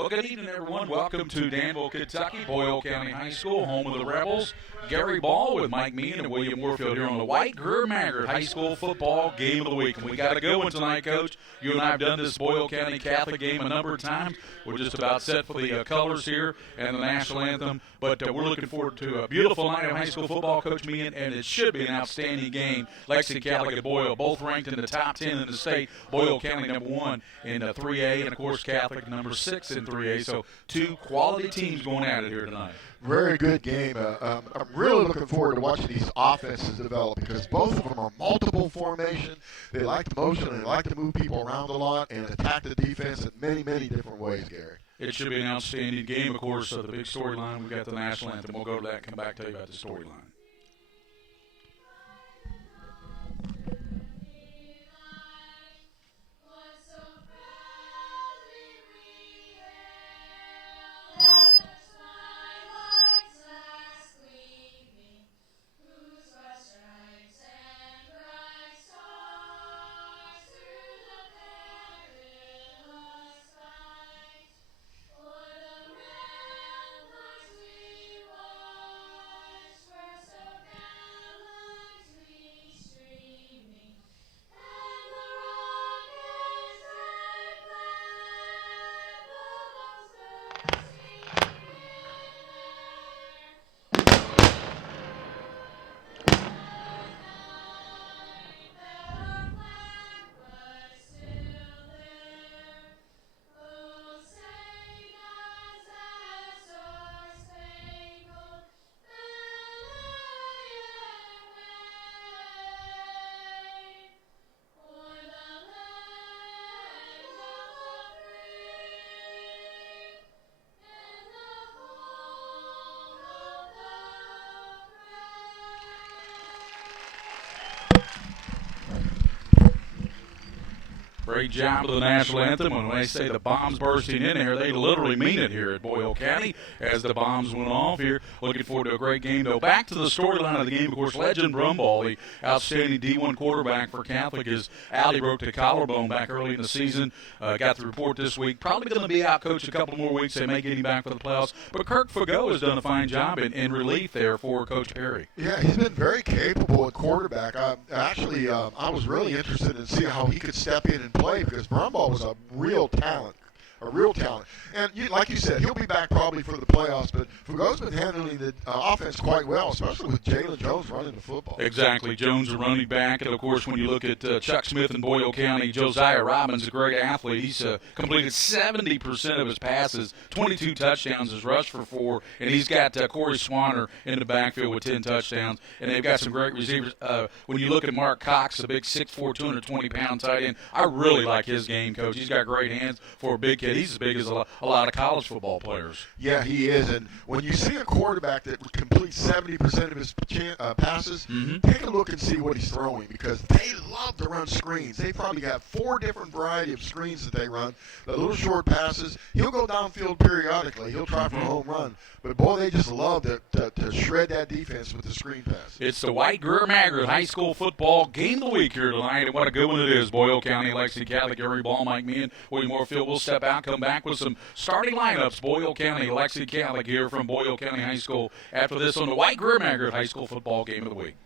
Well, good evening, everyone. Welcome to Danville, Kentucky, Boyle County High School, home of the Rebels. Gary Ball with Mike Meehan and William Warfield here on the White Greer Maggard High School Football Game of the Week. And we got a good one tonight, Coach. You and I have done this Boyle County Catholic game a number of times. We're just about set for the colors here and the national anthem. But we're looking forward to a beautiful night of high school football, Coach Meehan, and it should be an outstanding game. Lexington Catholic and Boyle, both ranked in the top 10 in the state. Boyle County number 1 in 3A, and, of course, Catholic number 6 in 3A. So two quality teams going at it here tonight. Very good game. I'm really looking forward to watching these offenses develop because both of them are multiple formation. They like the motion and they like to move people around a lot and attack the defense in many, many different ways, Gary. It should be an outstanding game, of course. The big storyline, we've got the national anthem. We'll go to that and come back and tell you about the storyline. Great job of the national anthem. When they say the bombs bursting in here, they literally mean it here at Boyle County as the bombs went off here. Looking forward to a great game, though. Back to the storyline of the game, of course, Legend Brumball, the outstanding D1 quarterback for Catholic, his alley broke the collarbone back early in the season. Got the report this week. Probably going to be out, Coach, a couple more weeks. They may get him back for the playoffs. But Kirk Fagot has done a fine job in relief there for Coach Perry. Yeah, he's been very capable at quarterback. I was really interested in seeing how he could step in and play because Brumball was a real talent. And like you said, he'll be back probably for the playoffs, but Fugot's been handling the offense quite well, especially with Jalen Jones running the football. Exactly. Jones, a running back. And, of course, when you look at Chuck Smith in Boyle County, Josiah Robbins, a great athlete. He's completed 70% of his passes, 22 touchdowns, has rushed for 4, and he's got Corey Swanner in the backfield with 10 touchdowns. And they've got some great receivers. When you look at Mark Cox, the big 6'4", 220-pound tight end, I really like his game, Coach. He's got great hands for a big kid. He's as big as a lot of college football players. Yeah, he is. And when you see a quarterback that completes 70% of his passes, take a look and see what he's throwing because they love to run screens. They probably got 4 different variety of screens that they run. The little short passes. He'll go downfield periodically. He'll try for a home run. But, boy, they just love to shred that defense with the screen pass. It's the White Greer Maggard High School Football Game of the Week here tonight. And what a good one it is. Boyle County, Lexington Catholic, Gary Ball, Mike Meehan, William Warfield will step out, come back with some starting lineups. Boyle County, Lexington Catholic here from Boyle County High School. After this on the White Greer Maggard High School Football Game of the Week.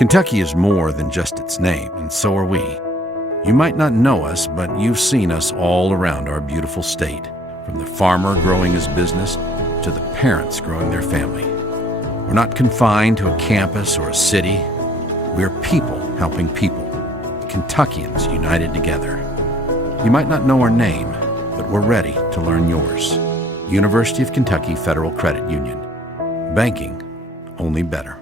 Kentucky is more than just its name, and so are we. You might not know us, but you've seen us all around our beautiful state, from the farmer growing his business to the parents growing their family. We're not confined to a campus or a city. We're people helping people, Kentuckians united together. You might not know our name, but we're ready to learn yours. University of Kentucky Federal Credit Union. Banking only better.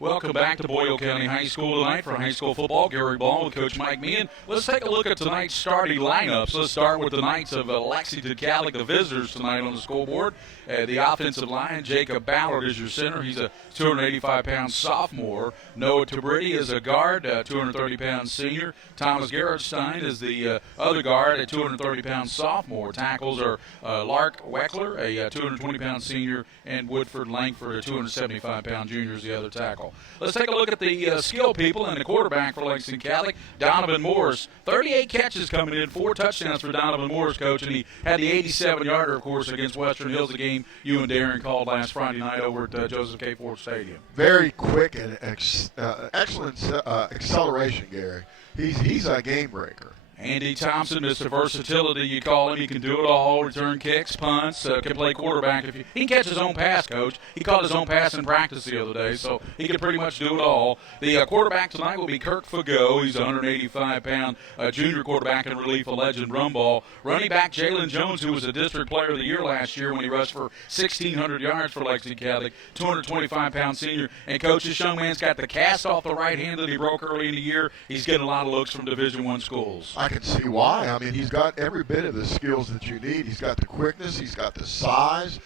Welcome back to Boyle County High School tonight for high school football. Gary Ball with Coach Mike Meehan. Let's take a look at tonight's starting lineups. Let's start with the Knights of Lexington Catholic, the visitors tonight on the scoreboard. The offensive line, Jacob Ballard is your center. He's a 285-pound sophomore. Noah Tabridi is a guard, 230-pound senior. Thomas Gerritstein is the other guard, a 230-pound sophomore. Tackles are Lark Weckler, a 220-pound senior, and Woodford Langford, a 275-pound junior, is the other tackle. Let's take a look at the skill people and the quarterback for Lexington Catholic, Donovan Morris. 38 catches coming in, 4 touchdowns for Donovan Morris, Coach, and he had the 87-yarder, of course, against Western Hills, the game you and Darren called last Friday night over at Joseph K. Ford Stadium. Very quick and excellent acceleration, Gary. He's a game breaker. Andy Thompson, Mr. Versatility, you call him. He can do it all, return kicks, punts, can play quarterback. He can catch his own pass, Coach. He caught his own pass in practice the other day, so he can pretty much do it all. The quarterback tonight will be Kirk Fagot. He's a 185-pound junior quarterback in relief of Legend Rumball. Running back Jalen Jones, who was a district player of the year last year when he rushed for 1,600 yards for Lexington Catholic, 225-pound senior. And, Coach, this young man's got the cast off the right hand that he broke early in the year. He's getting a lot of looks from Division I schools. I can see why. I mean, he's got every bit of the skills that you need. He's got the quickness. He's got the size.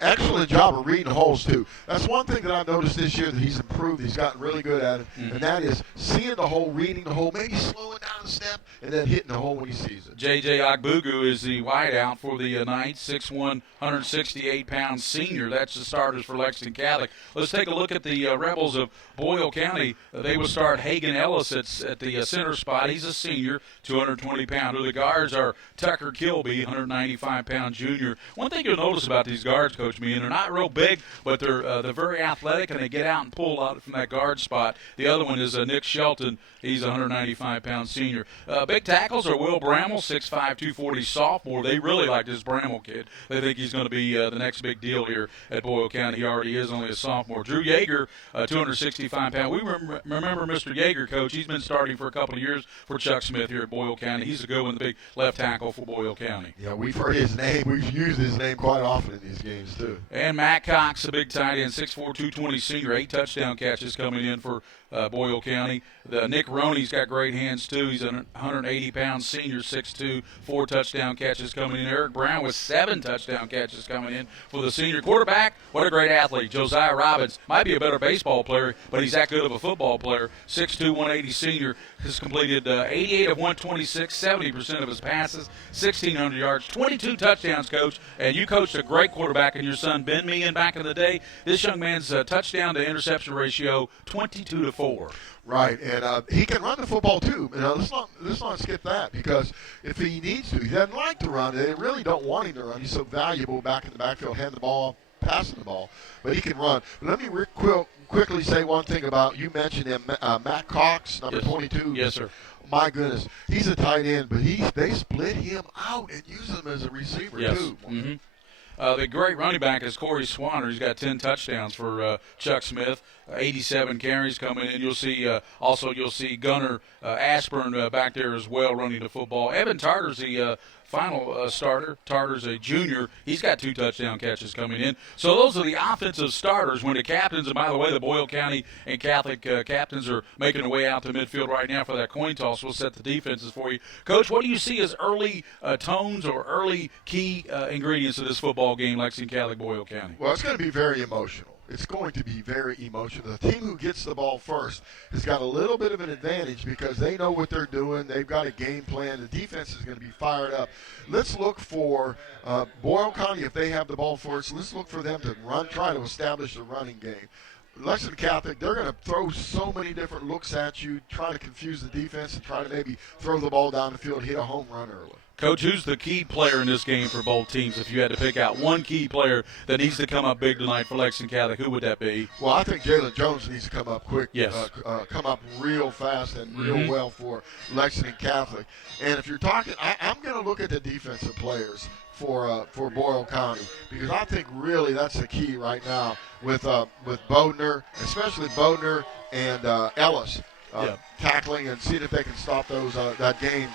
Excellent job of reading holes, too. That's one thing that I've noticed this year that he's improved. He's gotten really good at it, and that is seeing the hole, reading the hole, maybe slowing down a step, and then hitting the hole when he sees it. J.J. Agbugu is the wideout for the Knights, 6'1", 168-pound senior. That's the starters for Lexington Catholic. Let's take a look at the Rebels of Boyle County. They will start Hagan Ellis at the center spot. He's a senior, 220-pounder. The guards are Tucker Kilby, 195-pound junior. One thing you'll notice about these guards, Coach Me, and they're not real big, but they're very athletic, and they get out and pull out from that guard spot. The other one is Nick Shelton. He's a 195-pound senior. Big tackles are Will Bramall, 6'5", 240 sophomore. They really like this Bramall kid. They think he's going to be the next big deal here at Boyle County. He already is, only a sophomore. Drew Yeager, 265-pound. We remember Mr. Yeager, Coach. He's been starting for a couple of years for Chuck Smith here at Boyle County. He's a good one, the big left tackle for Boyle County. Yeah, we've heard his name. We've used his name quite often in these games, too. And Matt Cox, a big tight end, 6'4", 220 senior, 8 touchdown catches coming in for Boyle County. Nick Roney's got great hands, too. He's a 180-pound senior, 6'2", 4 touchdown catches coming in. Eric Brown with 7 touchdown catches coming in for the senior quarterback. What a great athlete. Josiah Robbins might be a better baseball player, but he's that good of a football player. 6'2", 180 senior, has completed 88 of 126, 70% of his passes, 1,600 yards, 22 touchdowns, Coach. And you coached a great quarterback in your son Ben Meehan back in the day. This young man's touchdown to interception ratio, 22-4. Right, and he can run the football too. Let's not skip that, because if he needs to, he doesn't like to run. They really don't want him to run. He's so valuable back in the backfield, handing the ball, passing the ball, but he can run. But let me quickly say one thing about, you mentioned him, Matt Cox, number 22. Yes, sir. My goodness, he's a tight end, but they split him out and use him as a receiver too. Mm-hmm. The great running back is Corey Swanner. He's got 10 touchdowns for Chuck Smith, 87 carries coming in. You'll see Gunnar Ashburn back there as well running the football. Evan Tarter's the final starter. Tarter's a junior. He's got 2 touchdown catches coming in. So those are the offensive starters. When the captains, and by the way, the Boyle County and Catholic captains are making their way out to midfield right now for that coin toss. We'll set the defenses for you. Coach, what do you see as early tones or early key ingredients of this football game, Lexington Catholic, Boyle County? Well, it's going to be very emotional. It's going to be very emotional. The team who gets the ball first has got a little bit of an advantage because they know what they're doing. They've got a game plan. The defense is going to be fired up. Let's look for Boyle County, if they have the ball first, let's look for them to try to establish the running game. Lexington Catholic, they're going to throw so many different looks at you, try to confuse the defense and try to maybe throw the ball down the field, hit a home run early. Coach, who's the key player in this game for both teams? If you had to pick out one key player that needs to come up big tonight for Lexington Catholic, who would that be? Well, I think Jalen Jones needs to come up quick. Yes. Come up real fast and real well for Lexington Catholic. And if you're talking, I'm going to look at the defensive players for Boyle County, because I think really that's the key right now with Bodner, especially Bodner and Ellis tackling and seeing if they can stop those that game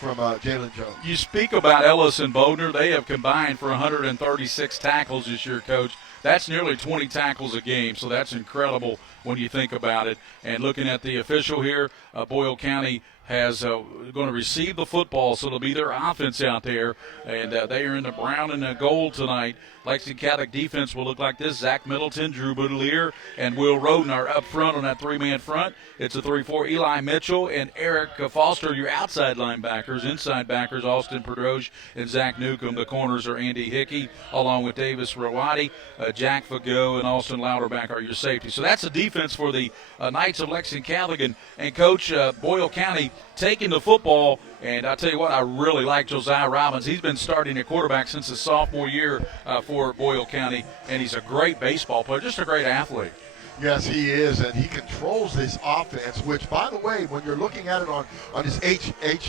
from Jalen Jones. You speak about Ellis and Bodner. They have combined for 136 tackles this year, Coach. That's nearly 20 tackles a game, so that's incredible when you think about it. And looking at the official here, Boyle County has going to receive the football, so it'll be their offense out there, and they are in the brown and gold tonight. Lexington Catholic defense will look like this. Zach Middleton, Drew Boudelier, and Will Roden are up front on that three-man front. It's a 3-4. Eli Mitchell and Eric Foster, your outside linebackers. Inside backers, Austin Pedroge and Zach Newcomb. The corners are Andy Hickey, along with Davis Rawati, Jack Fago, and Austin Louderback are your safety. So that's the defense for the Knights of Lexington Catholic. And Coach, Boyle County taking the football, and I tell you what, I really like Josiah Robbins. He's been starting at quarterback since his sophomore year for Boyle County, and he's a great baseball player, just a great athlete. Yes, he is, and he controls this offense, which, by the way, when you're looking at it on his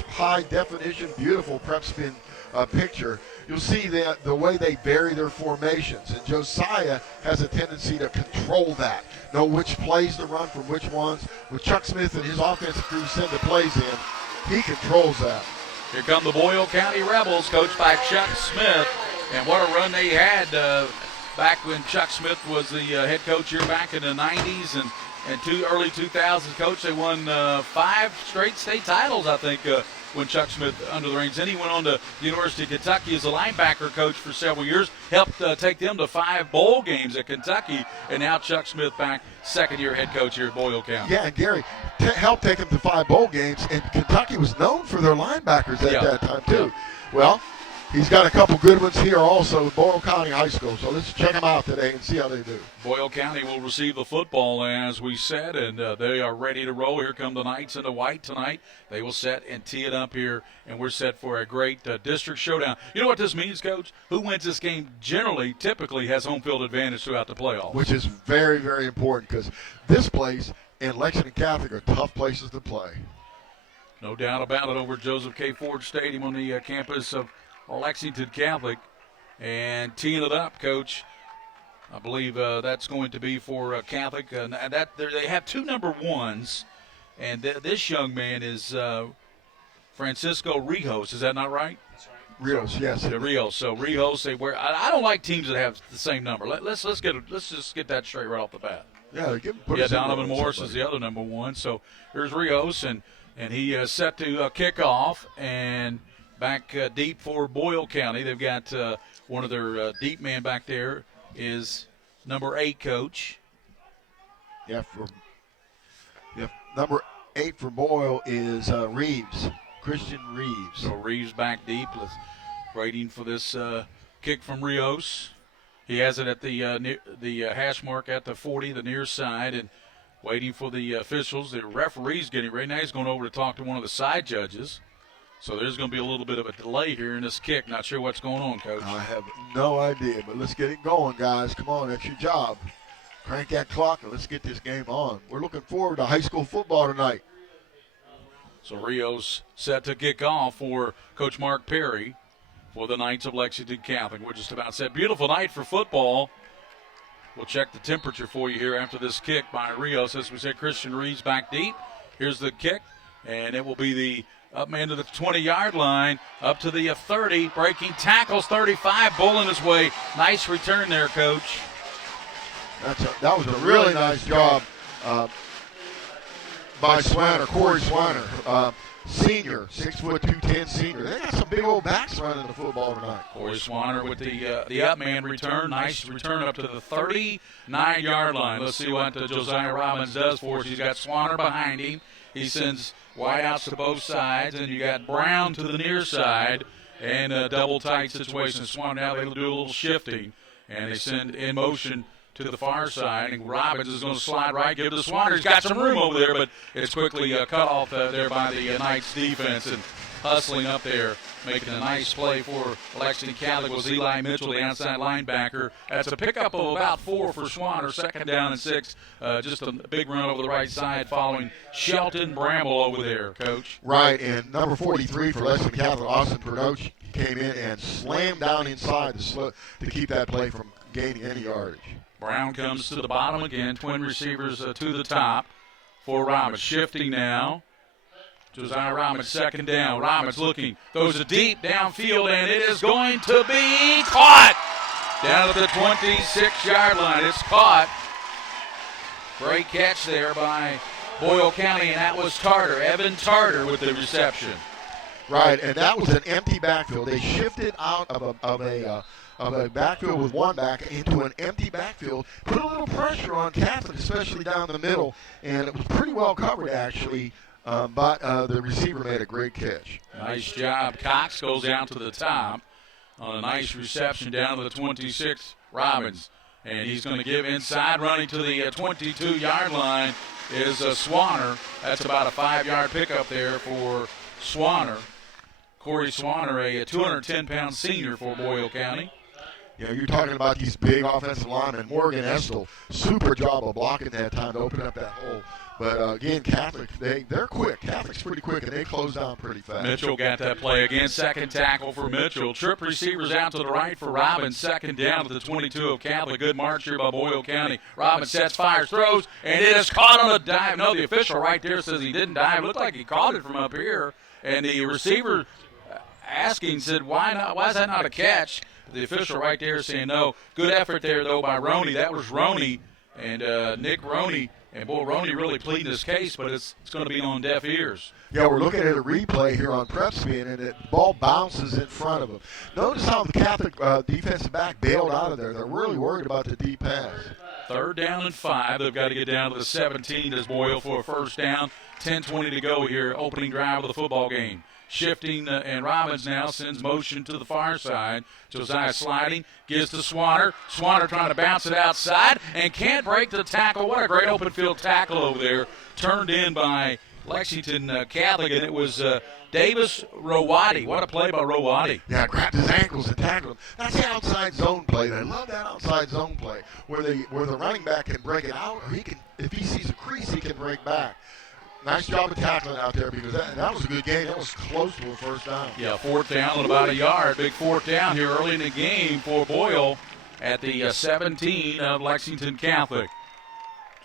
high definition, beautiful PrepSpin picture, you'll see the way they vary their formations, and Josiah has a tendency to control that, know which plays to run from which ones. With Chuck Smith and his offensive crew send the plays in, he controls that. Here come the Boyle County Rebels, coached by Chuck Smith, and what a run they had back when Chuck Smith was the head coach here back in the 90s and early 2000s. Coach, they won 5 straight state titles, I think, when Chuck Smith under the reins. Then he went on to the University of Kentucky as a linebacker coach for several years, helped take them to 5 bowl games at Kentucky, and now Chuck Smith back, second-year head coach here at Boyle County. Yeah, and Gary helped take them to 5 bowl games, and Kentucky was known for their linebackers at that time, too. Well, he's got a couple good ones here also with Boyle County High School, so let's check them out today and see how they do. Boyle County will receive the football, as we said, and they are ready to roll. Here come the Knights in the white tonight. They will set and tee it up here, and we're set for a great district showdown. You know what this means, Coach? Who wins this game typically has home field advantage throughout the playoffs. Which is very, very important, because this place and Lexington Catholic are tough places to play. No doubt about it, over at Joseph K. Ford Stadium on the campus of Lexington Catholic, and teeing it up, Coach. I believe that's going to be for Catholic. They have 2 number 1s, and this young man is Francisco Rijos. Is that not right? That's right. Rios, yes. Rios. So Rijos, they wear. I don't like teams that have the same number. Let's just get that straight right off the bat. Yeah, Donovan Morris is the other number 1. So here's Rios, and he is set to kick off and. Back deep for Boyle County. They've got one of their deep man back there is number 8, Coach. Number 8 for Boyle is Reeves, Christian Reeves. So Reeves back deep, waiting for this kick from Rios. He has it at the hash mark at the 40, the near side, and waiting for the officials. The referee's getting ready. Now he's going over to talk to one of the side judges. So there's going to be a little bit of a delay here in this kick. Not sure what's going on, Coach. I have no idea, but let's get it going, guys. Come on, that's your job. Crank that clock and let's get this game on. We're looking forward to high school football tonight. So Rios set to kick off for Coach Mark Perry for the Knights of Lexington Catholic. We're just about set. Beautiful night for football. We'll check the temperature for you here after this kick by Rios. As we said, Christian Reeves back deep. Here's the kick, and it will be the up man to the 20-yard line, up to the 30, breaking tackles, 35, bowling his way. Nice return there, Coach. That was a really nice job by Swanner, Corey Swanner, senior, 6'2", senior. They got some big old backs running the football tonight. Corey Swanner with the up man return, nice return up to the 39-yard line. Let's see what Josiah Robbins does for us. He's got Swanner behind him. He sends wideouts to both sides, and you got Brown to the near side, and a double tight situation. Swan now they'll do a little shifting, and they send in motion to the far side, and Robbins is going to slide right, give it to Swanner. He's got some room over there, but it's quickly cut off there by the Knights defense, and hustling up there, making a nice play for Lexington Catholic was Eli Mitchell, the outside linebacker. That's a pickup of about 4 for Swanner, 2nd down and 6. Just a big run over the right side following Shelton Bramble over there, Coach. Right, and number 43 for Lexington Catholic, Austin Perdoch, came in and slammed down inside to keep that play from gaining any yardage. Brown comes to the bottom again, twin receivers to the top for Robbins. Shifting now. Josiah Robbins, 2nd down. Robbins looking, throws it deep downfield, and it is going to be caught down at the 26-yard line. It's caught. Great catch there by Boyle County, and that was Tarter, Evan Tarter with the reception. Right, and that was an empty backfield. They shifted out of a backfield with one back into an empty backfield, put a little pressure on Catholic, especially down the middle, and it was pretty well covered, actually. But the receiver made a great catch. Nice job. Cox goes down to the top on a nice reception down to the 26, Robbins. And he's going to give inside, running to the 22-yard line is Swanner. That's about a 5-yard pickup there for Swanner. Corey Swanner, a 210-pound senior for Boyle County. You know, you're talking about these big offensive linemen. Morgan Estel, super job of blocking that time to open up that hole. But, again, Catholic, they're quick. Catholic's pretty quick, and they close down pretty fast. Mitchell got that play again. 2nd tackle for Mitchell. Trip receivers out to the right for Robbins. 2nd down to the 22 of Catholic. Good march here by Boyle County. Robbins sets, fires, throws, and it is caught on a dive. No, the official right there says he didn't dive. It looked like he caught it from up here. And the receiver asking said, why not? Why is that not a catch? The official right there saying no. Good effort there, though, by Roney. That was Roney and Nick Roney. And, boy, Roney really pleading his case, but it's going to be on deaf ears. Yeah, we're looking at a replay here on PrepSpin, and the ball bounces in front of him. Notice how the Catholic defensive back bailed out of there. They're really worried about the deep pass. 3rd down and 5. They've got to get down to the 17 as Boyle for a 1st down. 10:20 to go here, opening drive of the football game. Shifting, and Robbins now sends motion to the far side. Josiah sliding, gives to Swanner. Swanner trying to bounce it outside and can't break the tackle. What a great open field tackle over there. Turned in by Lexington Catholic, and it was Davis Rowati. What a play by Rowati. Yeah, grabbed his ankles and tackled him. That's the outside zone play. I love that outside zone play where the running back can break it out, or he can, if he sees a crease, he can break back. Nice job of tackling out there because that was a good game. That was close to a 1st down. Yeah, 4th down at about a yard. Big 4th down here early in the game for Boyle at the 17 of Lexington Catholic.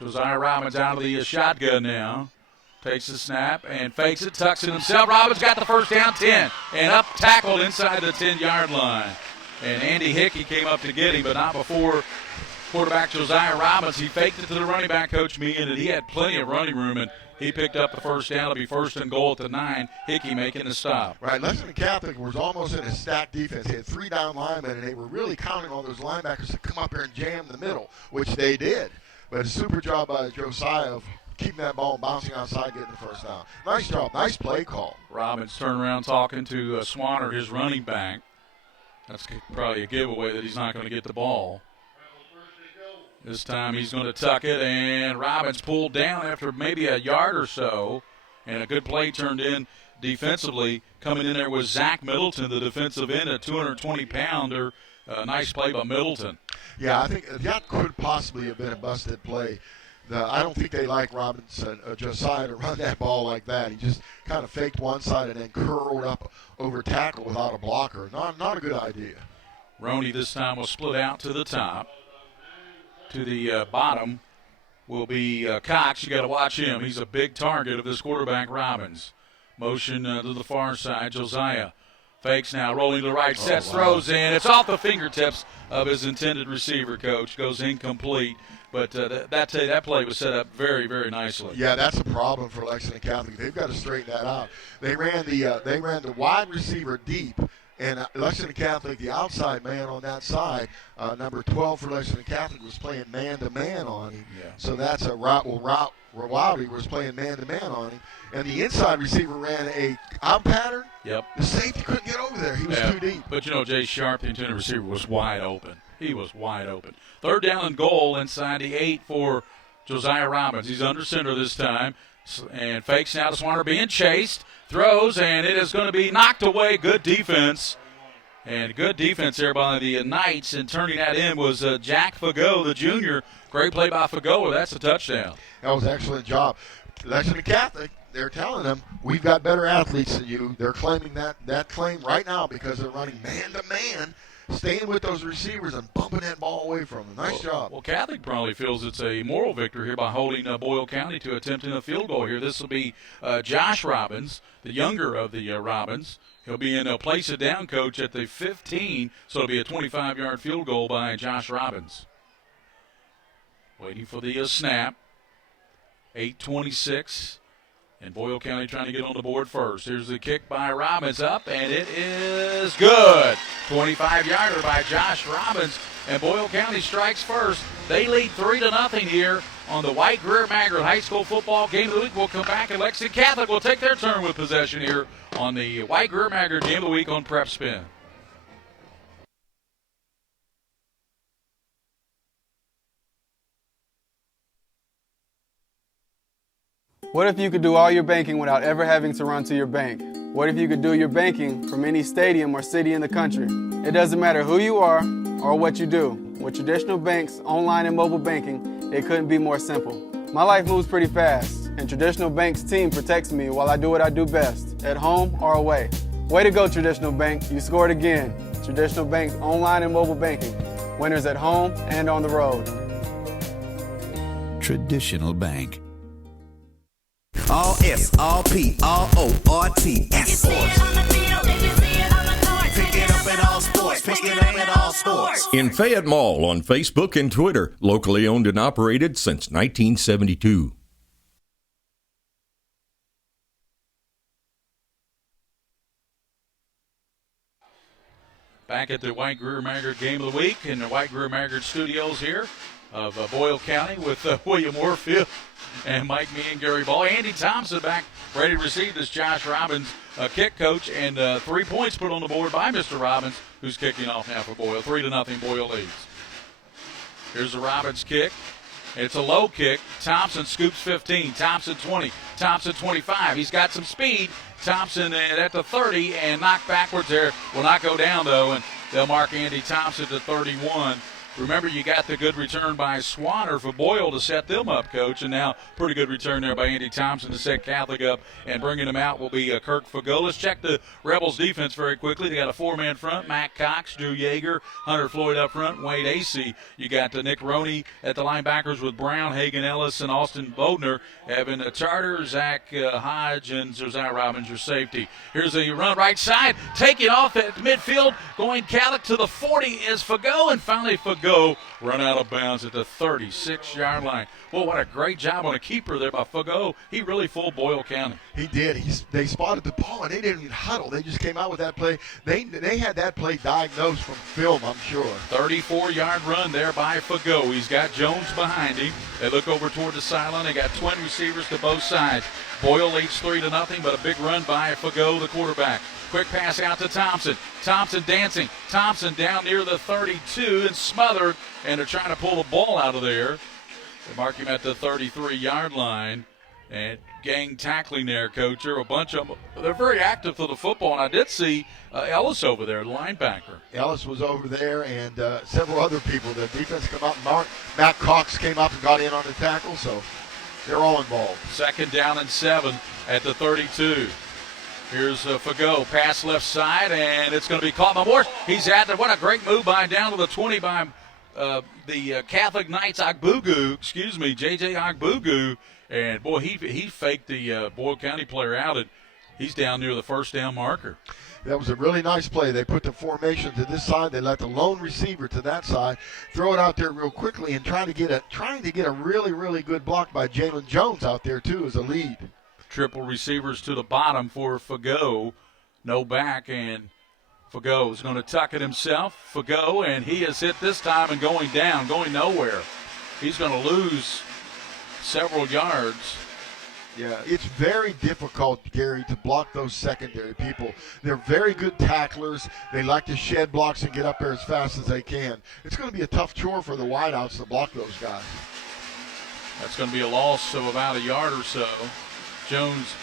Josiah Robbins out of the shotgun now. Takes the snap and fakes it, tucks it himself. Robbins got the 1st down, 10, and up tackled inside the 10-yard line. And Andy Hickey came up to get him, but not before quarterback Josiah Robbins. He faked it to the running back, Coach Meehan, and he had plenty of running room, and he picked up the 1st down. It'll be 1st and goal at the 9. Hickey making the stop. Right, Lexington Catholic was almost in a stacked defense. They had 3 down linemen, and they were really counting on those linebackers to come up here and jam the middle, which they did. But a super job by Josiah of keeping that ball bouncing outside, getting the 1st down. Nice job, nice play call. Robbins turned around talking to Swanner, his running back. That's probably a giveaway that he's not going to get the ball. This time he's going to tuck it, and Robbins pulled down after maybe a yard or so, and a good play turned in defensively. Coming in there was Zach Middleton, the defensive end, a 220-pounder. Nice play by Middleton. Yeah, I think that could possibly have been a busted play. I don't think they like Robinson, Josiah, to run that ball like that. He just kind of faked one side and then curled up over tackle without a blocker. Not a good idea. Roney this time will split out to the top. To the bottom will be Cox. You got to watch him. He's a big target of this quarterback, Robbins. Motion to the far side. Josiah fakes now, rolling to the right, sets, throws in. It's off the fingertips of his intended receiver, Coach. Goes incomplete. But that play was set up very, very nicely. Yeah, that's a problem for Lexington Catholic. They've got to straighten that out. They ran the wide receiver deep. And Lexington Catholic, the outside man on that side, number 12 for Lexington Catholic, was playing man-to-man on him. Yeah. So that's a route. Rowley was playing man-to-man on him. And the inside receiver ran a out pattern. Yep. The safety couldn't get over there. He was too deep. But, Jay Sharp, the intended receiver, was wide open. He was wide open. 3rd down and goal inside the 8 for Josiah Robbins. He's under center this time and fakes now to Swanner, being chased, throws, and it is going to be knocked away. Good defense. And good defense there by the Knights, and turning that in was Jack Fagot, the junior. Great play by Fagot. That's a touchdown. That was an excellent job. Lexington Catholic, they're telling them, we've got better athletes than you. They're claiming that claim right now because they're running man-to-man, staying with those receivers and bumping that ball away from them. Nice job. Well, Catholic probably feels it's a moral victory here by holding Boyle County to attempting a field goal here. This will be Josh Robbins, the younger of the Robbins. He'll be in a place it down coach at the 15, so it'll be a 25-yard field goal by Josh Robbins. Waiting for the snap. 8:26, and Boyle County trying to get on the board first. Here's the kick by Robbins up, and it is good. 25-yarder by Josh Robbins, and Boyle County strikes first. They lead 3-0 here on the White Greer Maggard High School football game of the week. We'll come back, and Lexington Catholic will take their turn with possession here on the White Greer Maggard game of the week on PrepSpin. What if you could do all your banking without ever having to run to your bank? What if you could do your banking from any stadium or city in the country? It doesn't matter who you are or what you do. With traditional banks, online and mobile banking, it couldn't be more simple. My life moves pretty fast, and Traditional Bank's team protects me while I do what I do best, at home or away. Way to go, Traditional Bank. You scored again. Traditional Bank's online and mobile banking. Winners at home and on the road. Traditional Bank. All S, all P, all O, R, T, S. Pick it up at all sports. Pick it up at all sports. In Fayette Mall on Facebook and Twitter. Locally owned and operated since 1972. Back at the White Greer Maggard game of the week in the White Greer Maggard studios here of Boyle County with William Warfield and Mike Me and Gary Ball. Andy Thompson back ready to receive this Josh Robbins kick coach, and 3 points put on the board by Mr. Robbins, who's kicking off now for Boyle. 3-0 Boyle leads. Here's the Robbins kick. It's a low kick. Thompson scoops 15. Thompson 20. Thompson 25. He's got some speed. Thompson at the 30 and knocked backwards there. Will not go down, though, and they'll mark Andy Thompson to 31. Remember, you got the good return by Swanner for Boyle to set them up, Coach, and now pretty good return there by Andy Thompson to set Catholic up, and bringing them out will be Kirk Fagot. Let's check the Rebels defense very quickly. They got a four-man front: Matt Cox, Drew Yeager, Hunter Floyd up front, Wade Acey. You got Nick Roney at the linebackers with Brown, Hagan Ellis, and Austin Bodner. Evan Charter, Zach Hodge, and Josiah Robbins, your safety. Here's a run right side, taking off at midfield, going Catholic to the 40 is Fagot, and finally Fagot run out of bounds at the 36-yard line. Well, what a great job on a keeper there by Fagot. He really fooled Boyle County. He did. They spotted the ball, and they didn't even huddle. They just came out with that play. They had that play diagnosed from film, I'm sure. 34-yard run there by Fagot. He's got Jones behind him. They look over toward the sideline. They got twin receivers to both sides. Boyle leads 3-0, but a big run by Fagot, the quarterback. Quick pass out to Thompson. Thompson dancing. Thompson down near the 32 and smothered, and they're trying to pull the ball out of there. They mark him at the 33-yard line. And gang tackling there, Coach. There are a bunch of them. They're very active for the football, and I did see Ellis over there, the linebacker. Ellis was over there, and several other people. The defense come out, and Matt Cox came up and got in on the tackle, so they're all involved. 2nd down and 7 at the 32. Here's Fagot, pass left side, and it's going to be caught by Morse. He's at there. What a great move by down to the 20 by the Catholic Knights J.J. Ogbugu. And, boy, he faked the Boyle County player out, and he's down near the first down marker. That was a really nice play. They put the formation to this side. They let the lone receiver to that side throw it out there real quickly and trying to get a really, really good block by Jalen Jones out there, too, as a lead. Triple receivers to the bottom for Fagot. No back, and Fagot is going to tuck it himself. Fagot, and he is hit this time and going down, going nowhere. He's going to lose several yards. Yeah, it's very difficult, Gary, to block those secondary people. They're very good tacklers. They like to shed blocks and get up there as fast as they can. It's going to be a tough chore for the wideouts to block those guys. That's going to be a loss of about a yard or so. Jones,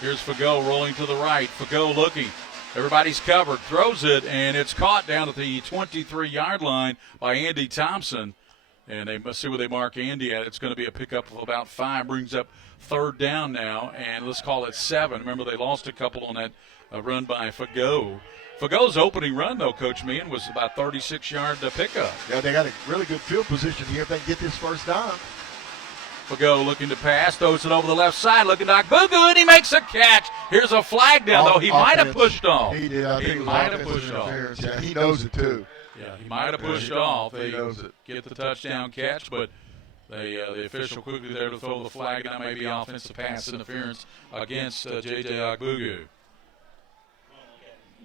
here's Fagot rolling to the right. Fagot looking. Everybody's covered. Throws it, and it's caught down at the 23-yard line by Andy Thompson. And they must see where they mark Andy at. It's going to be a pickup of about 5. Brings up third down now, and let's call it 7. Remember, they lost a couple on that run by Fagot. Fagot's opening run, though, Coach Meehan, was about 36-yard pickup. Yeah, they got a really good field position here if they can get this first down. Fagot looking to pass, throws it over the left side, looking to Boo-Goo, and he makes a catch. Here's a flag down, though. He might have pushed off. He did. I think he might have pushed off. Yeah, he knows it, too. Yeah, he might have pushed off. They get the touchdown catch, but the official quickly there to throw the flag down, maybe offensive pass interference against J.J. Agbugu.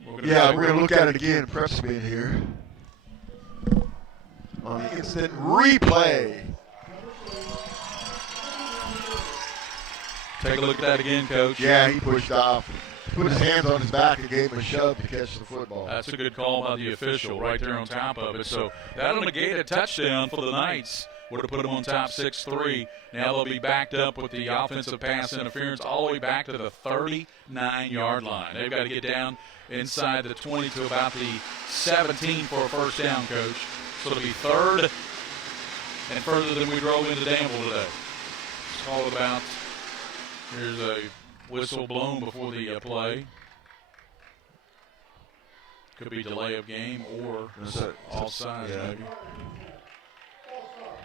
We're going to look at it again. PrepSpin here. On the instant replay. Take a look at that again, Coach. Yeah, he pushed off. Put his hands on his back and gave him a shove to catch the football. That's a good call by the official right there on top of it. So that'll negate a touchdown for the Knights. Would have put them on top 6-3. Now they'll be backed up with the offensive pass interference all the way back to the 39-yard line. They've got to get down inside the 20 to about the 17 for a first down, Coach. So it'll be third and further than we drove into Danville today. It's all about, here's a whistle blown before the play. Could be delay of game or offside, maybe.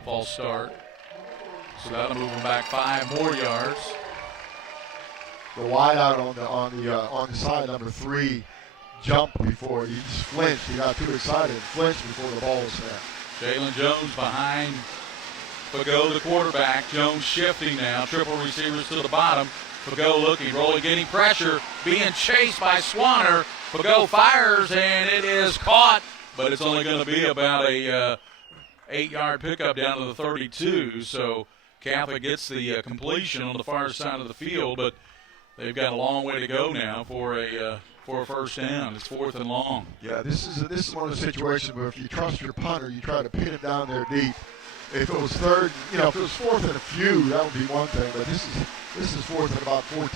False start. So that'll move them back 5 more yards. The wideout on the side, number 3, jumped before he just flinched. He got too excited and flinched before the ball was snapped. Jalen Jones behind Fagot, the quarterback. Jones shifting now. Triple receivers to the bottom. Fagot looking, rolling, getting pressure, being chased by Swanner. Fagot fires, and it is caught, but it's only going to be about a 8-yard pickup down to the 32. So Catholic gets the completion on the far side of the field, but they've got a long way to go now for a first down. It's 4th and long. Yeah, this is one of the situations where if you trust your punter, you try to pin it down there deep. If it was third, if it was 4th and a few, that would be one thing. But this is 4th and about 14.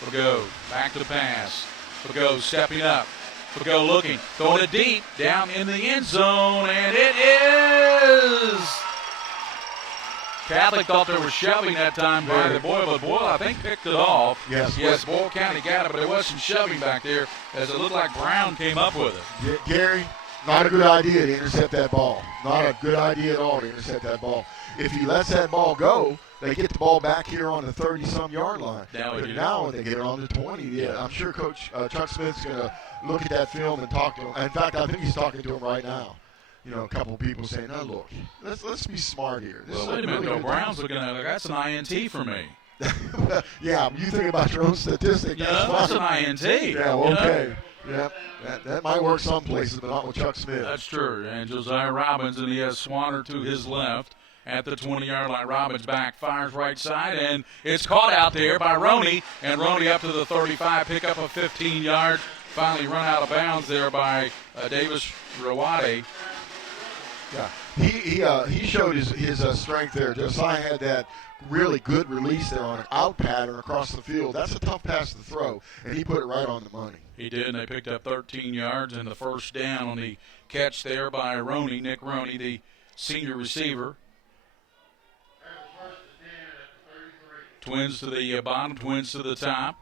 Fagot back to the pass. Fagot stepping up. Fagot looking, throwing it deep down in the end zone, and it is. Catholic thought they were shoving that time by the Boyle, but Boyle, I think, picked it off. Yes, Boyle County got it, but there was some shoving back there as it looked like Brown came up with it. Gary, not a good idea to intercept that ball. Not a good idea at all to intercept that ball. If he lets that ball go, they get the ball back here on the 30-some yard line. Now they get it on the 20. Yeah, I'm sure Coach Chuck Smith's going to look at that film and talk to him. In fact, I think he's talking to him right now. A couple of people saying, "Oh, look, let's be smart here." Well, wait a minute, though. Brown's looking at it. That's an INT for me. Yeah, you think about your own statistic. That's an INT. Yeah, okay. Yeah, that might work some places, but not with Chuck Smith. That's true. And Josiah Robbins, and he has Swanner to his left at the 20-yard line. Robbins back, fires right side, and it's caught out there by Roney. And Roney up to the 35, pick up a 15-yard. Finally run out of bounds there by Davis Rawade. Yeah, he showed his strength there. Josiah had that really good release there on an out pattern across the field. That's a tough pass to throw, and he put it right on the money. He did, and they picked up 13 yards and the first down on the catch there by Roney, Nick Roney, the senior receiver. Twins to the bottom, twins to the top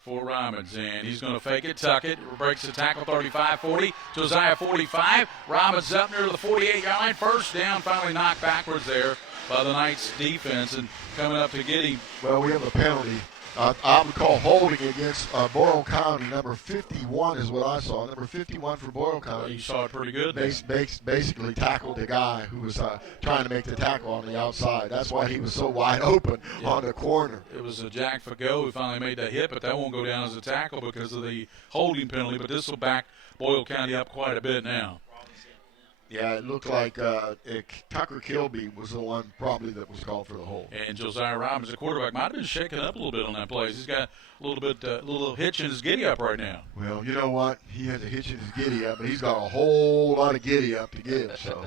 for Robbins, and he's going to fake it, tuck it, breaks the tackle, 35-40, Josiah 45, Robbins up near the 48-yard line, first down, finally knocked backwards there by the Knights defense, and coming up to get him. Well, we have a penalty. I would call holding against Boyle County. Number 51 is what I saw. Number 51 for Boyle County. You saw it pretty good. Basically tackled the guy who was trying to make the tackle on the outside. That's why he was so wide open on the corner. It was Jack Fagot who finally made that hit, but that won't go down as a tackle because of the holding penalty. But this will back Boyle County up quite a bit now. Yeah, it looked like Tucker Kilby was the one probably that was called for the hold. And Josiah Robbins, the quarterback, might have been shaken up a little bit on that play. He's got a little hitch in his giddy-up right now. Well, you know what? He has a hitch in his giddy-up, but he's got a whole lot of giddy-up to give. So.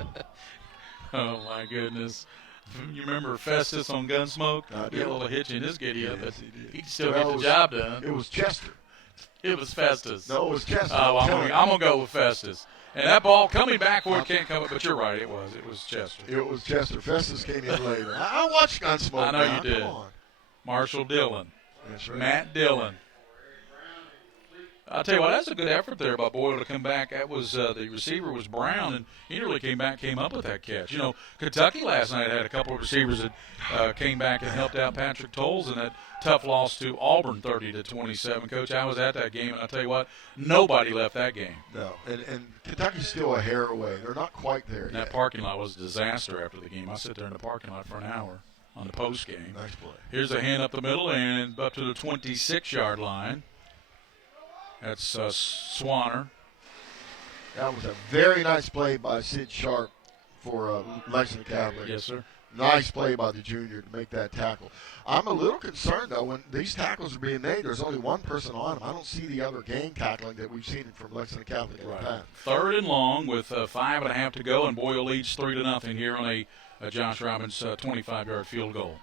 Oh, my goodness. You remember Festus on Gunsmoke? I He had a do. little hitch in his giddy up, Yes, but he did. he'd still Well, get the job done. It was Chester. It was Festus. No, it was Chester. Oh, I'm telling going you. to go with Festus. And that ball coming back where it can't come up, but you're right, it was. It was Chester. It was Chester. Festus came in later. I watched Gunsmoke. I know now. you did. Come on. Marshall Dillon. That's right. Matt Dillon. I'll tell you what, that's a good effort there by Boyle to come back. That was the receiver was Brown, and he nearly came up with that catch. You know, Kentucky last night had a couple of receivers that came back and helped out Patrick Tolles in that tough loss to Auburn, 30-27. Coach, I was at that game, and I'll tell you what, nobody left that game. No, and Kentucky's still a hair away. They're not quite there And yet. that parking lot was a disaster after the game. I sit there in the parking lot for an hour on the post game. Nice play. Here's a hand up the middle and up to the 26-yard line. That's Swanner. That was a very nice play by Sid Sharp for Lexington Catholic. Yes, sir. Nice play by the junior to make that tackle. I'm a little concerned, though, when these tackles are being made, there's only one person on them. I don't see the other gang tackling that we've seen from Lexington Catholic in the past. Third and long with 5.5 to go, and Boyle leads 3-0 here on a Josh Robbins 25-yard field goal.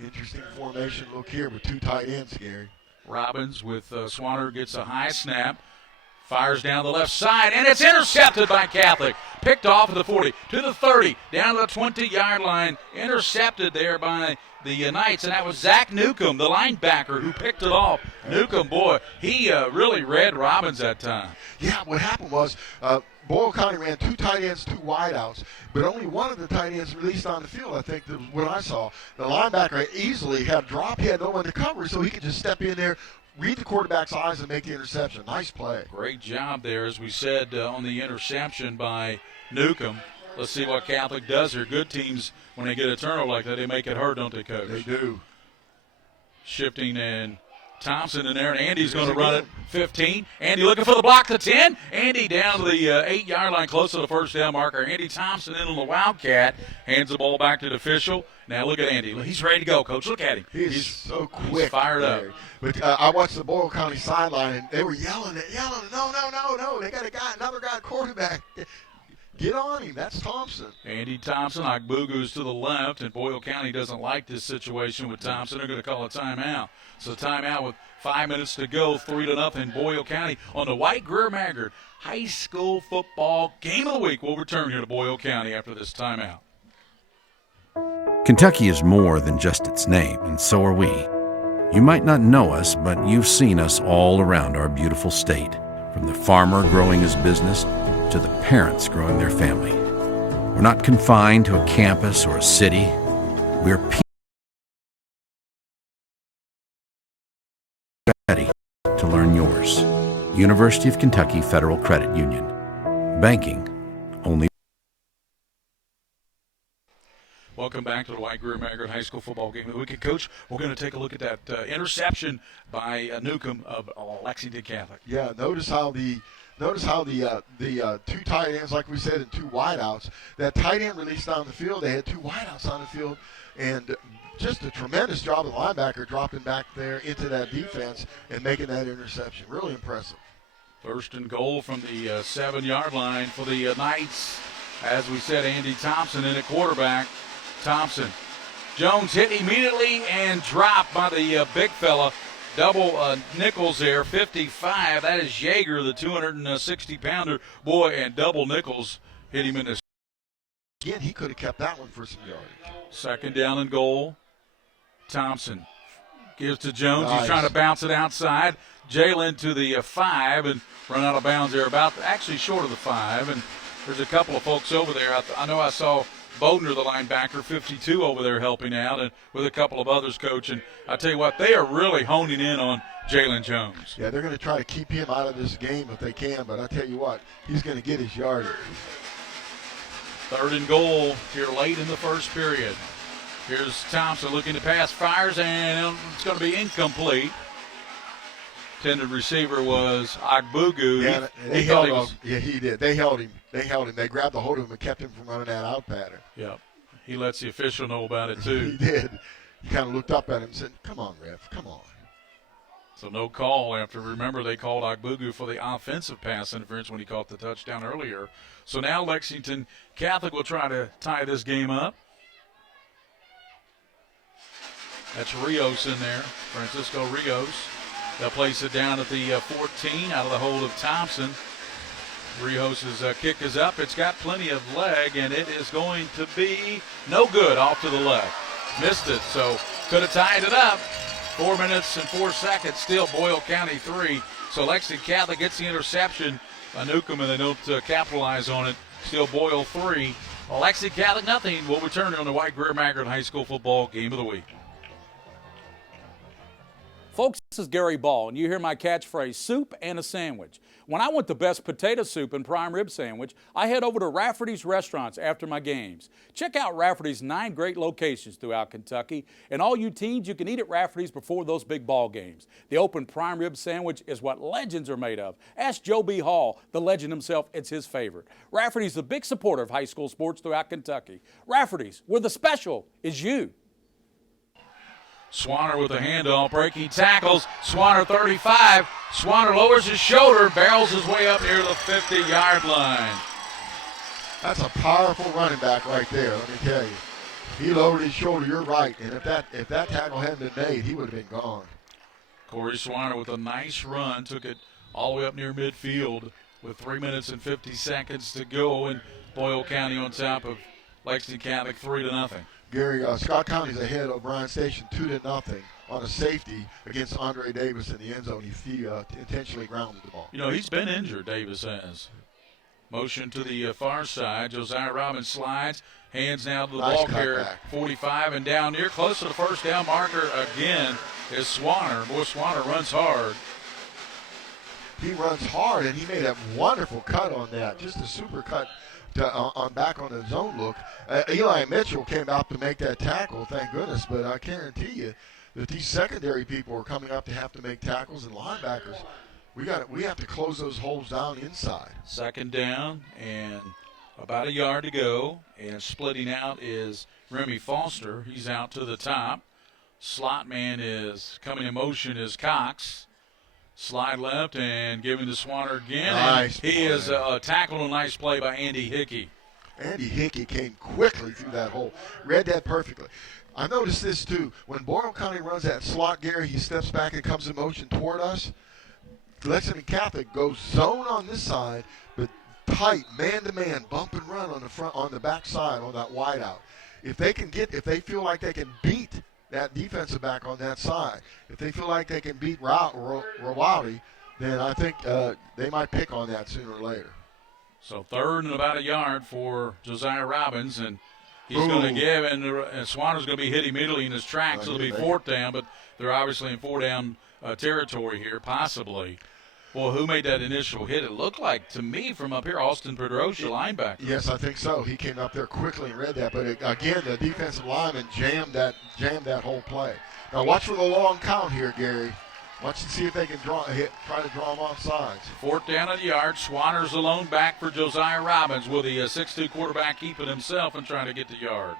Interesting formation look here with two tight ends, Gary. Robbins with Swanner gets a high snap, fires down the left side, and it's intercepted by Catholic. Picked off at the 40, to the 30, down to the 20-yard line. Intercepted there by the Knights, and that was Zach Newcomb, the linebacker, who picked it off. Newcomb, boy, he really read Robbins that time. Yeah, what happened was Boyle County ran two tight ends, two wideouts, but only one of the tight ends released on the field, I think, that was what I saw. The linebacker easily had dropped. He had no one to cover, so he could just step in there, read the quarterback's eyes, and make the interception. Nice play. Great job there, as we said, on the interception by Newcomb. Let's see what Catholic does here. Good teams, when they get a turnover like that, they make it hurt, don't they, Coach? They do. Shifting and Thompson in there, and Andy's going to run it 15. Andy looking for the block to 10. Andy down to the 8-yard line, close to the first down marker. Andy Thompson in on the Wildcat, hands the ball back to the official. Now look at Andy. He's ready to go, Coach. Look at him. He's so quick. He's fired up. But I watched the Boyle County sideline, and they were yelling, no. They got another guy quarterback. Get on him. That's Thompson. Andy Thompson, Ogbugu's to the left, and Boyle County doesn't like this situation with Thompson. They're going to call a timeout. So timeout with 5 minutes to go, 3-0 Boyle County on the White Greer Maggard High School Football Game of the Week. We'll return here to Boyle County after this timeout. Kentucky is more than just its name, and so are we. You might not know us, but you've seen us all around our beautiful state, from the farmer growing his business to the parents growing their family. We're not confined to a campus or a city. We're ready to learn yours. University of Kentucky Federal Credit Union. Banking only. Welcome back to the White Greer Maggard High School Football Game of the Week. Coach, we're going to take a look at that interception by Newcomb of Lexington Catholic. Yeah, notice how the two tight ends, like we said, and two wideouts. That tight end released down the field. They had two wideouts on the field, and just a tremendous job of the linebacker dropping back there into that defense and making that interception. Really impressive. First and goal from the 7-yard line for the Knights. As we said, Andy Thompson in at quarterback. Thompson. Jones hit immediately and dropped by the big fella. Double Nichols there, 55. That is Yeager, the 260-pounder. Boy, and double Nichols hit him in the. Again, he could have kept that one for some yardage. Second down and goal. Thompson gives to Jones. Nice. He's trying to bounce it outside. Jalen to the 5 and run out of bounds there, actually short of the 5. And there's a couple of folks over there. I know I saw Bodner, the linebacker, 52 over there helping out, and with a couple of others, Coach. And I tell you what, they are really honing in on Jalen Jones. Yeah, they're going to try to keep him out of this game if they can, but I tell you what, he's going to get his yardage. Third and goal here late in the first period. Here's Thompson looking to pass, fires, and it's going to be incomplete. Intended receiver was Ogbugu. Yeah, he thought he was. Yeah, he did. They held him. They grabbed a hold of him and kept him from running that out pattern. Yep. He lets the official know about it, too. He did. He kind of looked up at him and said, come on, ref, come on. So no call after, remember, they called Ogbugu for the offensive pass interference when he caught the touchdown earlier. So now Lexington Catholic will try to tie this game up. That's Rios in there, Francisco Rios. They'll place it down at the 14 out of the hold of Thompson. Rios' kick is up. It's got plenty of leg, and it is going to be no good off to the left. Missed it, so could have tied it up. 4 minutes and 4 seconds, still Boyle County 3. So Lexington Catholic gets the interception by Newcomb, and they don't capitalize on it. Still Boyle 3. Lexington Catholic nothing. We'll return on the White Greer Maggard High School Football Game of the Week. Folks, this is Gary Ball, and you hear my catchphrase, soup and a sandwich. When I want the best potato soup and prime rib sandwich, I head over to Rafferty's Restaurants after my games. Check out Rafferty's 9 great locations throughout Kentucky, and all you teens, you can eat at Rafferty's before those big ball games. The open prime rib sandwich is what legends are made of. Ask Joe B. Hall, the legend himself, it's his favorite. Rafferty's a big supporter of high school sports throughout Kentucky. Rafferty's, where the special is you. Swanner with a handoff, breaking tackles. Swanner 35. Swanner lowers his shoulder, barrels his way up near the 50-yard line. That's a powerful running back right there, let me tell you. He lowered his shoulder, you're right. And if that tackle hadn't been made, he would have been gone. Corey Swanner with a nice run, took it all the way up near midfield with 3 minutes and 50 seconds to go, and Boyle County on top of Lexington Catholic 3-0. Gary, Scott County's ahead of Bryan Station 2-0 on a safety against Andre Davis in the end zone. He intentionally grounded the ball. You know, he's been injured, Davis has. Motion to the far side. Josiah Robbins slides. Hands now to the Nice ball carrier. cutback. 45 and down near. Close to the first down marker again is Swanner. Boy, Swanner runs hard. He runs hard, and he made a wonderful cut on that. Just a super cut on back on the zone look. Eli Mitchell came out to make that tackle, thank goodness, but I guarantee you that these secondary people are coming up to have to make tackles, and linebackers, we have to close those holes down inside. Second down and about a yard to go, and splitting out is Remy Foster. He's out to the top. Slot man is coming in motion is Cox. Slide left and giving to Swanner again. Nice He is tackled. A nice play by Andy Hickey. Andy Hickey came quickly through that hole. Read that perfectly. I noticed this too. When Boyle County runs that slot, Gary, he steps back and comes in motion toward us. Lexington Catholic goes zone on this side, but tight, man-to-man, bump and run on the front, on the back side, on that wideout. If they feel like they can beat that defensive back on that side, if they feel like they can beat Rawali, then I think they might pick on that sooner or later. So third and about a yard for Josiah Robbins, and he's going to give, and Swanner's going to be hit immediately in his tracks. So it'll be fourth down, but they're obviously in four-down territory here, possibly. Well, who made that initial hit? It looked like, to me, from up here, Austin Pedrosia, linebacker. Yes, I think so. He came up there quickly and read that. But, again, the defensive lineman jammed that whole play. Now, watch for the long count here, Gary. Watch and see if they can try to draw him off sides. Fourth down at the yard. Swanner's alone back for Josiah Robbins. Will the 6'2 quarterback keep it himself and trying to get the yard?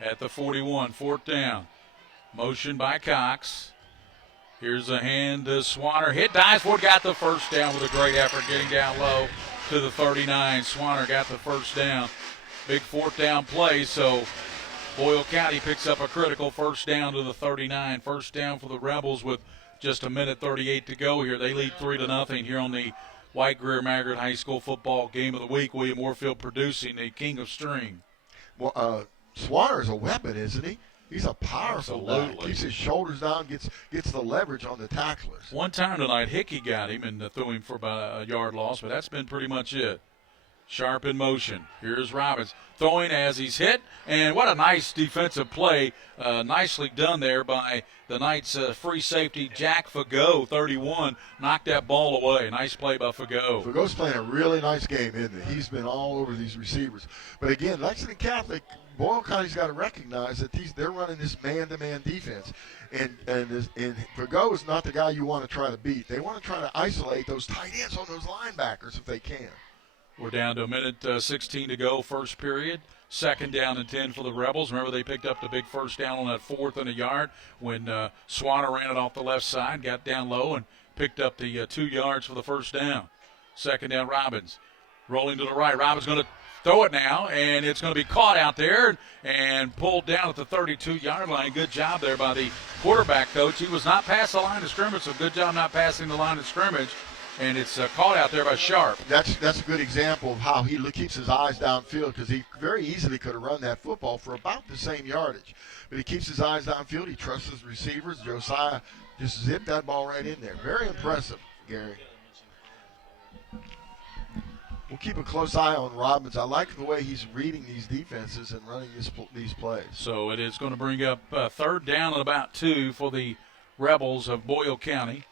At the 41, fourth down. Motion by Cox. Here's a hand to Swanner. Hit, dives for it, got the first down with a great effort, getting down low to the 39. Swanner got the first down. Big fourth down play, so Boyle County picks up a critical first down to the 39. First down for the Rebels with just a minute 38 to go here. They lead 3-0 here on the White Greer Maggard High School Football Game of the Week. William Warfield producing the King of String. Well, Swanner's a weapon, isn't he? He's a powerful guy. Absolutely. Keeps his shoulders down, gets the leverage on the tacklers. One time tonight, Hickey got him and threw him for about a yard loss, but that's been pretty much it. Sharp in motion. Here's Robbins throwing as he's hit, and what a nice defensive play. Nicely done there by the Knights' free safety, Jack Fagot, 31. Knocked that ball away. Nice play by Fagot. Fagot's playing a really nice game, isn't he? He's been all over these receivers. But again, Lexington Catholic, Boyle County's got to recognize that they're running this man-to-man defense. And Fagot is not the guy you want to try to beat. They want to try to isolate those tight ends on those linebackers if they can. We're down to a minute 16 to go, first period. Second down and 10 for the Rebels. Remember, they picked up the big first down on that fourth and a yard when Swanner ran it off the left side, got down low, and picked up the 2 yards for the first down. Second down, Robbins. Rolling to the right. Robbins going to throw it now, and it's going to be caught out there and pulled down at the 32-yard line. Good job there by the quarterback coach. He was not past the line of scrimmage, so good job not passing the line of scrimmage. And it's caught out there by Sharp. That's a good example of how he keeps his eyes downfield, because he very easily could have run that football for about the same yardage. But he keeps his eyes downfield. He trusts his receivers. Josiah just zipped that ball right in there. Very impressive, Gary. We'll keep a close eye on Robbins. I like the way he's reading these defenses and running these plays. So it is going to bring up third down and about 2 for the Rebels of Boyle County.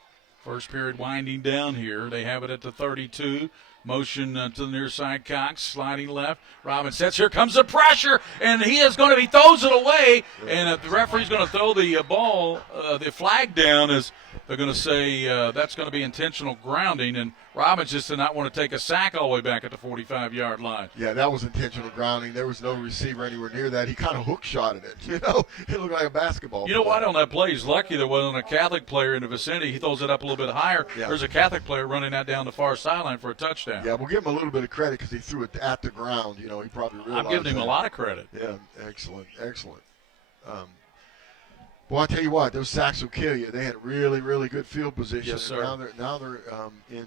First period winding down here. They have it at the 32. Motion to the near side. Cox sliding left. Robbins sets. Here comes the pressure, and he throws it away. And the referee's going to throw the ball, the flag down, as they're going to say that's going to be intentional grounding. And Robbins just did not want to take a sack all the way back at the 45-yard line. Yeah, that was intentional grounding. There was no receiver anywhere near that. He kind of hook shotted it. It looked like a basketball. You know what? On that play, he's lucky there wasn't a Catholic player in the vicinity. He throws it up a little bit higher. Yeah. There's a Catholic player running that down the far sideline for a touchdown. Yeah, we'll give him a little bit of credit because he threw it at the ground. He probably realized. I'm giving him a lot of credit. Yeah, excellent. Well, I tell you what, those sacks will kill you. They had really, really good field position. Yes, sir. Now they're in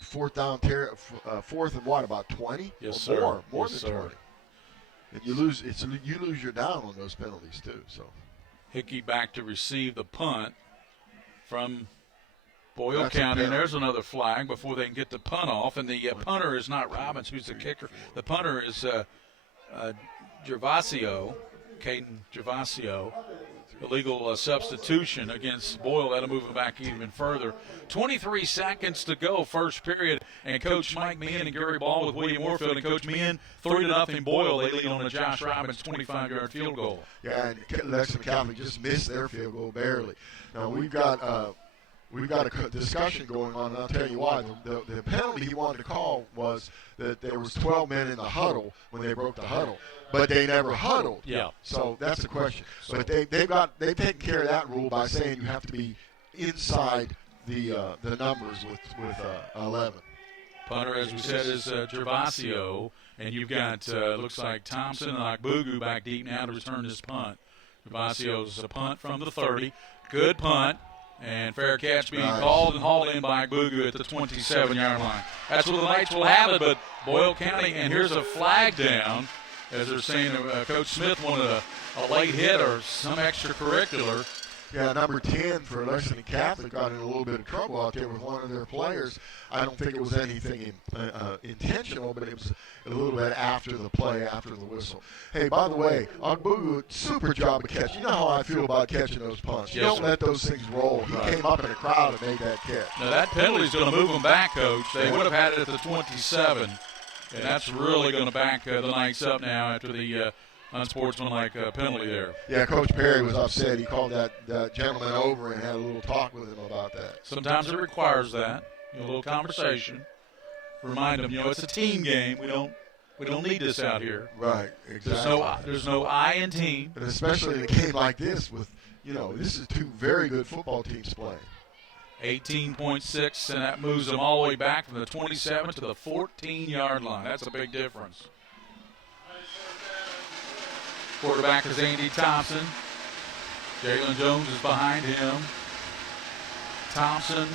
fourth and what, about 20? Yes, sir. More than 20. And you lose your down on those penalties too. So Hickey back to receive the punt from Boyle County, and there's another flag before they can get the punt off. And the punter is not Robbins, who's the kicker. The punter is Gervasio, Caden Gervasio. Illegal substitution against Boyle. That'll move it back even further. 23 seconds to go, first period. And Coach Mike Meehan and Gary Ball with William Warfield. And Coach Meehan, 3-0 Boyle. They lead on a Josh Robbins 25-yard field goal. Yeah, and Lexington Catholic just missed their field goal barely. Now we've got a discussion going on, and I'll tell you why. The penalty he wanted to call was that there was 12 men in the huddle when they broke the huddle, but they never huddled. Yeah. So that's the question. But they've taken care of that rule by saying you have to be inside the numbers with 11. Punter, as we said, is Gervasio, and you've got looks like Thompson and Agbugu back deep now to return this punt. Gervasio's a punt from the 30. Good punt. And fair catch being called and hauled in by Agbugu at the 27-yard line. That's where the Knights will have it, but Boyle County, and here's a flag down. As they're saying, Coach Smith wanted a late hit or some extracurricular. Yeah, number 10 for Lexington Catholic got in a little bit of trouble out there with one of their players. I don't think it was anything intentional, but it was a little bit after the play, after the whistle. Hey, by the way, Agbugu, super job of catch. You know how I feel about catching those punts. You don't let those things roll. He came up in a crowd and made that catch. Now, that penalty is going to move them back, Coach. They would have had it at the 27, and that's really going to back the Knights up now after the unsportsmanlike penalty there. Yeah, Coach Perry was upset. He called that gentleman over and had a little talk with him about that. Sometimes it requires that, a little conversation. Remind them, it's a team game. We don't need this out here. Right, exactly. There's no I in team. And especially in a game like this with, this is two very good football teams playing. 18.6, and that moves them all the way back from the 27 to the 14-yard line. That's a big difference. Quarterback is Andy Thompson. Jalen Jones is behind him. Thompson,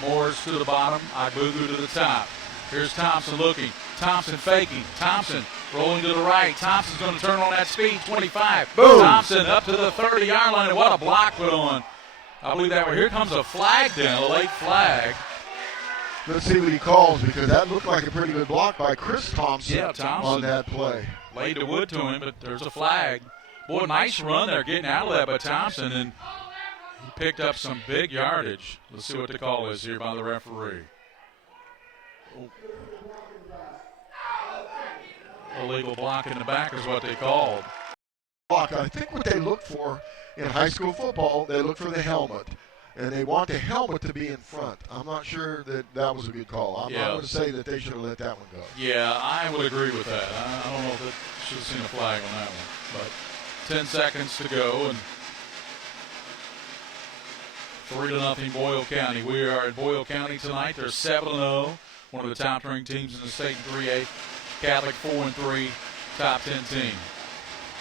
Morris to the bottom, Agbugu to the top. Here's Thompson looking. Thompson faking. Thompson rolling to the right. Thompson's going to turn on that speed, 25. Boom. Thompson up to the 30-yard line, and what a block put on. I believe that one. Here comes a flag down, a late flag. Let's see what he calls, because that looked like a pretty good block by Chris Thompson, on that play. Laid the wood to him, but there's a flag. Boy, nice run there getting out of that by Thompson, and he picked up some big yardage. Let's see what the call is here by the referee. Illegal block in the back is what they called. Block. I think what they look for in high school football, they look for the helmet. And they want the helmet to be in front. I'm not sure that was a good call. I'm not going to say that they should have let that one go. Yeah, I would agree with that. I don't know if they should have seen a flag on that one. But 10 seconds to go, and 3-0 Boyle County. We are in Boyle County tonight. They're 7-0, one of the top-ranked teams in the state in 3A. Catholic 4-3, top 10 team.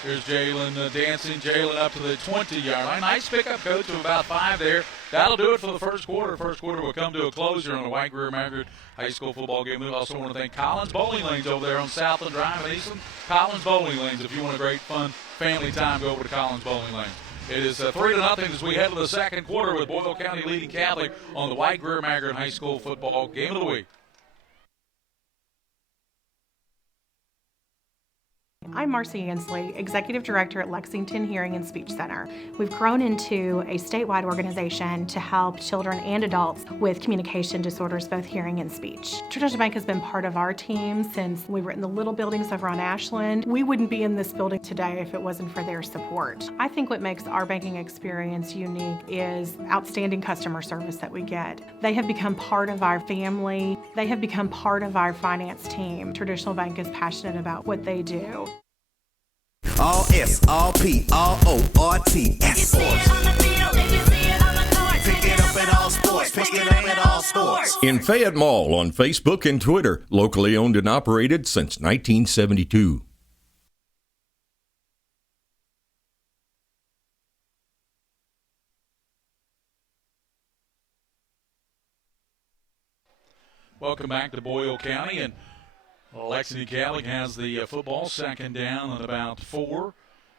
Here's Jalen dancing. Jalen up to the 20-yard line. Nice pickup, coach, of about 5 there. That'll do it for the first quarter. First quarter will come to a close here on the White Greer Margaret High School football game. We also want to thank Collins Bowling Lanes over there on Southland Drive in Eastland. Collins Bowling Lanes. If you want a great, fun family time, go over to Collins Bowling Lanes. It is 3-0 as we head to the second quarter with Boyle County leading Catholic on the White Greer Margaret High School football game of the week. I'm Marcy Ansley, Executive Director at Lexington Hearing and Speech Center. We've grown into a statewide organization to help children and adults with communication disorders, both hearing and speech. Traditional Bank has been part of our team since we were in the little buildings over on Ashland. We wouldn't be in this building today if it wasn't for their support. I think what makes our banking experience unique is outstanding customer service that we get. They have become part of our family. They have become part of our finance team. Traditional Bank is passionate about what they do. All S, all P, all O, R, T, S Sports. Pick it up at all sports. Pick it up at all sports. In Fayette Mall on Facebook and Twitter, locally owned and operated since 1972. Welcome back to Boyle County, and Lexington Catholic has the football, second down and about 4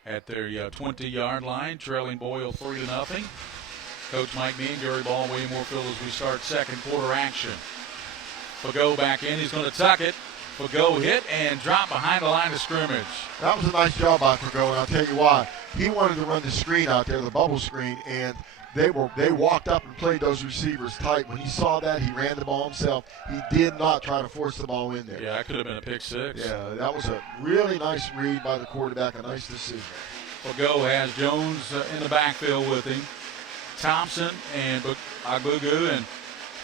at their 20-yard line, trailing Boyle 3-0. Coach Mike Mean, Gary Ball, William Warfield as we start second quarter action. Fago back in, he's going to tuck it. Fago hit and drop behind the line of scrimmage. That was a nice job by Fago, and I'll tell you why. He wanted to run the screen out there, the bubble screen, and they walked up and played those receivers tight. When he saw that, he ran the ball himself. He did not try to force the ball in there. Yeah, that could have been a pick six. Yeah, that was a really nice read by the quarterback, a nice decision. Fago has Jones in the backfield with him. Thompson and Agbugu, and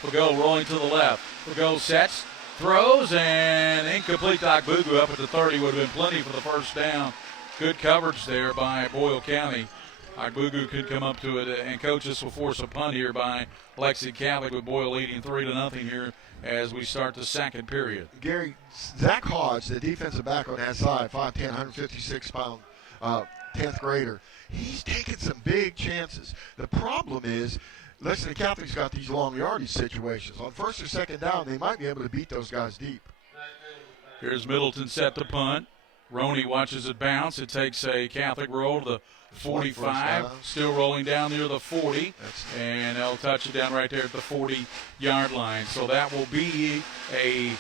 Fago rolling to the left. Fago sets, throws, and incomplete to Agbugu up at the 30. Would have been plenty for the first down. Good coverage there by Boyle County. Agbugu could come up to it, and Coach, this will force a punt here by Lexington Catholic with Boyle leading 3-0 here as we start the second period. Gary, Zach Hodge, the defensive back on that side, 5'10", 156-pound 10th grader, he's taking some big chances. The problem is Lexington Catholic's got these long yardage situations. On first or second down, they might be able to beat those guys deep. Here's Middleton set to punt. Roney watches it bounce. It takes a Catholic roll to the 45, still rolling down near the 40, and they'll touch it down right there at the 40-yard line. So that will be a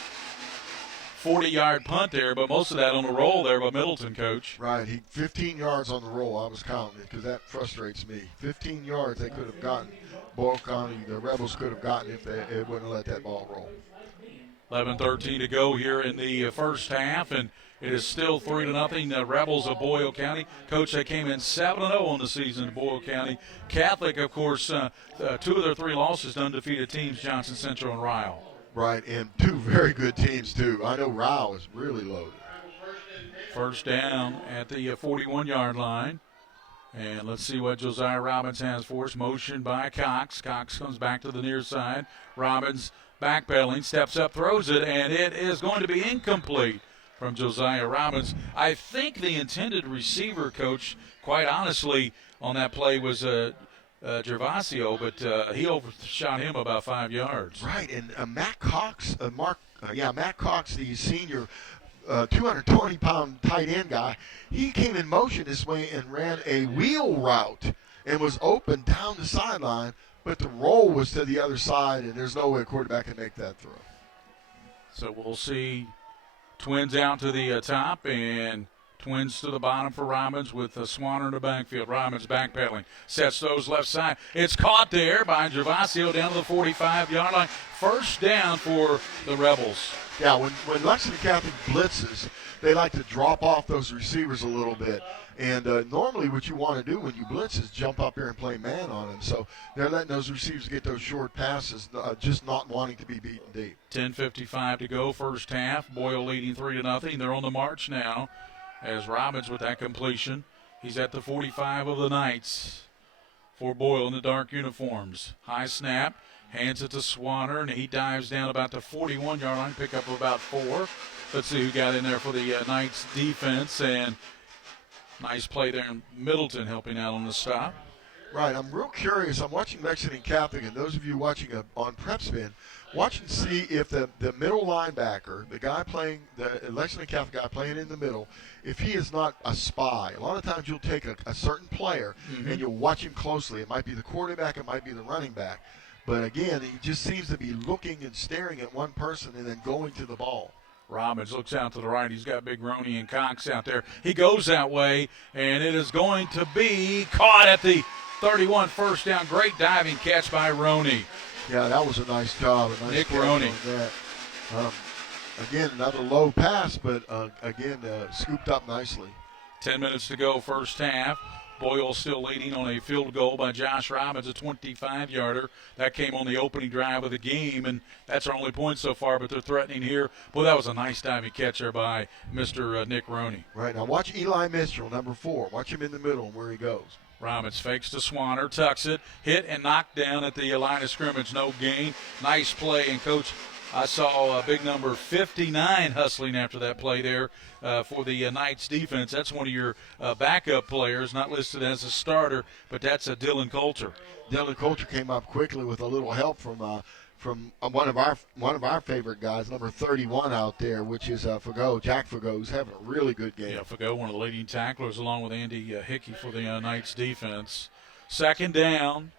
40-yard punt there, but most of that on the roll there by Middleton, Coach. Right, 15 yards on the roll. I was counting it because that frustrates me. 15 yards they could have gotten. Boyle County, the Rebels could have gotten if they wouldn't have let that ball roll. 11:13 to go here in the first half, and it is still 3-0. The Rebels of Boyle County. Coach, they came in 7-0 on the season in Boyle County. Catholic, of course, 2 of their 3 losses to undefeated teams, Johnson Central and Ryle. Right, and 2 very good teams, too. I know Ryle is really loaded. First down at the 41-yard line. And let's see what Josiah Robbins has for us. Motion by Cox. Cox comes back to the near side. Robbins backpedaling, steps up, throws it, and it is going to be incomplete from Josiah Robbins. I think the intended receiver, Coach, quite honestly, on that play was Gervasio, but he overshot him about 5 yards. Right, and Matt Cox, Matt Cox, the senior 220-pound tight end guy, he came in motion this way and ran a wheel route and was open down the sideline, but the roll was to the other side, and there's no way a quarterback can make that throw. So we'll see Twins out to the top and Twins to the bottom for Robbins with Swanner in the backfield. Robbins backpedaling, sets those left side. It's caught there by Gervasio down to the 45-yard line. First down for the Rebels. Yeah, when Lexington Catholic blitzes, they like to drop off those receivers a little bit. And normally what you want to do when you blitz is jump up here and play man on them. So they're letting those receivers get those short passes, just not wanting to be beaten deep. 10:55 to go, first half. Boyle leading 3-0. They're on the march now as Robbins with that completion. He's at the 45 of the Knights for Boyle in the dark uniforms. High snap, hands it to Swanner, and he dives down about the 41-yard line, pick up about 4. Let's see who got in there for the Knights defense, and nice play there in Middleton helping out on the stop. Right, I'm real curious. I'm watching Lexington Catholic, and those of you watching on PrepSpin, watch and see if the middle linebacker, the guy playing, the Lexington Catholic guy playing in the middle, if he is not a spy. A lot of times you'll take a certain player and you'll watch him closely. It might be the quarterback, it might be the running back. But again, he just seems to be looking and staring at one person and then going to the ball. Robbins looks out to the right. He's got Big Roney and Cox out there. He goes that way, and it is going to be caught at the 31, first down. Great diving catch by Roney. Yeah, that was a nice job. A nice Nick Roney. Again, another low pass, but again, scooped up nicely. 10 minutes to go, first half. Boyle still leading on a field goal by Josh Robbins, a 25-yarder. That came on the opening drive of the game, and that's our only point so far, but they're threatening here. Boy, that was a nice diving catch there by Mr. Nick Roney. Right, now watch Eli Mitchell, number 4. Watch him in the middle and where he goes. Robbins fakes to Swanner, tucks it, hit and knocked down at the line of scrimmage, no gain. Nice play, and Coach, I saw a big number 59 hustling after that play there for the Knights defense. That's one of your backup players, not listed as a starter, but that's Dylan Coulter. Dylan Coulter came up quickly with a little help from one of our favorite guys, number 31 out there, which is Fago, Jack Fago, who's having a really good game. Yeah, Fago, one of the leading tacklers, along with Andy Hickey for the Knights defense. Second down.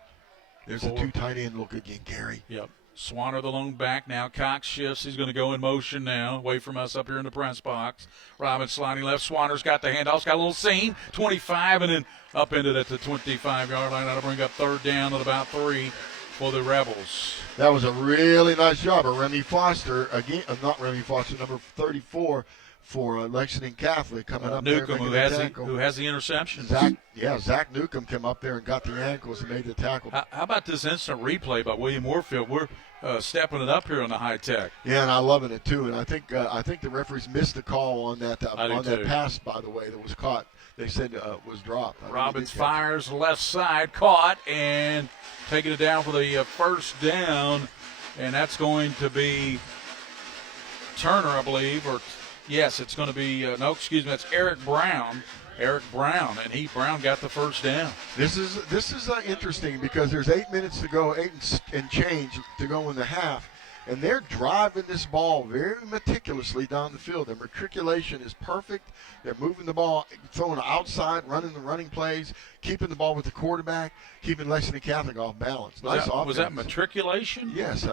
There's a 2 tight end look again, Gary. Yep. Swanner the lone back now. Cox shifts. He's going to go in motion now, away from us up here in the press box. Robbins sliding left. Swanner's got the handoff. Got a little seam. 25, and then up into it at the 25-yard line. That'll bring up third down at about 3 for the Rebels. That was a really nice job of Remy Foster. Again, not Remy Foster, number 34 for Lexington Catholic coming up Newcomb, there. who has the interception. Zach Newcomb came up there and got the ankles and made the tackle. How about this instant replay by William Warfield? We're stepping it up here on the high tech. Yeah, and I'm loving it too. And I think the referees missed the call on that pass, by the way, that was caught. They said was dropped. Robbins fires left side, caught, and taking it down for the first down. And that's going to be Turner, I believe, or yes, it's going to be that's Eric Brown. And Brown got the first down. This is interesting because there's 8 minutes to go, 8 and change to go in the half, and they're driving this ball very meticulously down the field. Their matriculation is perfect. They're moving the ball, throwing outside, running the running plays, keeping the ball with the quarterback, keeping Lexington Catholic off balance. Was that matriculation? Yes,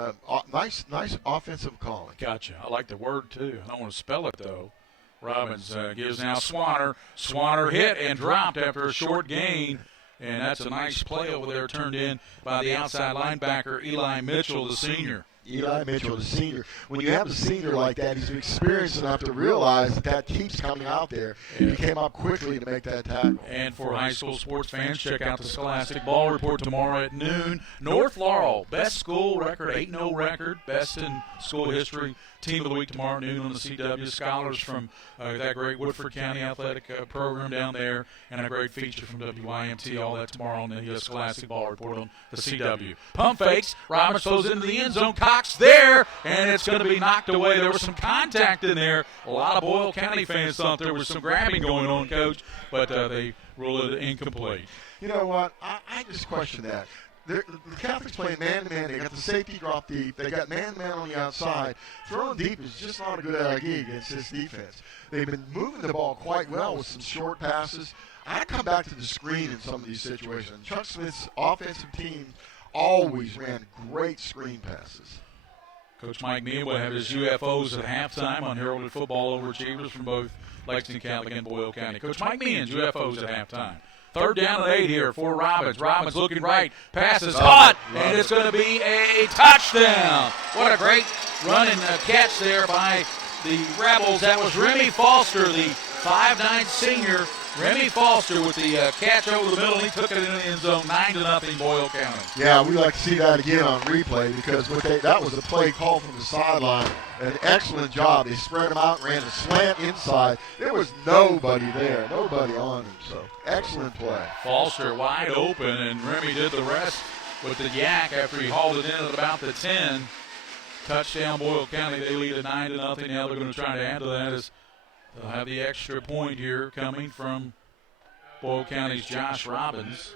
nice offensive calling. Gotcha. I like the word too. I don't want to spell it though. Robbins gives now Swanner. Swanner hit and dropped after a short gain. And that's a nice play over there turned in by the outside linebacker, Eli Mitchell, the senior. Eli Mitchell, the senior. When you have a senior like that, he's experienced enough to realize that keeps coming out there. And he came up quickly to make that tackle. And for high school sports fans, check out the Scholastic Ball Report tomorrow at noon. North Laurel, best school record, 8-0 record, best in school history. Team of the week tomorrow at noon on the CW. Scholars from that great Woodford County athletic program down there, and a great feature from WYMT. All that tomorrow on the Scholastic Ball Report on the CW. Pump fakes. Roberts throws into the end zone. Cox there, and it's going to be knocked away. There was some contact in there. A lot of Boyle County fans thought there was some grabbing going on, Coach, but they ruled it incomplete. You know what? I just question that. The Catholics playing man-to-man. They got the safety drop deep. They got man-to-man on the outside. Throwing deep is just not a good idea against this defense. They've been moving the ball quite well with some short passes. I come back to the screen in some of these situations. Chuck Smith's offensive team always ran great screen passes. Coach Mike Meehan will have his UFOs at halftime on Heralded Football Overachievers from both Lexington Catholic and Boyle County. Coach Mike Meehan's UFOs at halftime. Third down and 8 here for Robbins. Robbins looking right. Pass is caught, and it's going to be a touchdown. What a great run and catch there by the Rebels. That was Remy Foster, the 5'9" senior. Remy Foster with the catch over the middle. He took it in the end zone, 9-0 Boyle County. Yeah, we like to see that again on replay because that was a play call from the sideline. An excellent job. They spread him out, ran a slant inside. There was nobody there, nobody on him. So excellent play. Foster wide open, and Remy did the rest with the yak after he hauled it in at about the 10. touchdown. Boyle County, they lead at 9-0. Now they're going to try to add to that as they'll have the extra point here coming from Boyle County's Josh Robbins.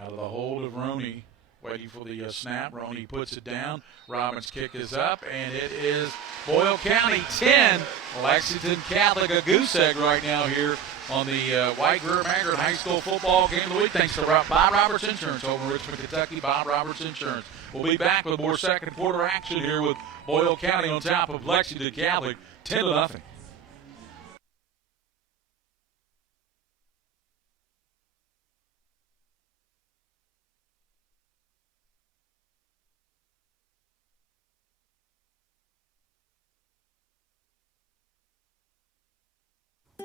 Out of the hold of Roney, waiting for the snap. Roney puts it down. Robbins' kick is up, and it is Boyle County 10, Lexington Catholic, a goose egg right now here on the White Greer Maggard High School football game of the week. Thanks to Bob Roberts Insurance over in Richmond, Kentucky. Bob Roberts Insurance. We'll be back with more second quarter action here with Boyle County on top of Lexington Catholic, 10-0.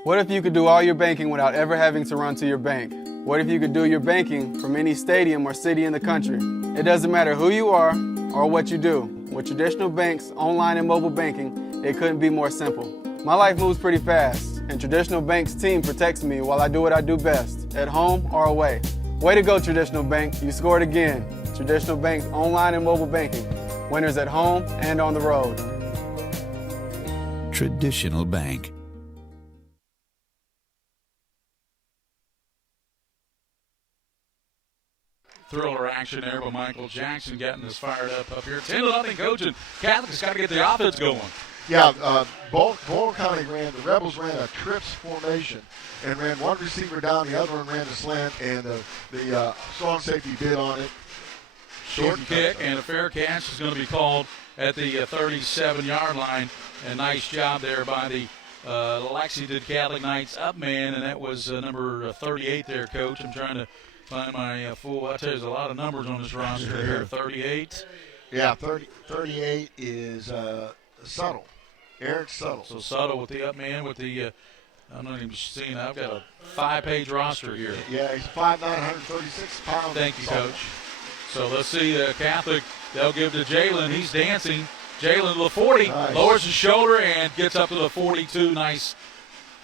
What if you could do all your banking without ever having to run to your bank? What if you could do your banking from any stadium or city in the country? It doesn't matter who you are or what you do. With traditional banks, online and mobile banking, it couldn't be more simple. My life moves pretty fast, and Traditional Bank's team protects me while I do what I do best, at home or away. Way to go, Traditional Bank. You scored again. Traditional Bank's online and mobile banking. Winners at home and on the road. Traditional Bank. Thriller action there by Michael Jackson getting us fired up here. 10-0 coaching. Catholic's got to get the offense going. Yeah, Boyle County the Rebels ran a trips formation and ran one receiver down, the other one ran the slant, and the strong safety bid on it. Short kick and a fair catch is going to be called at the 37-yard line. A nice job there by the Lexington Catholic Knights up man, and that was number 38 there, Coach. I'm trying to find my full. I tell you, there's a lot of numbers on this roster here. 38. Yeah, 38 is Subtle. Eric Subtle. So Subtle with the up man with the. I'm not even seeing. I've got a 5-page roster here. Yeah, he's 5'9", 136 pounds. Thank you, Coach. So let's see. Catholic. They'll give to Jalen. He's dancing. Jalen to the 40, nice. Lowers his shoulder and gets up to the 42. Nice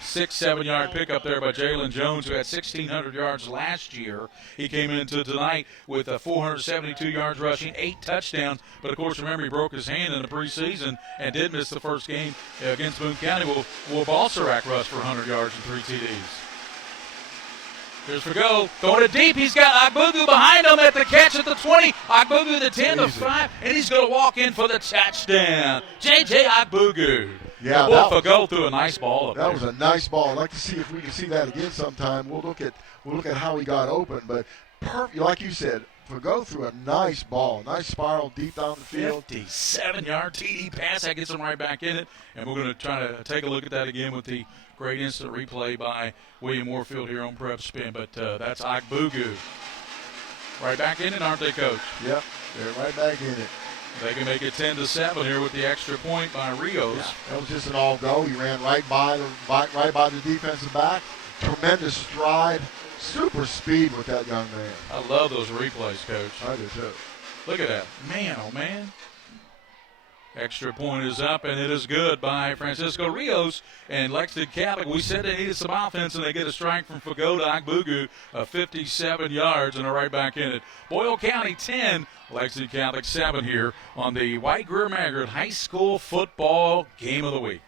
6-7 yard pickup there by Jalen Jones, who had 1,600 yards last year. He came into tonight with 472 yards rushing, 8 touchdowns. But, of course, remember, he broke his hand in the preseason and did miss the first game against Boone County. Will Balsarac rush for 100 yards and 3 TDs. Here's Fago, going it deep. He's got Agbugu behind him at the catch at the 20. Agbugu the 10, the 5, and he's going to walk in for the touchdown. J.J. Agbugu. Yeah, Fago threw a nice ball up there. That was a nice ball. I'd like to see if we can see that again sometime. We'll look at how he got open, but perfect, like you said. Fago threw a nice ball, nice spiral deep down the field. 57-yard TD pass. That gets him right back in it. And we're going to try to take a look at that again with the great instant replay by William Warfield here on PrepSpin. But that's Agbugu. Right back in it, aren't they, Coach? Yep, they're right back in it. They can make it 10-7 here with the extra point by Rios. Yeah, that was just an all-go. He ran right by the defensive back. Tremendous stride. Super speed with that young man. I love those replays, Coach. I do too. Look at that. Man, oh man. Extra point is up, and it is good by Francisco Rios. And Lexington Catholic, we said they needed some offense, and they get a strike from Fago to Agbugu, 57 yards, and are right back in it. Boyle County 10, Lexington Catholic 7 here on the White Greer Maggard High School Football Game of the Week.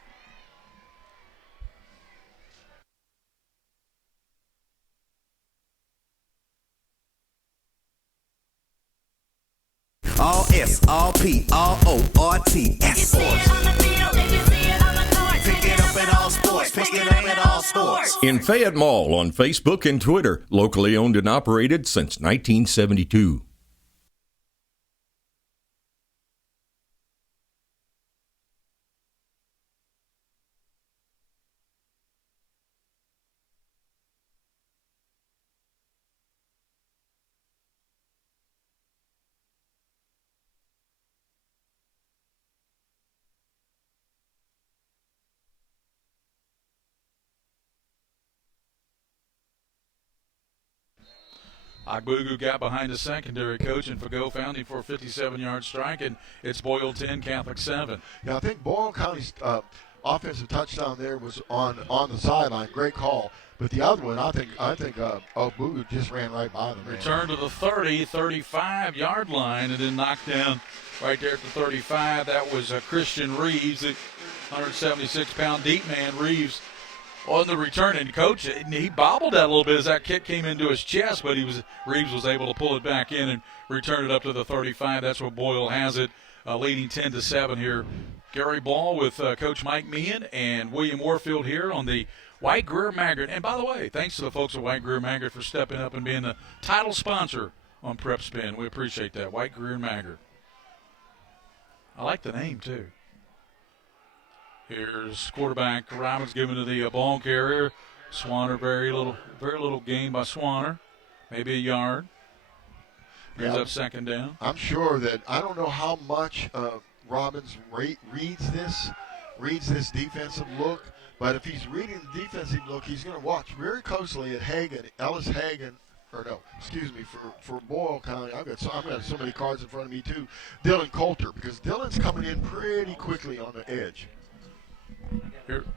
All S, all P, all O, R, T, S. Pick it up at all sports. Pick it up at all sports. In Fayette Mall on Facebook and Twitter, locally owned and operated since 1972. Agbugu got behind the secondary, Coach, and Fago found him for a 57-yard strike, and it's Boyle 10, Catholic 7. Yeah, I think Boyle County's offensive touchdown there was on the sideline. Great call. But the other one, I think Obugu just ran right by them. Return to the 30, 35-yard line, and then knocked down right there at the 35. That was Christian Reeves, the 176-pound deep man. Reeves on the return, and Coach, he bobbled that a little bit as that kick came into his chest, but Reeves was able to pull it back in and return it up to the 35. That's where Boyle has it, leading 10-7 here. Gary Ball with Coach Mike Meehan and William Warfield here on the White Greer Maggard. And by the way, thanks to the folks at White Greer Maggard for stepping up and being the title sponsor on PrepSpin. We appreciate that. White Greer Maggard. I like the name, too. Here's quarterback Robbins giving to the ball carrier. Swanner, very little gain by Swanner. Maybe a yard. Brings up second down. I'm sure that I don't know how much Robbins reads this defensive look. But if he's reading the defensive look, he's going to watch very closely at for Boyle County. I've got so many cards in front of me too. Dylan Coulter, because Dylan's coming in pretty quickly on the edge.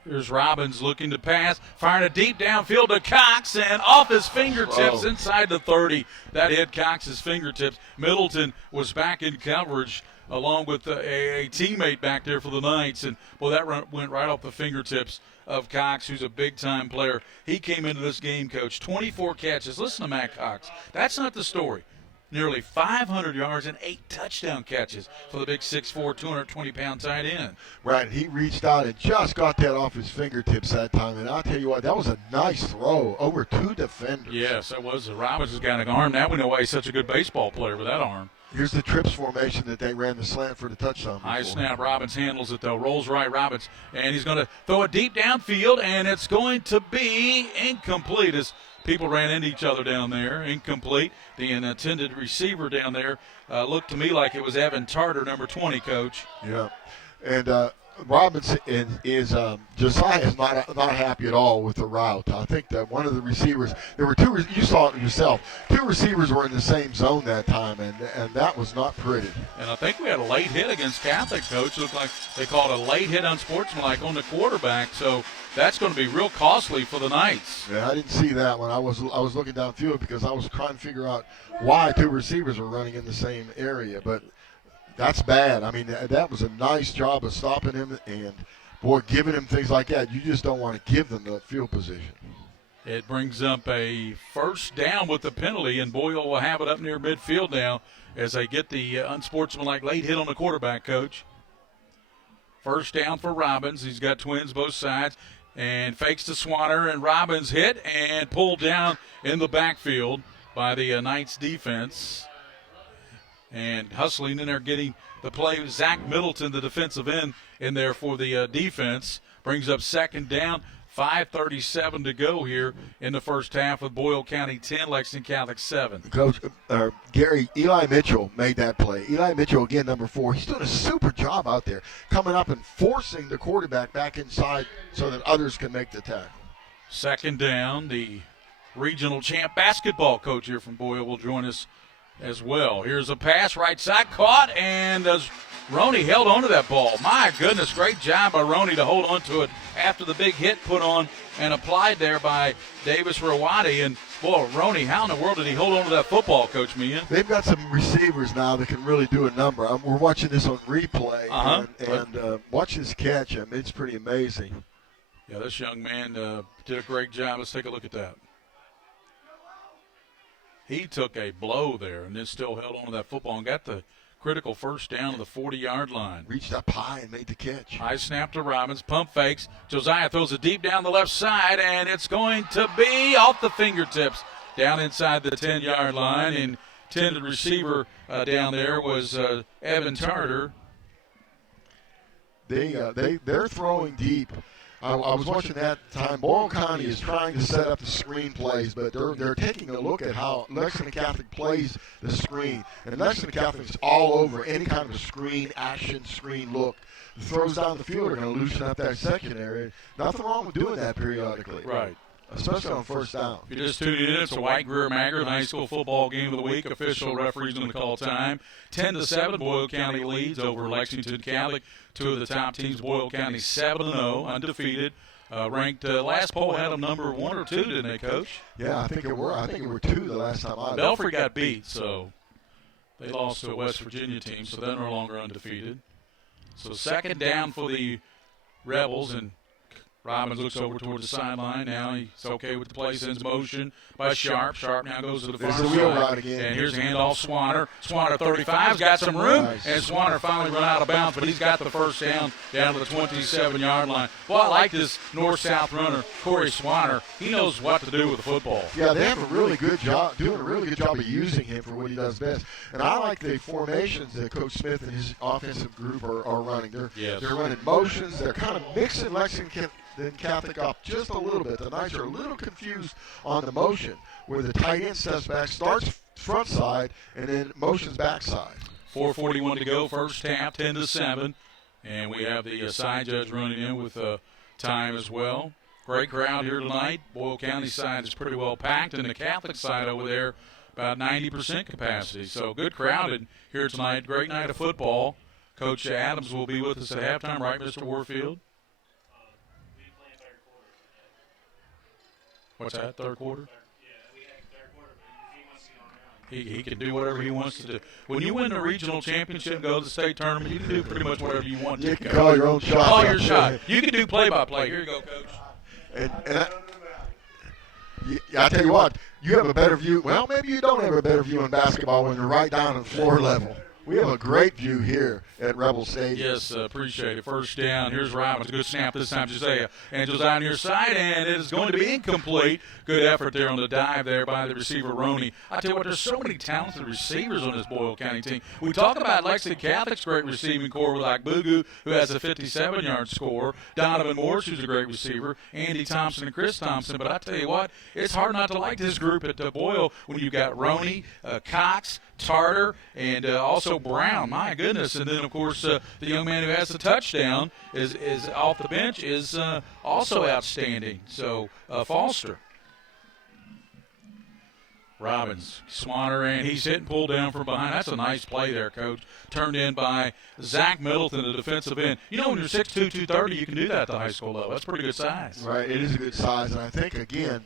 Here's Robbins looking to pass, firing a deep downfield to Cox, and off his fingertips inside the 30. That hit Cox's fingertips. Middleton was back in coverage along with a teammate back there for the Knights. And, well, that went right off the fingertips of Cox, who's a big-time player. He came into this game, Coach, 24 catches. Listen to Matt Cox. That's not the story. Nearly 500 yards and 8 touchdown catches for the big 6'4", 220-pound tight end. Right, he reached out and just got that off his fingertips that time. And I'll tell you what, that was a nice throw over 2 defenders. Yes, that was. Robbins has got an arm. Now we know why he's such a good baseball player with that arm. Here's the trips formation that they ran the slant for the touchdown before. High snap. Robbins handles it, though. Rolls right, Robbins. And he's going to throw it deep downfield, and it's going to be incomplete as people ran into each other down there. Incomplete. The intended receiver down there looked to me like it was Evan Tarter, number 20, Coach. Yeah. And Robbins is Josiah is not happy at all with the route. I think that one of the receivers, there were two, you saw it yourself, 2 receivers were in the same zone that time, and that was not pretty. And I think we had a late hit against Catholic, Coach. It looked like they called a late hit unsportsmanlike on the quarterback, so that's going to be real costly for the Knights. Yeah, I didn't see that one. I was looking downfield because I was trying to figure out why 2 receivers were running in the same area, but that's bad. I mean, that was a nice job of stopping him, and, boy, giving him things like that, you just don't want to give them the field position. It brings up a first down with the penalty, and Boyle will have it up near midfield now as they get the unsportsmanlike late hit on the quarterback, Coach. First down for Robbins. He's got twins both sides, and fakes to Swanner, and Robbins hit and pulled down in the backfield by the Knights defense. And hustling in there, getting the play. Zach Middleton, the defensive end, in there for the defense. Brings up second down. 5:37 to go here in the first half with Boyle County 10, Lexington Catholic 7. Coach, Gary, Eli Mitchell made that play. Eli Mitchell, again, number 4. He's doing a super job out there, coming up and forcing the quarterback back inside so that others can make the tackle. Second down. The regional champ basketball coach here from Boyle will join us as well. Here's a pass, right side, caught, and Roney held onto that ball. My goodness, great job by Roney to hold onto it after the big hit put on and applied there by Davis Rawati. And, boy, Roney, how in the world did he hold onto that football, Coach Meehan? They've got some receivers now that can really do a number. We're watching this on replay, and watch this catch. I mean, it's pretty amazing. Yeah, this young man did a great job. Let's take a look at that. He took a blow there and then still held on to that football and got the critical first down to the 40-yard line. Reached up high and made the catch. High snap to Robbins, pump fakes. Josiah throws it deep down the left side, and it's going to be off the fingertips down inside the 10-yard line. And intended receiver down there was Evan Tarter. They're throwing deep. I was watching that time. Boyle County is trying to set up the screen plays, but they're taking a look at how Lexington Catholic plays the screen. And Lexington Catholic's all over any kind of a screen, action, screen look. The throws down the field are going to loosen up that secondary. Nothing wrong with doing that periodically. Right. especially on first down. If you're just tuning in, it's a White Greer Maggard High School football game of the week. Official referees going to call time. 10-7, Boyle County leads over Lexington Catholic. Two of the top teams, Boyle County 7-0, undefeated. Ranked last poll had them number 1 or 2, didn't they, Coach? Yeah, I think it were 2 the last time I. Belfry got beat, so they lost to a West Virginia team, so they're no longer undefeated. So second down for the Rebels, and Robbins looks over toward the sideline. Now he's okay with the play, sends motion by Sharp. Sharp now goes to the far There's the wheel side. route again. And here's a handoff, Swanner. Swanner 35's got some room, and Swanner finally run out of bounds, but he's got the first down to the 27-yard line. Well, I like this north-south runner, Corey Swanner. He knows what to do with the football. Yeah, they have a really good job, doing a really good job of using him for what he does best. And I like the formations that Coach Smith and his offensive group are running. They're running motions. They're kind of mixing Lexington Catholic up just a little bit. The Knights are a little confused on the motion, where the tight end steps back, starts front side, and then motions backside. 4:41 to go, first half, 10-7. And we have the side judge running in with time as well. Great crowd here tonight. Boyle County side is pretty well packed, and the Catholic side over there, about 90% capacity. So good crowded here tonight. Great night of football. Coach Adams will be with us at halftime, right, Mr. Warfield? What's that, third quarter? He can do whatever he wants to do. When you win the regional championship and go to the state tournament, you can do pretty much whatever you want to. You can call your own shot. Call your shot. You can do play-by-play. Here you go, Coach. And I tell you what, you have a better view. Well, maybe you don't have a better view in basketball when you're right down at floor level. We have a great view here at Rebel Stadium. Yes, appreciate it. First down. Here's Robbins. Good snap this time, Josiah. And Josiah on your side, and it is going to be incomplete. Good effort there on the dive there by the receiver, Roney. I tell you what, there's so many talented receivers on this Boyle County team. We talk about Lexington Catholic's great receiving core with like Bugu, who has a 57-yard score, Donovan Morse, who's a great receiver, Andy Thompson and Chris Thompson. But I tell you what, it's hard not to like this group at Boyle when you've got Roney, Cox, Tarter, and also Brown. My goodness. And then, of course, the young man who has the touchdown is off the bench is also outstanding. So, Foster. Robbins, Swanner, and he's hit and pulled down from behind. That's a nice play there, Coach. Turned in by Zach Middleton, the defensive end. You know, when you're 6'2", 230, you can do that at the high school level. That's pretty good size. Right, it is a good size. And I think, again,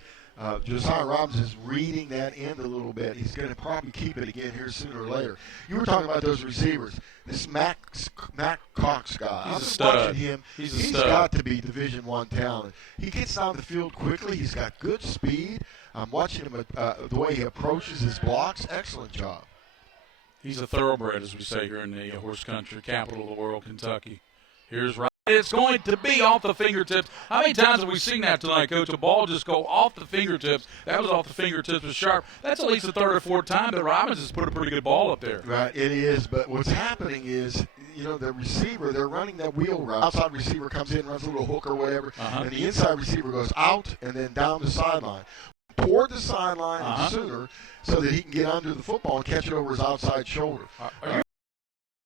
Josiah Robbins is reading that end a little bit. He's going to probably keep it again here sooner or later. You were talking about those receivers. This Matt Cox guy. He's a stud. Watching him. He's a stud. Got to be Division I talent. He gets down the field quickly. He's got good speed. I'm watching him, the way he approaches his blocks. Excellent job. He's a thoroughbred, as we say here in the horse country, capital of the world, Kentucky. Here's Robbins. It's going to be off the fingertips. How many times have we seen that tonight, Coach? A ball just go off the fingertips. That was off the fingertips of Sharp. That's at least the third or fourth time that Robbins has put a pretty good ball up there. Right, it is. But what's happening is, you know, the receiver, they're running that wheel route. Outside receiver comes in, runs a little hook or whatever, and the inside receiver goes out and then down the sideline. Toward the sideline and sooner so that he can get under the football and catch it over his outside shoulder.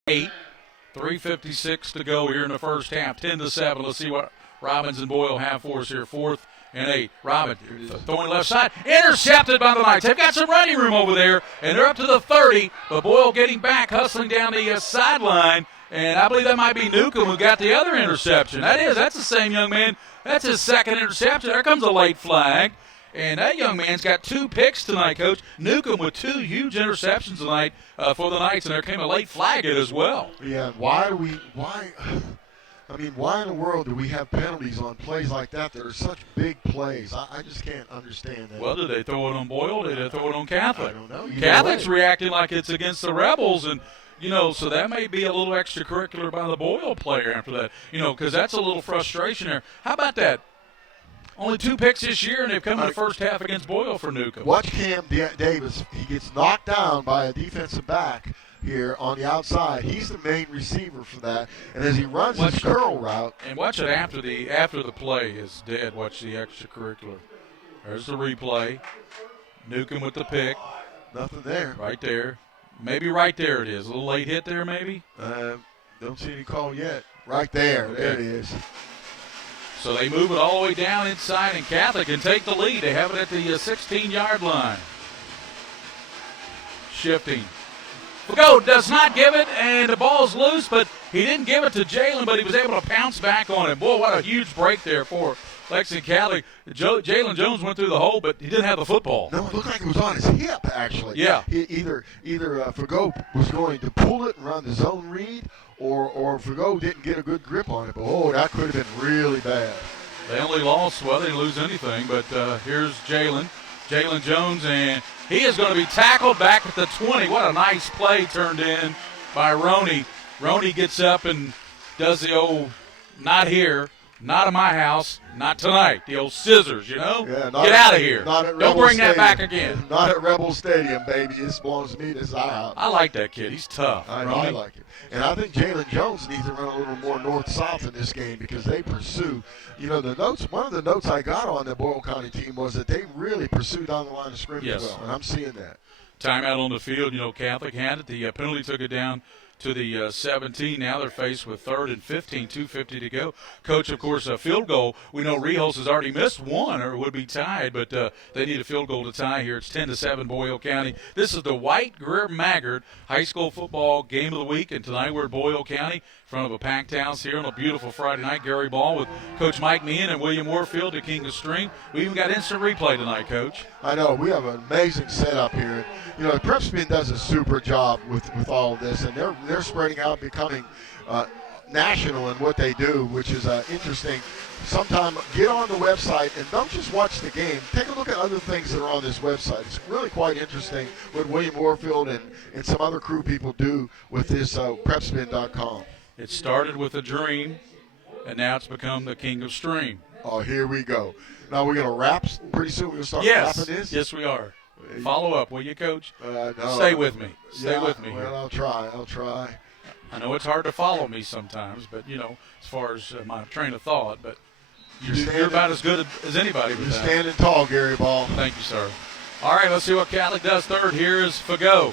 3:56 to go here in the first half, 10-7. Let's see what Robbins and Boyle have for us here. 4th and 8. Robbins throwing left side, intercepted by the Knights. They've got some running room over there, and they're up to the 30. But Boyle getting back, hustling down the sideline, and I believe that might be Newcomb who got the other interception. That's the same young man. That's his second interception. There comes a late flag. And that young man's got 2 picks tonight, Coach. Newcomb with 2 huge interceptions tonight for the Knights, and there came a late flag in as well. Yeah, why in the world do we have penalties on plays like that that are such big plays? I just can't understand that. Well, did they throw it on Boyle? Did they throw it on Catholic? I don't know. Catholic's reacting like it's against the Rebels, and you know, so that may be a little extracurricular by the Boyle player after that, you know, because that's a little frustration there. How about that? Only 2 picks this year, and they've come in the first half against Boyle for Newcomb. Watch Cam Davis. He gets knocked down by a defensive back here on the outside. He's the main receiver for that. And as he runs his curl route. And watch it after the play is dead. Watch the extracurricular. There's the replay. Newcomb with the pick. Nothing there. Right there. Maybe right there it is. A little late hit there maybe? Don't see any call yet. Right there. Okay. There it is. So they move it all the way down inside, and Catholic can take the lead. They have it at the 16-yard line. Shifting. Fago does not give it, and the ball's loose, but he didn't give it to Jalen, but he was able to pounce back on it. Boy, what a huge break there for Lexington Catholic. Jalen Jones went through the hole, but he didn't have the football. No, it looked like it was on his hip, actually. Yeah. Either Fago was going to pull it and run the zone read, or Fago didn't get a good grip on it. But, that could have been really bad. They only lost, they didn't lose anything, but here's Jalen Jones, and he is going to be tackled back at the 20. What a nice play turned in by Roney. Roney gets up and does the old, not here, not in my house, not tonight. The old scissors, Yeah, Get out of here. Don't bring that back again. Not at Rebel Stadium, baby. This belongs to me. This is our house. I like that kid. He's tough. I like it. And I think Jalen Jones needs to run a little more north-south in this game because they pursue. The notes. One of the notes I got on the Boyle County team was that they really pursue down the line of scrimmage well, and I'm seeing that. Timeout on the field. Catholic had it. The penalty took it down to the 17. Now they're faced with 3rd and 15, 2:50 to go. Coach, of course, a field goal. We know Rehos has already missed one or would be tied, but they need a field goal to tie here. It's 10-7 Boyle County. This is the White Greer Maggard High School Football Game of the Week, and tonight we're at Boyle County in front of a packed house here on a beautiful Friday night. Gary Ball with Coach Mike Meehan and William Warfield, the King of String. We even got instant replay tonight, Coach. I know. We have an amazing setup here. PrepSpin does a super job with all of this, and they're spreading out, becoming national in what they do, which is interesting. Sometime get on the website and don't just watch the game. Take a look at other things that are on this website. It's really quite interesting what William Warfield and some other crew people do with this PrepSpin.com. It started with a dream, and now it's become the King of Stream. Oh, here we go. Now we're going to wrap pretty soon. We're going to start wrapping this? Yes, we are. Follow up, will you, Coach? No. Stay with me. Stay with me. Well, I'll try. I know it's hard to follow me sometimes, but, as far as my train of thought, but you're about as good as anybody with You're that. standing tall, Gary Ball. Thank you, sir. All right, let's see what Catholic does third. Here is Fago,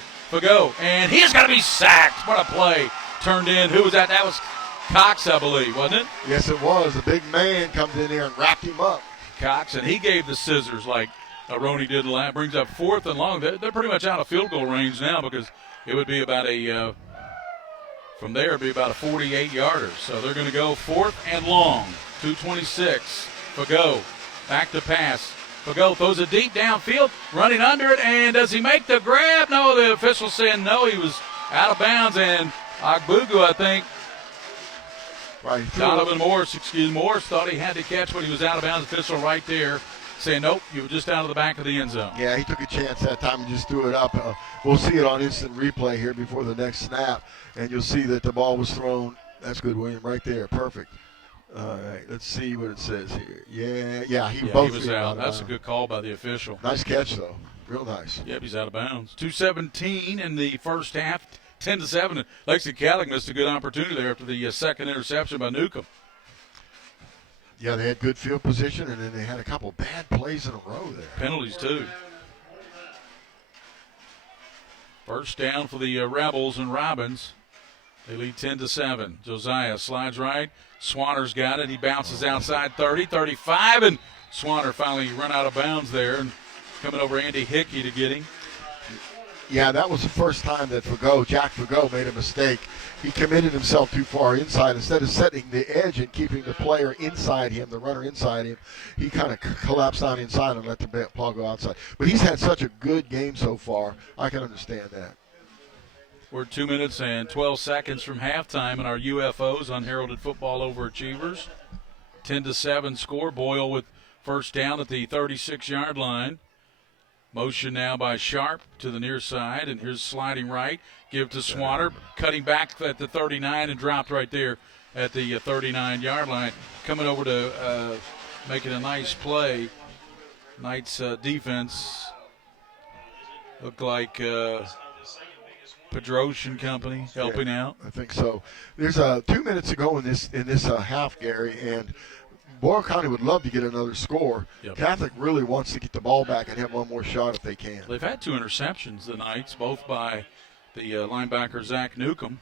and he's going to be sacked. What a play turned in. Who was that? That was Cox, I believe, wasn't it? Yes, it was. The big man comes in there and wrapped him up. Cox, and he gave the scissors like Roney did last. Brings up 4th and long. They're pretty much out of field goal range now because it would be about from there it'd be about a 48-yarder. So they're going to go 4th and long. 2:26. Fago back to pass. Fago throws it deep downfield, running under it, and does he make the grab? No, the official saying no, he was out of bounds, and Agbugu, I think, Donovan Morris thought he had to catch when he was out of bounds. Official right there saying, nope, you were just out of the back of the end zone. Yeah, he took a chance that time and just threw it up. We'll see it on instant replay here before the next snap, and you'll see that the ball was thrown. That's good, William, right there. Perfect. All right, let's see what it says here. Yeah, he was out. That's a good call by the official. Nice catch, though. Real nice. Yep, he's out of bounds. 2:17 in the first half, 10-7. Lexington Catholic missed a good opportunity there after the second interception by Newcomb. Yeah, they had good field position, and then they had a couple bad plays in a row there. Penalties, too. First down for the Rebels and Robbins. They lead 10-7. Josiah slides right. Swanner's got it. He bounces outside 30, 35, and Swanner finally run out of bounds there and coming over Andy Hickey to get him. Yeah, that was the first time that Jack Fago made a mistake. He committed himself too far inside. Instead of setting the edge and keeping the player inside him, the runner inside him, he kind of collapsed down inside and let the ball go outside. But he's had such a good game so far. I can understand that. We're 2 minutes and 12 seconds from halftime in our UFOs, Unheralded Football Overachievers. 10-7 score. Boyle with first down at the 36-yard line. Motion now by Sharp to the near side, and here's sliding right. Give to Swanner, cutting back at the 39 and dropped right there at the 39-yard line. Coming over to making a nice play. Knight's defense looked like Pedroche and company helping out. I think so. There's 2 minutes to go in this half, Gary, and Boyle County would love to get another score. Yep. Catholic really wants to get the ball back and have one more shot if they can. They've had 2 interceptions the Knights, both by the linebacker Zach Newcomb.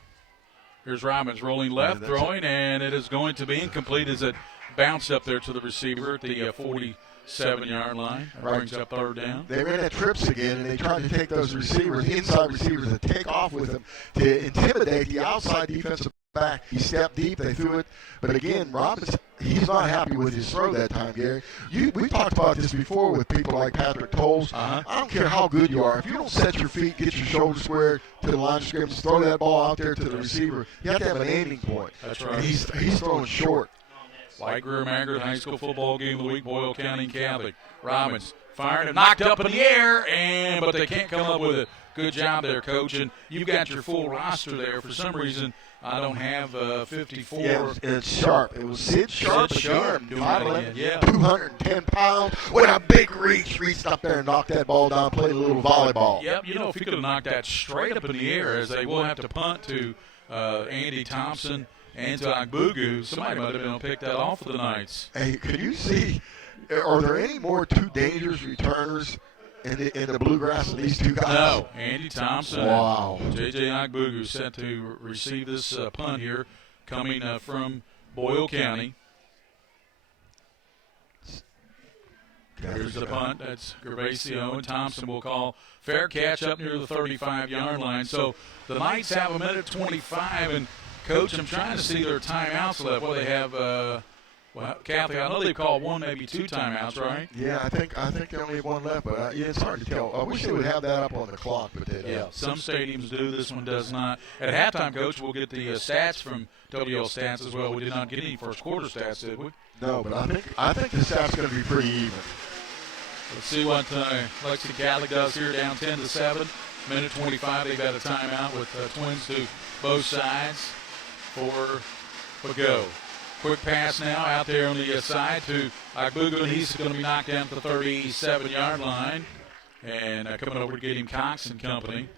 Here's Robbins rolling left, throwing, and it is going to be incomplete as it bounce up there to the receiver at the 47-yard line. That brings up third down. They ran that trips again, and they tried to take those receivers, inside receivers, and take off with them to intimidate the outside defensive back. He stepped deep, they threw it. But again, Robbins, he's not happy with his throw that time, Gary. We talked about this before with people like Patrick Tolles. I don't care how good you are. If you don't set your feet, get your shoulders squared to the line of scrimmage, throw that ball out there to the receiver, you have to have an aiming point. That's right. And he's throwing short. White Greer Maggard High School football game of the week, Boyle County Catholic. Robbins fired and knocked up in the air, but they can't come up with it. Good job there, Coach. And you've got your full roster there. For some reason, I don't have 54. Yeah, it's Sharp. It was Sid Sharp again. Doing that again. Yeah. 210 pounds with a big reach. Reached up there and knocked that ball down, played a little volleyball. Yep, if he could have knocked that straight up in the air, as they will have to punt to Andy Thompson and to Agbugu, somebody might have been able to pick that off for the Knights. Hey, can you see, are there any more two dangerous returners in the bluegrass than these two guys? No, Andy Thompson wow. and J.J. Agbugu set to receive this punt here coming from Boyle County. Here's the punt. That's Gervasio, and Thompson will call fair catch up near the 35-yard line. So the Knights have a minute 25, and Coach, I'm trying to see their timeouts left. Well, they have, Catholic, I know they called one, maybe two timeouts, right? Yeah, I think they only have one left, but it's hard to tell. I wish they would have that up on the clock, but they don't. Yeah, some stadiums do. This one does not. At halftime, Coach, we'll get the stats from WL Stats as well. We did not get any first quarter stats, did we? No, but I think the stats going to be pretty even. Let's see what Lexington Catholic does here, down 10-7. Minute 25, they've had a timeout with Twins to both sides for go. Quick pass now out there on the side to Agbugu, and he's going to be knocked down to the 37-yard line. And coming over to get him Cox and company.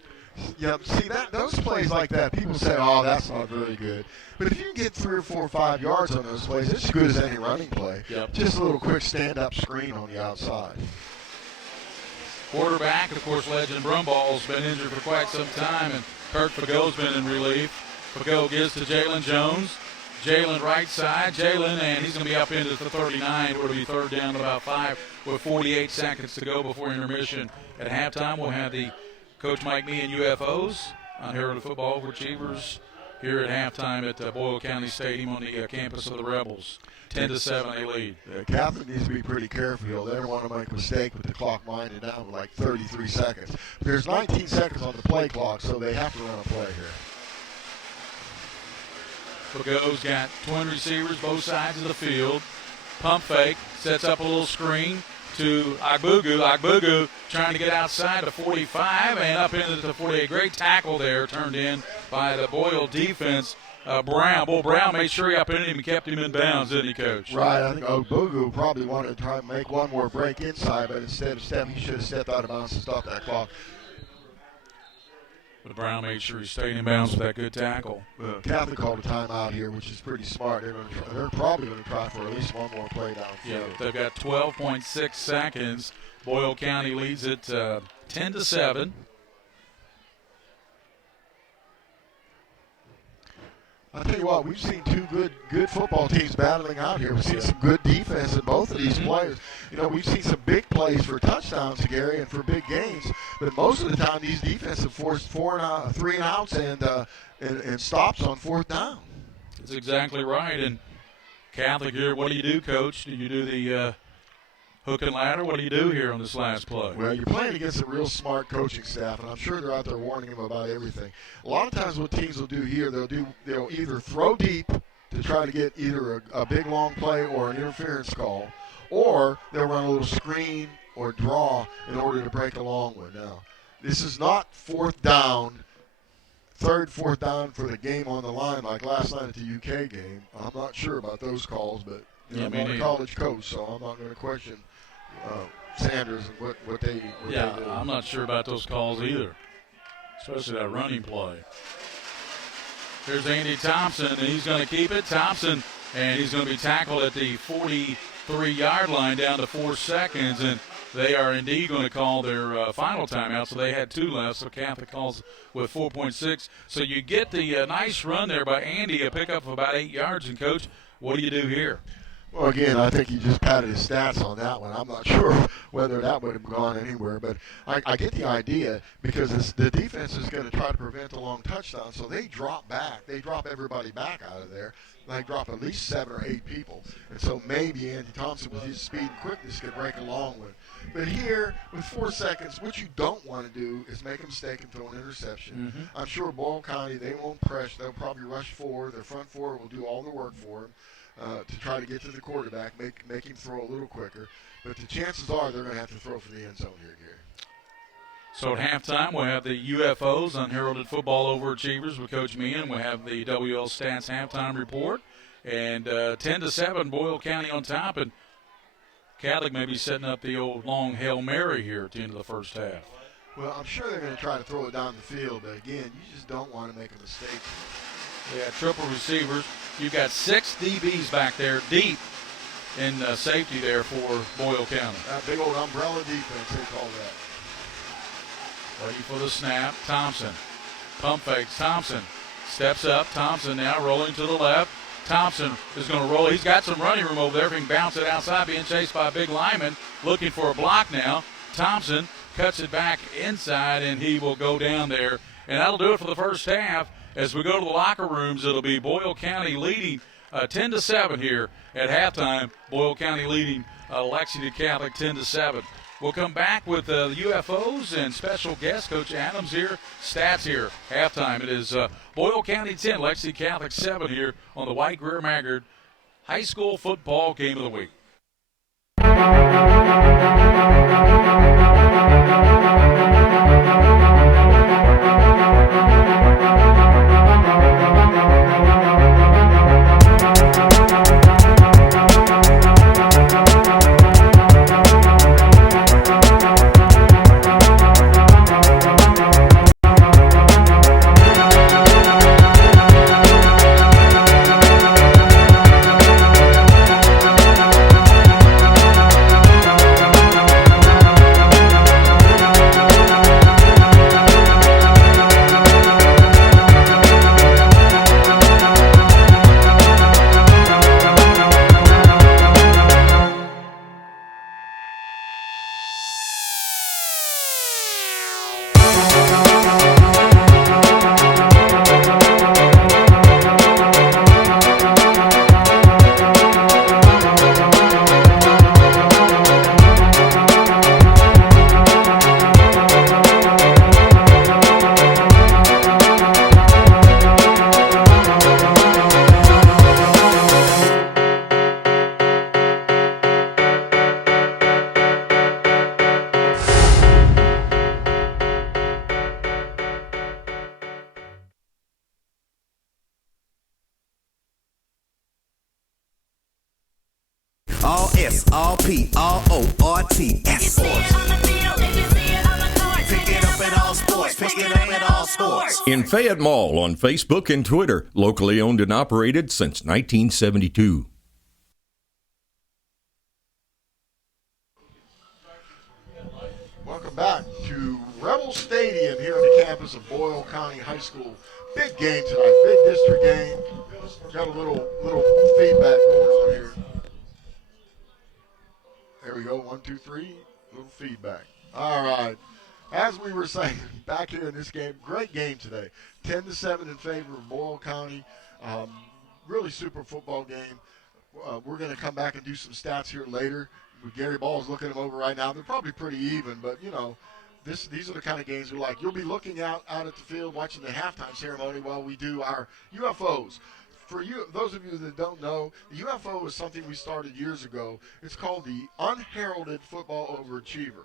Yeah, see, those plays like that, people say, oh, that's not very good. But if you get 3 or 4 or 5 yards on those plays, it's as good as any running play. Yep. Just a little quick stand-up screen on the outside. Quarterback, of course, Legend Brumball's been injured for quite some time, and Kirk Fago's been in relief. Fago gives to Jalen Jones. Jalen right side. Jalen, and he's going to be up into the 39. It'll be third down to about 5 with 48 seconds to go before intermission. At halftime, we'll have the Coach Mike Me and UFOs on Herald Football Overachievers here at halftime at Boyle County Stadium on the campus of the Rebels. 10-7, they lead. Catholic needs to be pretty careful. They don't want to make a mistake with the clock winding down with like 33 seconds. But there's 19 seconds on the play clock, so they have to run a play here. Fago's got twin receivers both sides of the field. Pump fake, sets up a little screen to Agbugu. Agbugu trying to get outside the 45 and up into the 48. Great tackle there, turned in by the Boyle defense. Brown. Bull Brown made sure he up in him and kept him in bounds, didn't he, Coach? Right. I think Agbugu probably wanted to try and make one more break inside, but instead of stepping, he should have stepped out of bounds to stop that clock. But Brown made sure he stayed in bounds with that good tackle. Catholic called a timeout here, which is pretty smart. They're probably going to try for at least one more play down. Yeah, they've got 12.6 seconds. Boyle County leads it 10-7. I'll tell you what, we've seen two good football teams battling out here. We've seen some good defense in both of these players. We've seen some big plays for touchdowns, Gary, and for big gains. But most of the time, these defenses have forced 3 and outs and stops on fourth down. That's exactly right. And Catholic here, what do you do, Coach? Do you do the hook and ladder? What do you do here on this last play? Well, you're playing against a real smart coaching staff, and I'm sure they're out there warning him about everything. A lot of times what teams will do here, they'll either throw deep to try to get either a big long play or an interference call, or they'll run a little screen or draw in order to break a long one. Now, this is not fourth down, fourth down for the game on the line like last night at the UK game. I'm not sure about those calls, but I'm not a college coach, so I'm not going to question Sanders and what they do. I'm not sure about those calls either, especially that running play. Here's Andy Thompson, and he's going to keep it. Thompson, and he's going to be tackled at the 43-yard line down to 4 seconds, and they are indeed going to call their final timeout, so they had 2 left, so Catholic calls with 4.6. So you get the nice run there by Andy, a pickup of about 8 yards, and, Coach, what do you do here? Well, again, I think he just patted his stats on that one. I'm not sure whether that would have gone anywhere, but I get the idea because the defense is going to try to prevent a long touchdown, so they drop back. They drop everybody back out of there. They drop at least 7 or 8 people, and so maybe Andy Thompson with his speed and quickness could break along with. But here, with 4 seconds, what you don't want to do is make a mistake and throw an interception. Mm-hmm. I'm sure Boyle County, they won't press. They'll probably rush forward. Their front four will do all the work for them. To try to get to the quarterback, make him throw a little quicker. But the chances are they're going to have to throw for the end zone here, Gary. So at halftime, we'll have the UFOs, Unheralded Football Overachievers, with Coach Meehan. We'll have the WL Stats halftime report. And 10-7, Boyle County on top. And Catholic may be setting up the old long Hail Mary here at the end of the first half. Well, I'm sure they're going to try to throw it down the field. But, again, you just don't want to make a mistake. Yeah, triple receivers. You've got 6 DBs back there deep in safety there for Boyle County. That big old umbrella defense, they call that. Ready for the snap. Thompson. Pump fakes. Thompson steps up. Thompson now rolling to the left. Thompson is going to roll. He's got some running room over there. If he can bounce it outside, being chased by a big lineman. Looking for a block now. Thompson cuts it back inside, and he will go down there. And that'll do it for the first half. As we go to the locker rooms, it'll be Boyle County leading 10-7 here at halftime. Boyle County leading Lexington Catholic 10-7. We'll come back with the UFOs and special guest Coach Adams here. Stats here. Halftime. It is Boyle County 10, Lexington Catholic 7 here on the White Greer Maggard High School Football Game of the Week. All S, all P, all O, R, T, S Sports. Pick it up at all sports. Pick it up at all sports. In Fayette Mall on Facebook and Twitter, locally owned and operated since 1972. Welcome back to Rebel Stadium here on the campus of Boyle County High School. Big game tonight, big district game. Got a little feedback going on here. There we go, 1, 2, 3, little feedback. All right. As we were saying, back here in this game, great game today. 10-7 in favor of Boyle County. Really super football game. We're going to come back and do some stats here later. Gary Ball's looking them over right now. They're probably pretty even, but, you know, these are the kind of games we like. You'll be looking out at the field watching the halftime ceremony while we do our UFOs. For you, those of you that don't know, the UFO is something we started years ago. It's called the Unheralded Football Overachiever.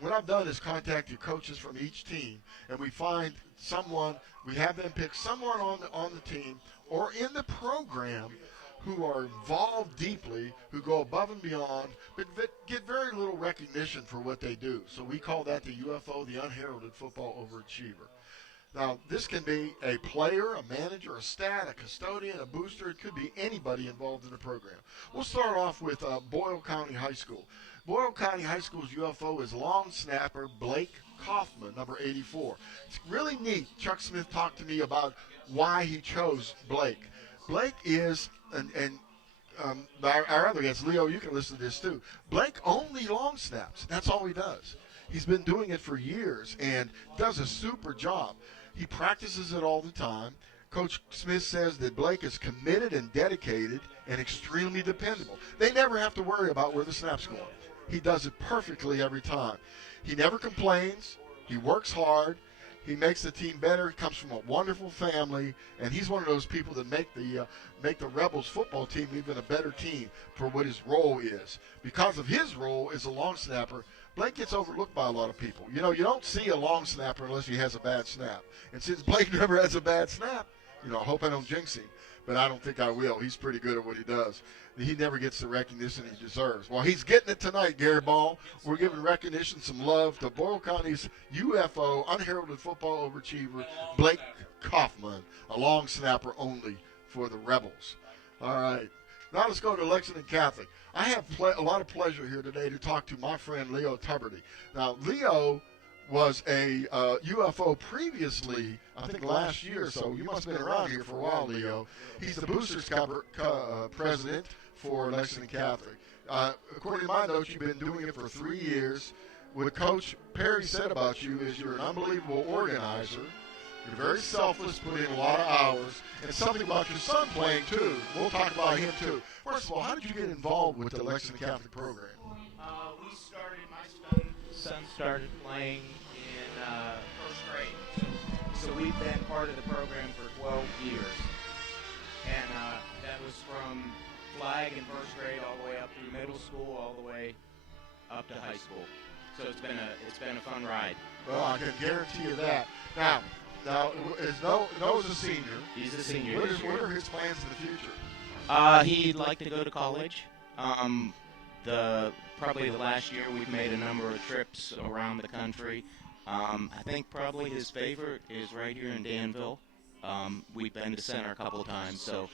What I've done is contacted coaches from each team, and we find someone, we have them pick someone on the team or in the program who are involved deeply, who go above and beyond, but get very little recognition for what they do. So we call that the UFO, the Unheralded Football Overachiever. Now, this can be a player, a manager, a stat, a custodian, a booster. It could be anybody involved in the program. We'll start off with Boyle County High School. Boyle County High School's UFO is long snapper Blake Kaufman, number 84. It's really neat. Chuck Smith talked to me about why he chose Blake. Blake is our other guest, Leo, you can listen to this too. Blake only long snaps. That's all he does. He's been doing it for years and does a super job. He practices it all the time. Coach Smith says that Blake is committed and dedicated and extremely dependable. They never have to worry about where the snap's going. He does it perfectly every time. He never complains. He works hard. He makes the team better. He comes from a wonderful family, and he's one of those people that make the Rebels football team even a better team for what his role is. Because of his role as a long snapper, Blake gets overlooked by a lot of people. You know, you don't see a long snapper unless he has a bad snap. And since Blake never has a bad snap, I hope I don't jinx him, but I don't think I will. He's pretty good at what he does. He never gets the recognition he deserves. Well, he's getting it tonight, Gary Ball. We're giving recognition, some love to Boyle County's UFO, unheralded football overachiever, Blake Kaufman, a long snapper only for the Rebels. All right. Now let's go to Lexington Catholic. I have a lot of pleasure here today to talk to my friend Leo Tuberty. Now, Leo was a UFO previously, I think last year or so. You must have been around here for a while, Leo. He's the Boosters president for Lexington Catholic. According to my notes, you've been doing it for 3 years. What Coach Perry said about you is you're an unbelievable organizer. You're very selfless, put in a lot of hours, and something about your son playing too. We'll talk about him too. First of all, how did you get involved with the Lexington Catholic program? My son started playing in first grade. So we've been part of the program for 12 years. And that was from flag in first grade all the way up through middle school, all the way up to high school. So it's been a fun ride. Well, I can guarantee you that. Now is Noah's a senior. He's a senior. What are his plans in the future? He'd like to go to college. Probably the last year we've made a number of trips around the country. I think probably his favorite is right here in Danville. We've been to Center a couple of times, so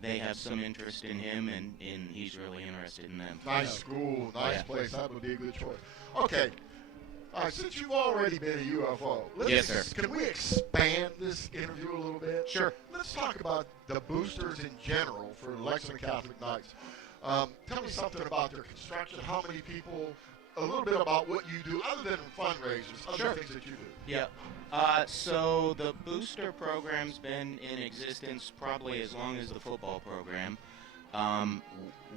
they have some interest in him, and he's really interested in them. Nice school, nice place. That would be a good choice. Okay. All right, since you've already been a UFO, yes, sir. Can we expand this interview a little bit? Sure. Let's talk about the boosters in general for Lexington Catholic Knights. Tell me something about their construction, how many people, a little bit about what you do other than fundraisers, other things that you do. Yeah. So the booster program's been in existence probably as long as the football program.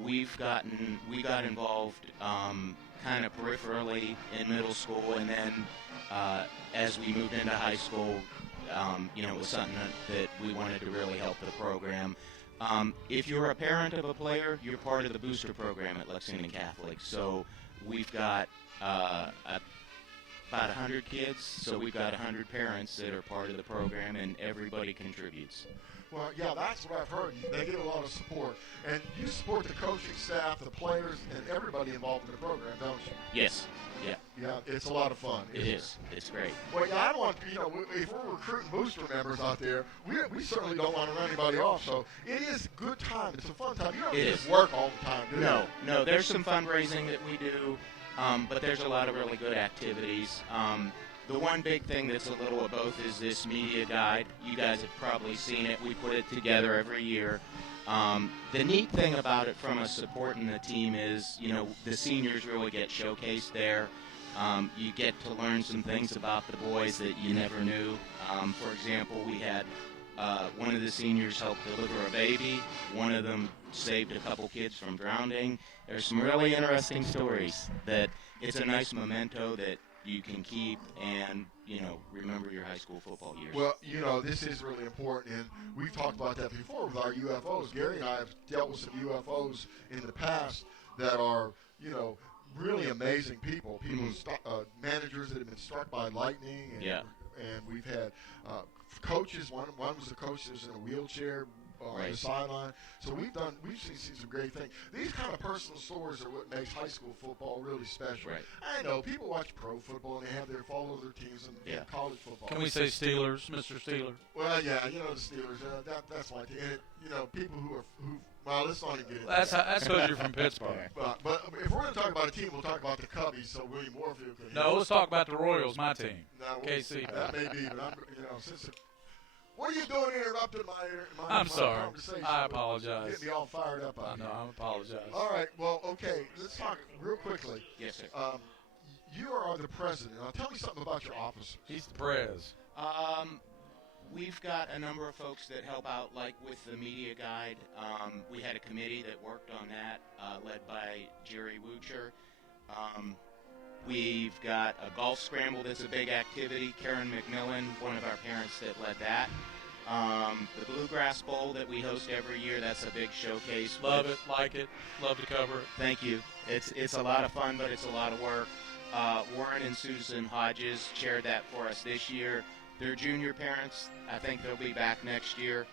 We got involved kind of peripherally in middle school, and then as we moved into high school, it was something that we wanted to really help the program. If you're a parent of a player, you're part of the booster program at Lexington Catholic. So we've got about 100 kids, so we've got 100 parents that are part of the program, and everybody contributes. Well, yeah, that's what I've heard. They get a lot of support. And you support the coaching staff, the players, and everybody involved in the program, don't you? Yes. Yeah. Yeah, it's a lot of fun. It is. It's great. Well, yeah, I don't want, if we're recruiting booster members out there, we certainly don't want to run anybody off. So it is a good time. It's a fun time. You don't just work all the time, do you? No. There's some fundraising that we do, but there's a lot of really good activities. The one big thing that's a little of both is this media guide. You guys have probably seen it. We put it together every year. The neat thing about it from us supporting the team is, the seniors really get showcased there. You get to learn some things about the boys that you never knew. For example, we had one of the seniors help deliver a baby. One of them saved a couple kids from drowning. There's some really interesting stories that it's a nice memento that you can keep and, remember your high school football years. Well, this is really important, and we've talked about that before with our UFOs. Gary and I have dealt with some UFOs in the past that are, really amazing people. Managers that have been struck by lightning, and we've had coaches. One was the coach that was in a wheelchair on the sideline. So we've seen some great things. These kind of personal stories are what makes high school football really special. Right. I know people watch pro football and they follow their teams in college football. Can we say Steelers, Mr. Steeler? Well, yeah, the Steelers. That's my team. And people well, let's not even get into That's because you're from Pittsburgh. But if we're going to talk about a team, we'll talk about the Cubbies. So William Warfield can. No, let's talk about the Royals, my team. No, KC. That may be, but I'm, What are you doing interrupting my I'm sorry. conversation? I apologize. Getting me all fired up on No, I apologize. All right. Well, okay. Let's talk real quickly. Yes, sir. You are the president. Now, tell me something about your officers. He's the prez. We've got a number of folks that help out, like with the media guide. We had a committee that worked on that, led by Jerry Wucher. We've got a golf scramble that's a big activity. Karen McMillan, one of our parents that led that. The Bluegrass Bowl that we host every year, that's a big showcase. Love it, like it, love to cover it. Thank you. It's a lot of fun, but it's a lot of work. Warren and Susan Hodges chaired that for us this year. They're junior parents. I think they'll be back next year.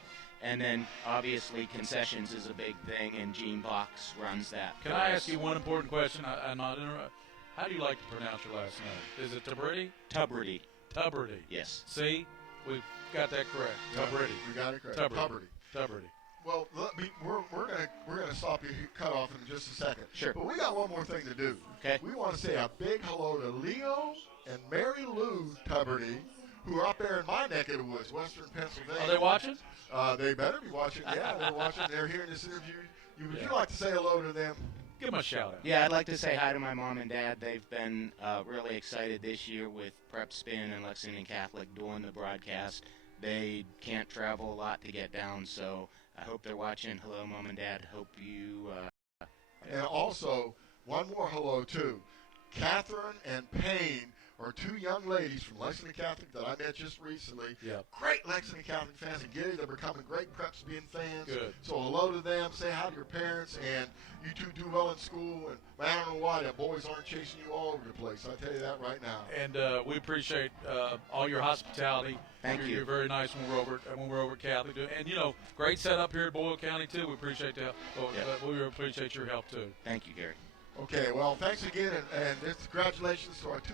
And then, obviously, concessions is a big thing, and Gene Box runs that. Can I ask you one important question? I'm not interrupting. How do you like to pronounce your last name? Is it Tuberty? Tuberty. Tuberty. Yes. See? We've got that correct. Tuberty. We got it correct. Tuberty. Tuberty. Well, we're gonna stop you cut off in just a second. Sure. But we got one more thing to do. Okay. We want to say a big hello to Leo and Mary Lou Tuberty, who are up there in my neck of the woods, Western Pennsylvania. Are they watching? They better be watching. Yeah, they're watching. They're hearing this interview. Would you like to say hello to them? Give them a shout out. Yeah, I'd like to say hi to my mom and dad. They've been really excited this year with PrepSpin and Lexington Catholic doing the broadcast. They can't travel a lot to get down, so I hope they're watching. Hello, Mom and Dad. Hope you... And also, one more hello, too. Catherine and Payne are two young ladies from Lexington Catholic that I met just recently. Yep. Great Lexington Catholic fans. And Gary, they're becoming great PrepSpin fans. Good. So hello to them. Say hi to your parents. And you two do well in school. And I don't know why that boys aren't chasing you all over the place. I'll tell you that right now. And we appreciate all your hospitality. Thank you. You're very nice when we're over at Catholic. And, great setup here at Boyle County, too. We appreciate that. We appreciate your help, too. Thank you, Gary. Okay, well, thanks again, and congratulations to our two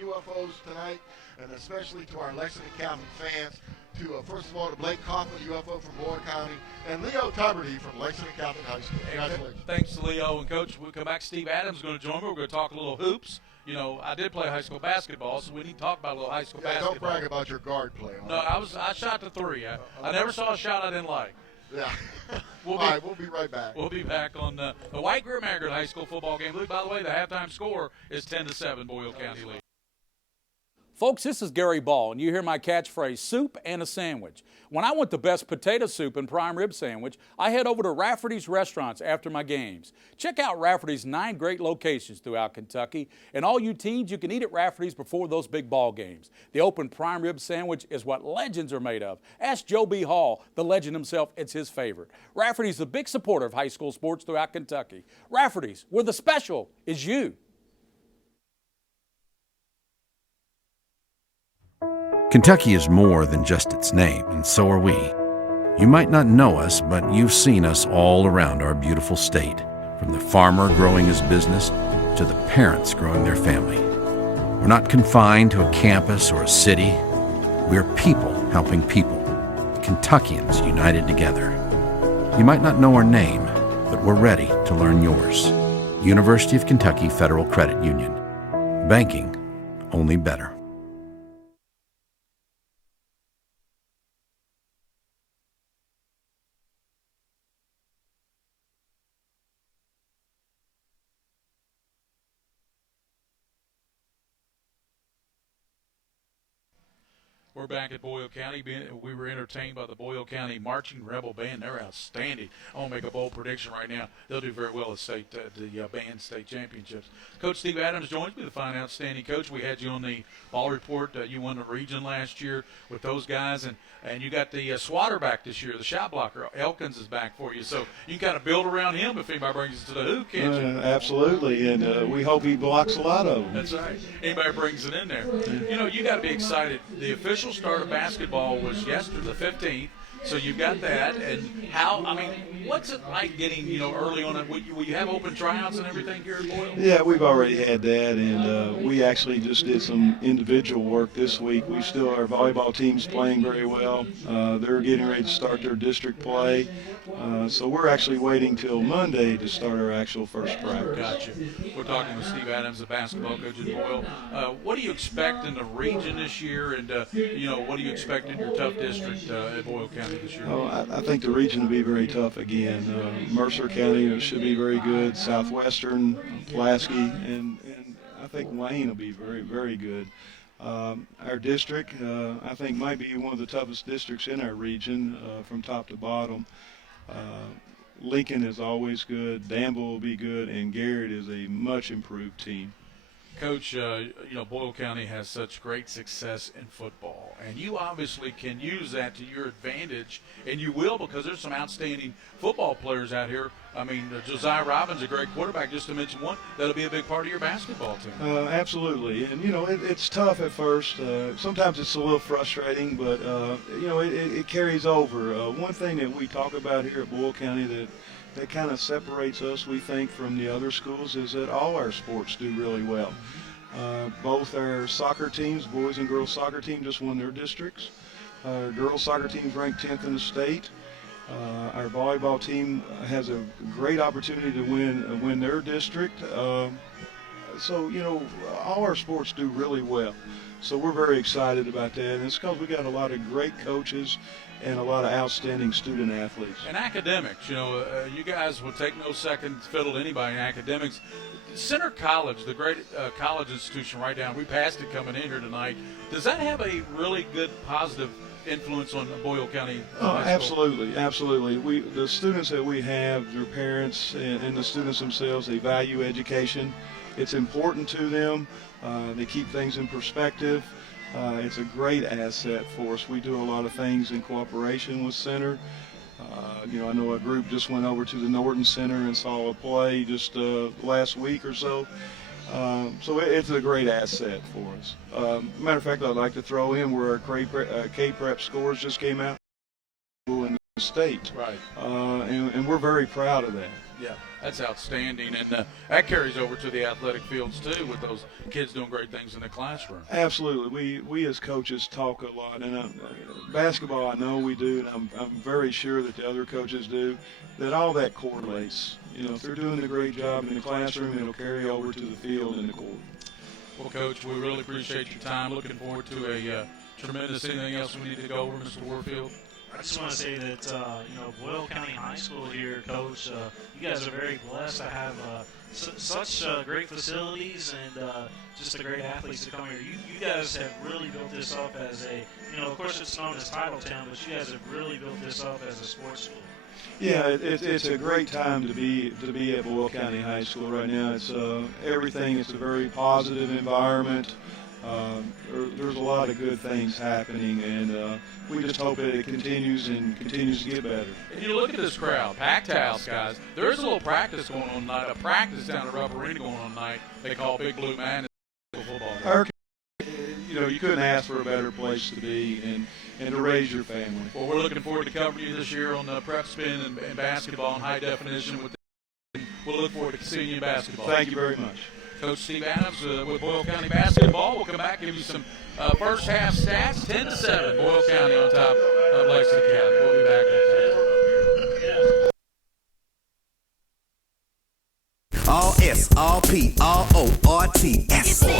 UFOs tonight, and especially to our Lexington Catholic fans. To first of all, to Blake Kaufman, UFO from Boyle County, and Leo Tuberty from Lexington Catholic High School. Congratulations. Thanks to Leo and Coach. We'll come back. Steve Adams is going to join me. We're going to talk a little hoops. I did play high school basketball, so we need to talk about a little high school basketball. Don't brag about your guard play. No, I shot the three. I never saw a shot I didn't like. Yeah. All right, we'll be right back. We'll be back on the White Grier Maggard High School football game. By the way, the halftime score is 10-7, Boyle County lead. Folks, this is Gary Ball, and you hear my catchphrase, soup and a sandwich. When I want the best potato soup and prime rib sandwich, I head over to Rafferty's Restaurants after my games. Check out Rafferty's 9 great locations throughout Kentucky, and all you teens, you can eat at Rafferty's before those big ball games. The open prime rib sandwich is what legends are made of. Ask Joe B. Hall, the legend himself, it's his favorite. Rafferty's a big supporter of high school sports throughout Kentucky. Rafferty's, where the special is you. Kentucky is more than just its name, and so are we. You might not know us, but you've seen us all around our beautiful state, from the farmer growing his business to the parents growing their family. We're not confined to a campus or a city. We're people helping people, Kentuckians united together. You might not know our name, but we're ready to learn yours. University of Kentucky Federal Credit Union. Banking only better. We're back at Boyle County. We were entertained by the Boyle County Marching Rebel Band. They're outstanding. I want to make a bold prediction right now. They'll do very well at the band state championships. Coach Steve Adams joins me, the fine, outstanding coach. We had you on the ball report. You won the region last year with those guys, and you got the swatter back this year, the shot blocker. Elkins is back for you, so you can kind of build around him if anybody brings it to the hoop, can't you? Absolutely, and we hope he blocks a lot of them. That's right. Anybody brings it in there. You got to be excited. The official start of basketball was yesterday, the 15th. So you've got that, and what's it like getting, early on? Will you have open tryouts and everything here at Boyle? Yeah, we've already had that, and we actually just did some individual work this week. Our volleyball team's playing very well. They're getting ready to start their district play. So we're actually waiting till Monday to start our actual first practice. Gotcha. We're talking with Steve Adams, the basketball coach at Boyle. What do you expect in the region this year, and what do you expect in your tough district at Boyle County this year? I think the region will be very tough again. Mercer County should be very good. Southwestern, Pulaski, and I think Wayne will be very, very good. Our district, I think, might be one of the toughest districts in our region from top to bottom. Lincoln is always good, Danville will be good, and Garrett is a much improved team. Coach, Boyle County has such great success in football, and you obviously can use that to your advantage, and you will, because there's some outstanding football players out here. Josiah Robbins, a great quarterback, just to mention one. That'll be a big part of your basketball team. Absolutely, and it's tough at first. Sometimes it's a little frustrating, but it carries over. One thing that we talk about here at Boyle County that kind of separates us, we think, from the other schools is that all our sports do really well. Both our soccer teams, boys and girls soccer team, just won their districts. Our girls soccer team's ranked 10th in the state. Our volleyball team has a great opportunity to win their district. So all our sports do really well. So we're very excited about that, and it's because we got a lot of great coaches and a lot of outstanding student athletes. And academics, you guys will take no second fiddle to anybody in academics. Center College, the great college institution right down, we passed it coming in here tonight. Does that have a really good positive influence on Boyle County? Absolutely. The students that we have, their parents and the students themselves, they value education. It's important to them. They keep things in perspective. It's a great asset for us. We do a lot of things in cooperation with Center. I know a group just went over to the Norton Center and saw a play just last week or so. So it's a great asset for us. Matter of fact, I'd like to throw in where our K-Prep scores just came out in the state. Right. And we're very proud of that. Yeah, that's outstanding, and that carries over to the athletic fields too, with those kids doing great things in the classroom. Absolutely, we as coaches talk a lot, and basketball I know we do, and I'm very sure that the other coaches do. That all that correlates. If they're doing a great job in the classroom, it'll carry over to the field and the court. Well, Coach, we really appreciate your time. Looking forward to a tremendous. Anything else we need to go over, Mr. Warfield? I just want to say that, Boyle County High School here, Coach, you guys are very blessed to have such great facilities and just the great athletes that come here. You guys have really built this up as of course it's known as Title Town, but you guys have really built this up as a sports school. Yeah, it's a great time to be at Boyle County High School right now. It's everything. It's a very positive environment. There's a lot of good things happening, and we just hope that it continues to get better. And you look at this crowd, packed house, guys. There's a little practice going on tonight, a practice down at Rubber Arena going on tonight. They call Big Blue Man football. You couldn't ask for a better place to be and to raise your family. Well, we're looking forward to covering you this year on the PrepSpin and basketball in high definition. We'll look forward to seeing you in basketball. Thank you very much. Coach Steve Adams with Boyle County basketball. We'll come back and give you some first half stats. 10-7, Boyle County on top of Lexington County. We'll be back in a second. All S, all P, all O, R, T, S. Pick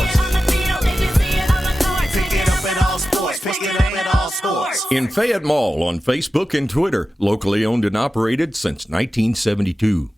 it up at all sports. Pick it up at all sports. In Fayette Mall on Facebook and Twitter, locally owned and operated since 1972.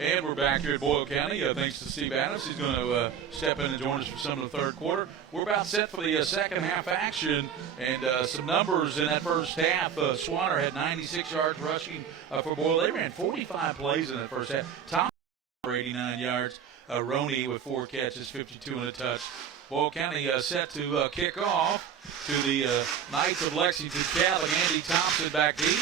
And we're back here at Boyle County. Thanks to Steve Adams. He's going to step in and join us for some of the third quarter. We're about set for the second half action. And some numbers in that first half. Swanner had 96 yards rushing for Boyle. They ran 45 plays in that first half. Tom for 89 yards. Roney with 4 catches, 52 and a touch. Boyle County set to kick off to the Knights of Lexington Catholic. Andy Thompson back deep.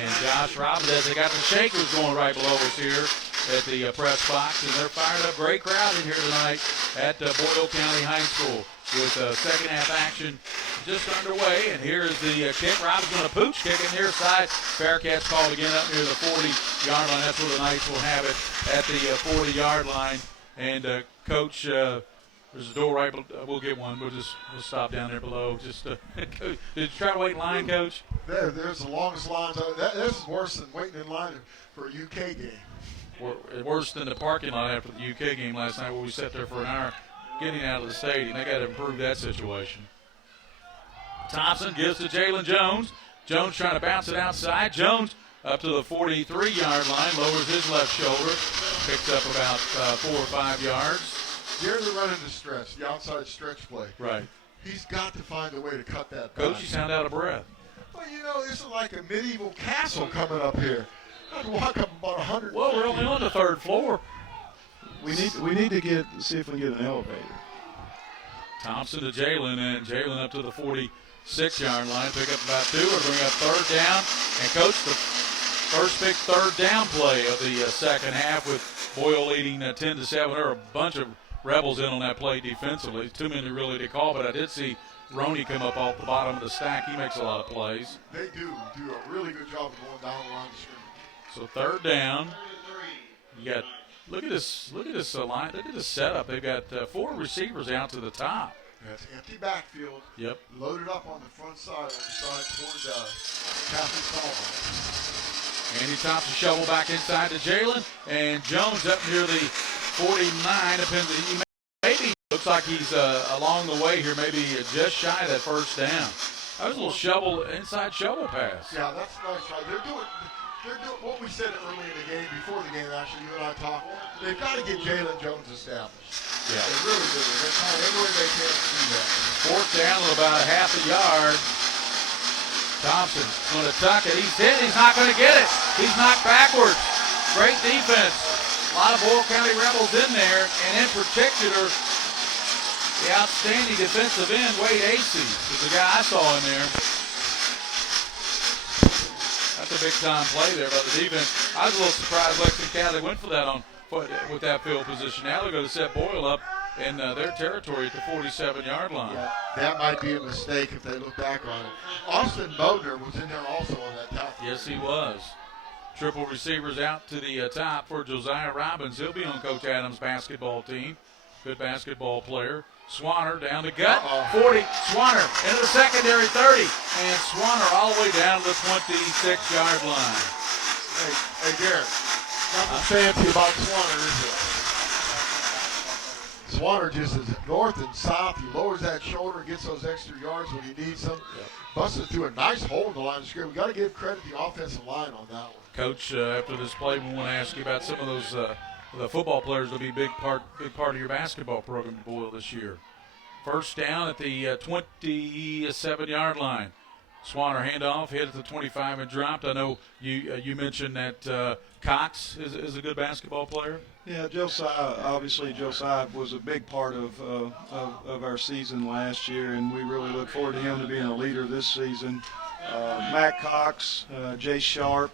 And Josh Robbins, as they got the Shakers going right below us here at the press box, and they're fired up. Great crowd in here tonight at Boyle County High School with second half action just underway. And here's the kick. Robbins going to pooch kick it near side. Bearcats called again up near the 40-yard line. That's where the Knights will have it, at the 40-yard line. And Coach, there's a door right. We'll get one. We'll stop down there below. Just did you try to wait in line, Coach? There's the longest lines. This is worse than waiting in line for a UK game. Worse than the parking lot after the UK game last night, where we sat there for an hour getting out of the stadium. They got to improve that situation. Thompson gives to Jalen Jones. Jones trying to bounce it outside. Jones up to the 43-yard line, lowers his left shoulder, picks up about 4 or 5 yards. Here's the running the stretch, the outside stretch play. Right. He's got to find a way to cut that back. Coach, you sound out of breath. Well, you know, this is like a medieval castle coming up here. I have to walk up about 100. Well, we're only on the third floor. We need to see if we can get an elevator. Thompson to Jalen, and Jalen up to the 46-yard line, pick up about 2, or bring up third down. And Coach, the first big third down play of the second half, with Boyle leading 10-7. There are a bunch of Rebels in on that play defensively. Too many really to call, but I did see Roney come up off the bottom of the stack. He makes a lot of plays. They do a really good job of going down around the scrimmage. So third down. You got look at this line. Look at this setup. They've got 4 receivers out to the top. That's empty backfield. Yep. Loaded up on the front side, on the side toward Catholic Solomon. Andy Thompson shovel back inside to Jalen, and Jones up near the 49. Depends. Maybe looks like he's along the way here, maybe just shy of that first down. That was a little inside shovel pass. Yeah, that's nice. Right? They're doing what we said early in the game, before the game. Actually, you and I talked. They've got to get Jalen Jones established. Yeah, they really do. They're trying every way they can to do that. Fourth down with about a half a yard. Thompson going to tuck it. He's hit. He's not going to get it. He's knocked backwards. Great defense. A lot of Boyle County Rebels in there, and in particular, the outstanding defensive end, Wade Acey, is the guy I saw in there. That's a big-time play there by the defense. I was a little surprised Lexington Catholic went for that with that field position. Now they're going to set Boyle up in their territory at the 47-yard line. Yeah, that might be a mistake if they look back on it. Austin Bodner was in there also on that tackle. Yes, he was. Triple receivers out to the top for Josiah Robbins. He'll be on Coach Adams' basketball team. Good basketball player. Swanner down the gut. 40. Swanner into the secondary 30. And Swanner all the way down to the 26-yard line. Hey, Garrett. Nothing fancy about Swanner, is it? Swanner just is north and south. He lowers that shoulder, gets those extra yards when he needs them. Yep. Busted through a nice hole in the line of scrimmage. We've got to give credit to the offensive line on that one. Coach, after this play, we want to ask you about some of those the football players will be a big part of your basketball program at Boyle this year. First down at the 27-yard line. Swanner handoff, hit at the 25 and dropped. I know you mentioned that Cox is a good basketball player. Yeah, Josiah was a big part of our season last year, and we really look forward to him to being a leader this season. Matt Cox, Jay Sharp,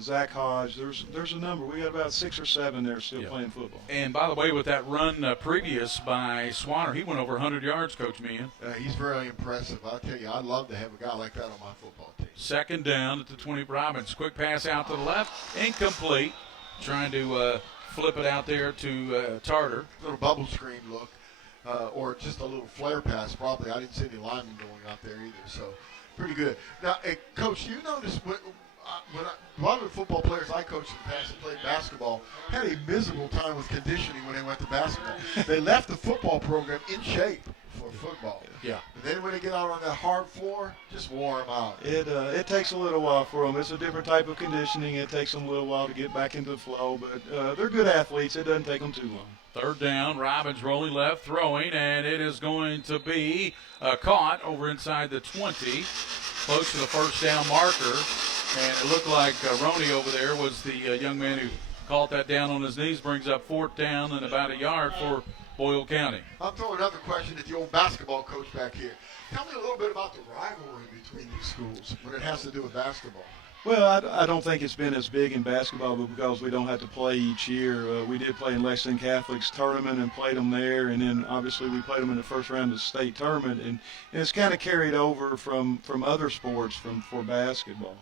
Zach Hodge. There's a number. We got about 6 or 7 there still playing football. And by the way, with that run previous by Swanner, he went over 100 yards, Coach Meehan. He's very impressive. I'll tell you, I'd love to have a guy like that on my football team. Second down at the 20. Robbins, quick pass out to the left, incomplete. Trying to flip it out there to Tarter. Little bubble screen look, or just a little flare pass probably. I didn't see any linemen going out there either, so pretty good. Now, hey, Coach, you notice A lot of the football players I coached in the past that played basketball had a miserable time with conditioning when they went to basketball. They left the football program in shape for football. Yeah. And then when they get out on that hard floor, just wore them out. It takes a little while for them. It's a different type of conditioning. It takes them a little while to get back into the flow, but they're good athletes. It doesn't take them too long. Third down, Robbins rolling left, throwing, and it is going to be caught over inside the 20, close to the first down marker. And it looked like Roney over there was the young man who caught that down on his knees, brings up fourth down and about a yard for Boyle County. I'll throw another question at the old basketball coach back here. Tell me a little bit about the rivalry between these schools when it has to do with basketball. Well, I don't think it's been as big in basketball, but because we don't have to play each year. We did play in Lexington Catholic's tournament and played them there, and then obviously we played them in the first round of the state tournament, and it's kind of carried over from other sports for basketball.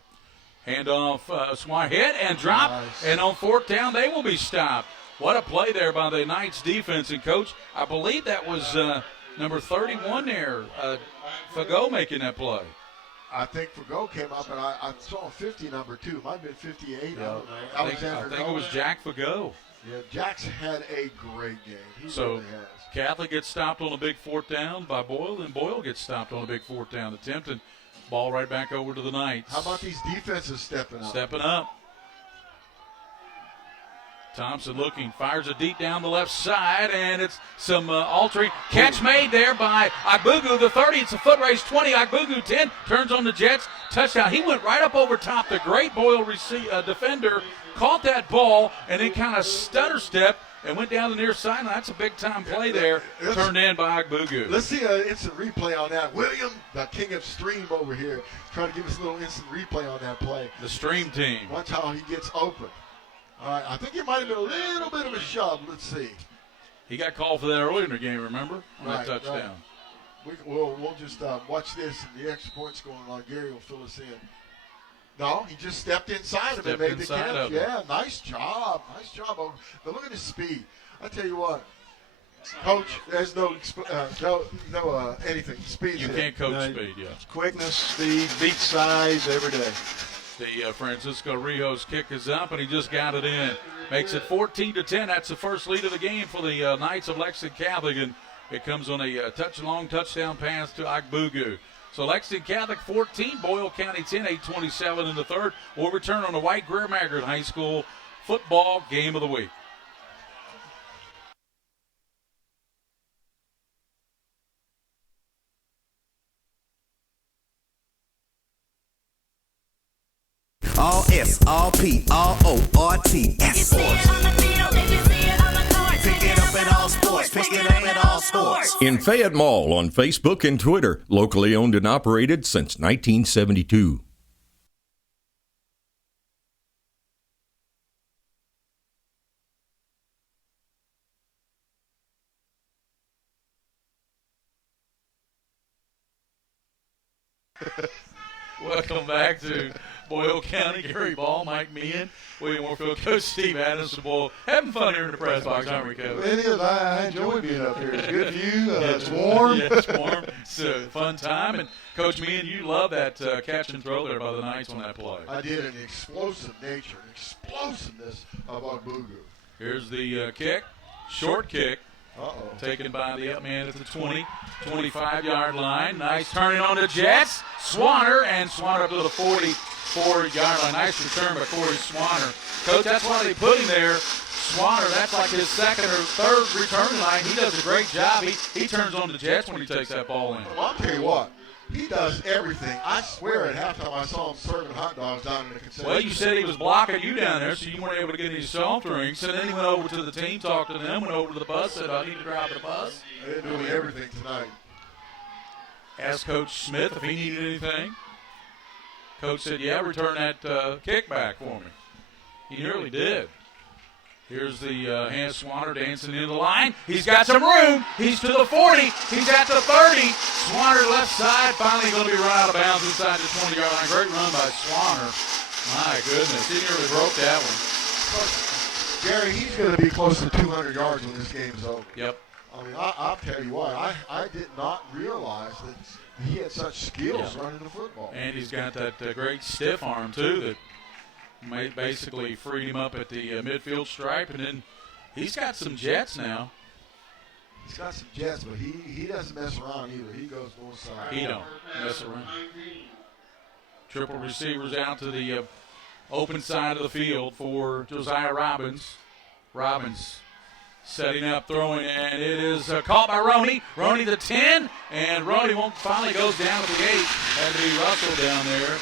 Handoff, Swire hit and drop, nice. And on fourth down they will be stopped. What a play there by the Knights defense. And, Coach, I believe that was number 31 there, Fago making that play. I think Fago came up, and I saw 50 number 2. It might have been 58. Yeah. I don't know. I think it was Jack Fago. Yeah, Jack's had a great game. He so really has. Catholic gets stopped on a big fourth down by Boyle, and Boyle gets stopped on a big fourth down attempt, and ball right back over to the Knights. How about these defenses stepping up? Stepping up. Thompson looking, fires it deep down the left side, and it's some altering. Catch made there by Agbugu, the 30. It's a foot race, 20. Agbugu, 10. Turns on the Jets. Touchdown. He went right up over top. The great Boyle defender caught that ball and then kind of stutter stepped and went down the near side. That's a big-time play there, turned in by Agbugu. Let's see an instant replay on that. William, the king of stream over here, trying to give us a little instant replay on that play. The stream team. Watch how he gets open. All right, I think it might have been a little bit of a shove. Let's see. He got called for that earlier in the game, remember? On that touchdown. Right. We'll just watch this, and the extra point's going on. Gary will fill us in. No, he just stepped inside of it and made the catch. Yeah, nice job. Nice job. But look at his speed. I tell you what, Coach, there's no anything. Speed. You can't coach speed, yeah. Quickness, speed, beat size every day. The Francisco Rios kick is up, and he just got it in. Makes it 14-10. That's the first lead of the game for the Knights of Lexington Catholic, and it comes on a long touchdown pass to Agbugu. So Lexington Catholic 14, Boyle County 10, 8:27 in the third. We'll return on the White Greer Maggard High School football game of the week. All S, all P, all O, R, T, S. Sports. Pick it up in all sports. Pick it up in all sports. In Fayette Mall on Facebook and Twitter, locally owned and operated since 1972. Welcome back to Boyle County. Gary Ball, Mike Meehan, William Warfield, Coach Steve Adams and Boyle. Having fun here in the press box, aren't we, Coach? It is. I enjoy being up here. It's good view. It's warm. Yeah, it's warm. It's a fun time. And, Coach Meehan, you love that catch and throw there by the Knights on that play. I did. An explosive nature, an explosiveness of Agbugu. Here's the kick. Short kick. Uh-oh. Taken by the up man at the 20, 25-yard line. Nice turning on the Jets. Swanner, and Swanner up to the 44-yard line. Nice return by Corey Swanner. Coach, that's why they put him there. Swanner, that's like his second or third return line. He does a great job. He turns on the Jets when he takes that ball in. Well, I'll tell you what. He does everything. I swear at halftime I saw him serving hot dogs down in the concession. Well, you said he was blocking you down there, so you weren't able to get any soft drinks. And then he went over to the team, talked to them, went over to the bus, said, I need to drive the bus. They're doing everything tonight. Asked Coach Smith if he needed anything. Coach said, yeah, return that kickback for me. He nearly did. Here's the Hans Swanner dancing into the line. He's got some room. He's to the 40. He's at the 30. Swanner left side. Finally going to be run out of bounds inside the 20-yard line. Great run by Swanner. My goodness. He nearly broke that one. Gary, he's going to be close to 200 yards when this game's over. Yep. I mean, I'll tell you what, I did not realize that he had such skills running the football. And he's got that great stiff arm, too, that basically freed him up at the midfield stripe. And then he's got some jets now. He's got some jets, but he doesn't mess around either. He goes north side. He don't mess around. Triple receivers out to the open side of the field for Josiah Robbins. Robbins setting up, throwing, and it is caught by Roney. Roney the 10, and Roney finally goes down to the 8. Had to be Russell down there.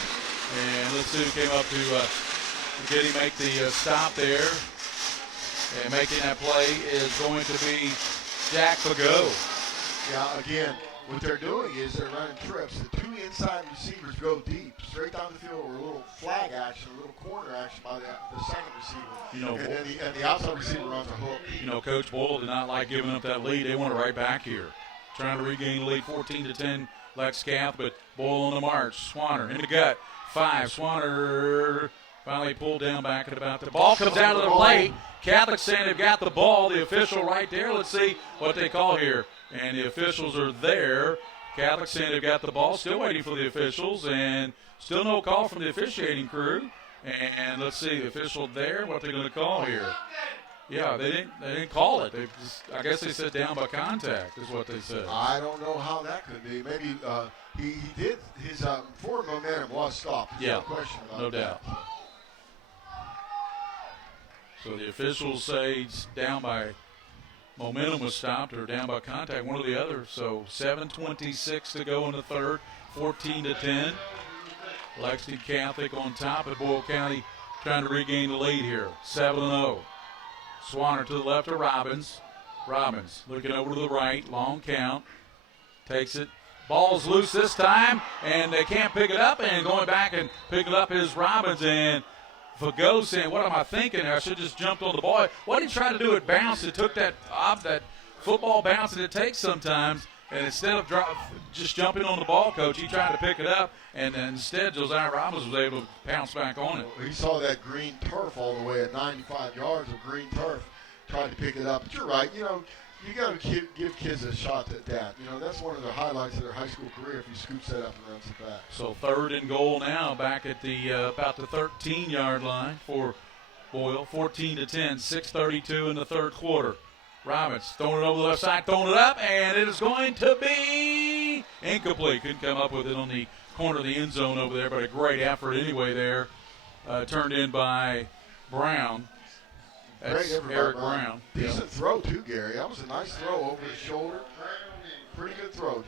And let's see who came up to get him make the stop there. And making that play is going to be Jack Fagot. Yeah, again, what they're doing is they're running trips. The 2 inside receivers go deep, straight down the field, or a little flag action, a little corner action by the second receiver. And the outside receiver runs a hook. You know, Coach Boyle did not like giving up that lead. They want it right back here. Trying to regain the lead, 14-10, Lex Cath, but Boyle on the march. Swanner in the gut, 5. Swanner finally pulled down back at about the ball. Comes out of the late. Catholic saying they've got the ball. The official right there. Let's see what they call here. And the officials are there. Catholic saying they've got the ball. Still waiting for the officials. And still no call from the officiating crew. And let's see, the official there, what they're going to call here. Yeah, they didn't call it. I guess they said down by contact is what they said. I don't know how that could be. Maybe he did, his forward momentum was stopped. There's no question about no that. doubt. So the officials say it's down by momentum was stopped or down by contact, one or the other. So 7:26 to go in the third, 14-10. Lexington Catholic on top at Boyle County trying to regain the lead here, 7-0. Swanner to the left of Robbins. Robbins looking over to the right, long count. Takes it. Ball's loose this time, and they can't pick it up. And going back and picking it up is Robbins. And Fagot saying, what am I thinking? I should have just jumped on the ball. What did he try to do? It bounced. It took that football bounce that it takes sometimes. And instead of just jumping on the ball, Coach, he tried to pick it up. And instead, Josiah Robbins was able to bounce back on it. He saw that green turf all the way at 95 yards of green turf. Tried to pick it up. But you're right. You know, you got to give kids a shot at that. You know, that's one of the highlights of their high school career if he scoops that up and runs it back. So 3rd and goal now, back at the about the 13-yard line for Boyle. 14-10, 6:32 in the third quarter. Robbins throwing it over the left side, throwing it up, and it is going to be incomplete. Couldn't come up with it on the corner of the end zone over there, but a great effort anyway there. Turned in by Brown. That's Eric Brown. Decent throw too, Gary. That was a nice throw over his shoulder. Pretty good throw.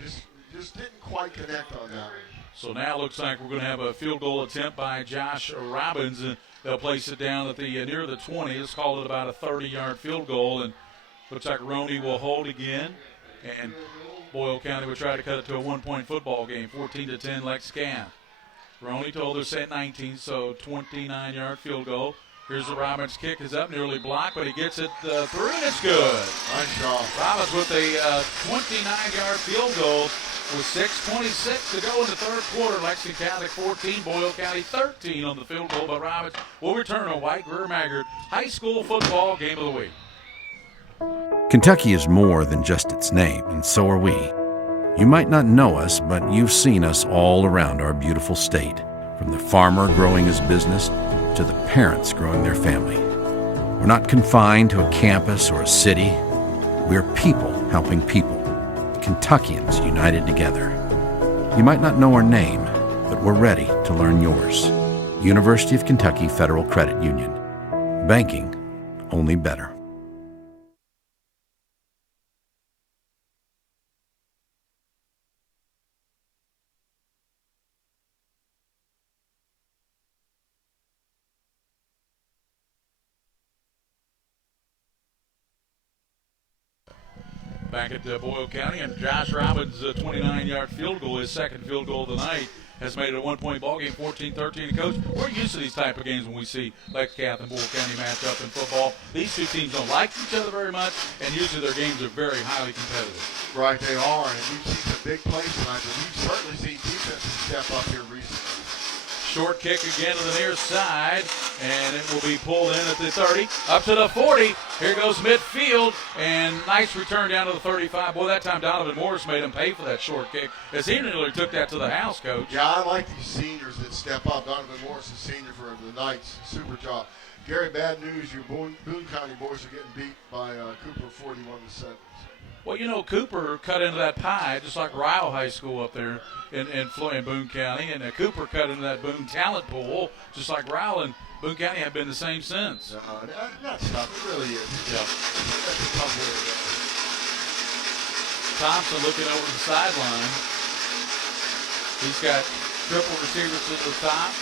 Just didn't quite connect on that one. So now it looks like we're going to have a field goal attempt by Josh Robbins. And they'll place it down at the near the 20. Let's call it about a 30-yard field goal. And looks like Roney will hold again. And Boyle County will try to cut it to a 1-point football game, 14-10 Lex Cath. Roney told us at 19, so 29-yard field goal. Here's the Robbins kick, is up, nearly blocked, but he gets it through, and it's good. Nice job. Robbins with a 29-yard field goal with 6:26 to go in the third quarter. Lexington Catholic 14, Boyle County 13 on the field goal by Robbins. We'll return on White Greer Maggard High School Football Game of the Week. Kentucky is more than just its name, and so are we. You might not know us, but you've seen us all around our beautiful state, from the farmer growing his business to the parents growing their family. We're not confined to a campus or a city. We're people helping people, Kentuckians united together. You might not know our name, but we're ready to learn yours. University of Kentucky Federal Credit Union. Banking only better. Back at Boyle County, and Josh Robbins' 29-yard field goal, his second field goal of the night, has made it a 1-point ball game, 14-13. And Coach, we're used to these type of games when we see Lex Cath and Boyle County match up in football. These two teams don't like each other very much, and usually their games are very highly competitive. Right, they are, and we've seen some big plays tonight, but we've certainly seen defenses step up here recently. Short kick again to the near side, and it will be pulled in at the 30, up to the 40. Here goes midfield, and nice return down to the 35. Boy, that time Donovan Morris made him pay for that short kick, as he nearly took that to the house, Coach. Yeah, I like these seniors that step up. Donovan Morris is senior for the Knights. Super job. Gary, bad news. Your Boone County boys are getting beat by Cooper 41-7. Well, you know, Cooper cut into that pie just like Ryle High School up there in Boone County, and Cooper cut into that Boone talent pool just like Ryle and Boone County have been the same since. That's tough. It really is. Yeah. That's a tough way to go. Thompson looking over the sideline. He's got triple receivers to the top.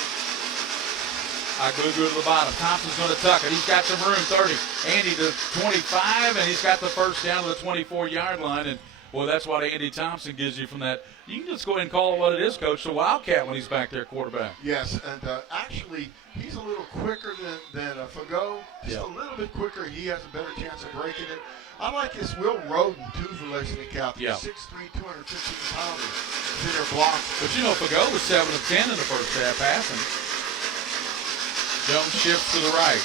Igbugu to the bottom. Thompson's going to tuck it. He's got some room, 30. Andy to 25, and he's got the first down to the 24-yard line. And, boy, that's what Andy Thompson gives you from that. You can just go ahead and call it what it is, Coach, the Wildcat when he's back there quarterback. Yes, and actually, he's a little quicker than Fagot. Just a little bit quicker. He has a better chance of breaking it. I like this Will Roden, too, for Lexington Catholic. 6'3", 215 pounds. He's in their block. But, you know, Fagot was 7 of 10 in the first half passing. Jones shifts to the right.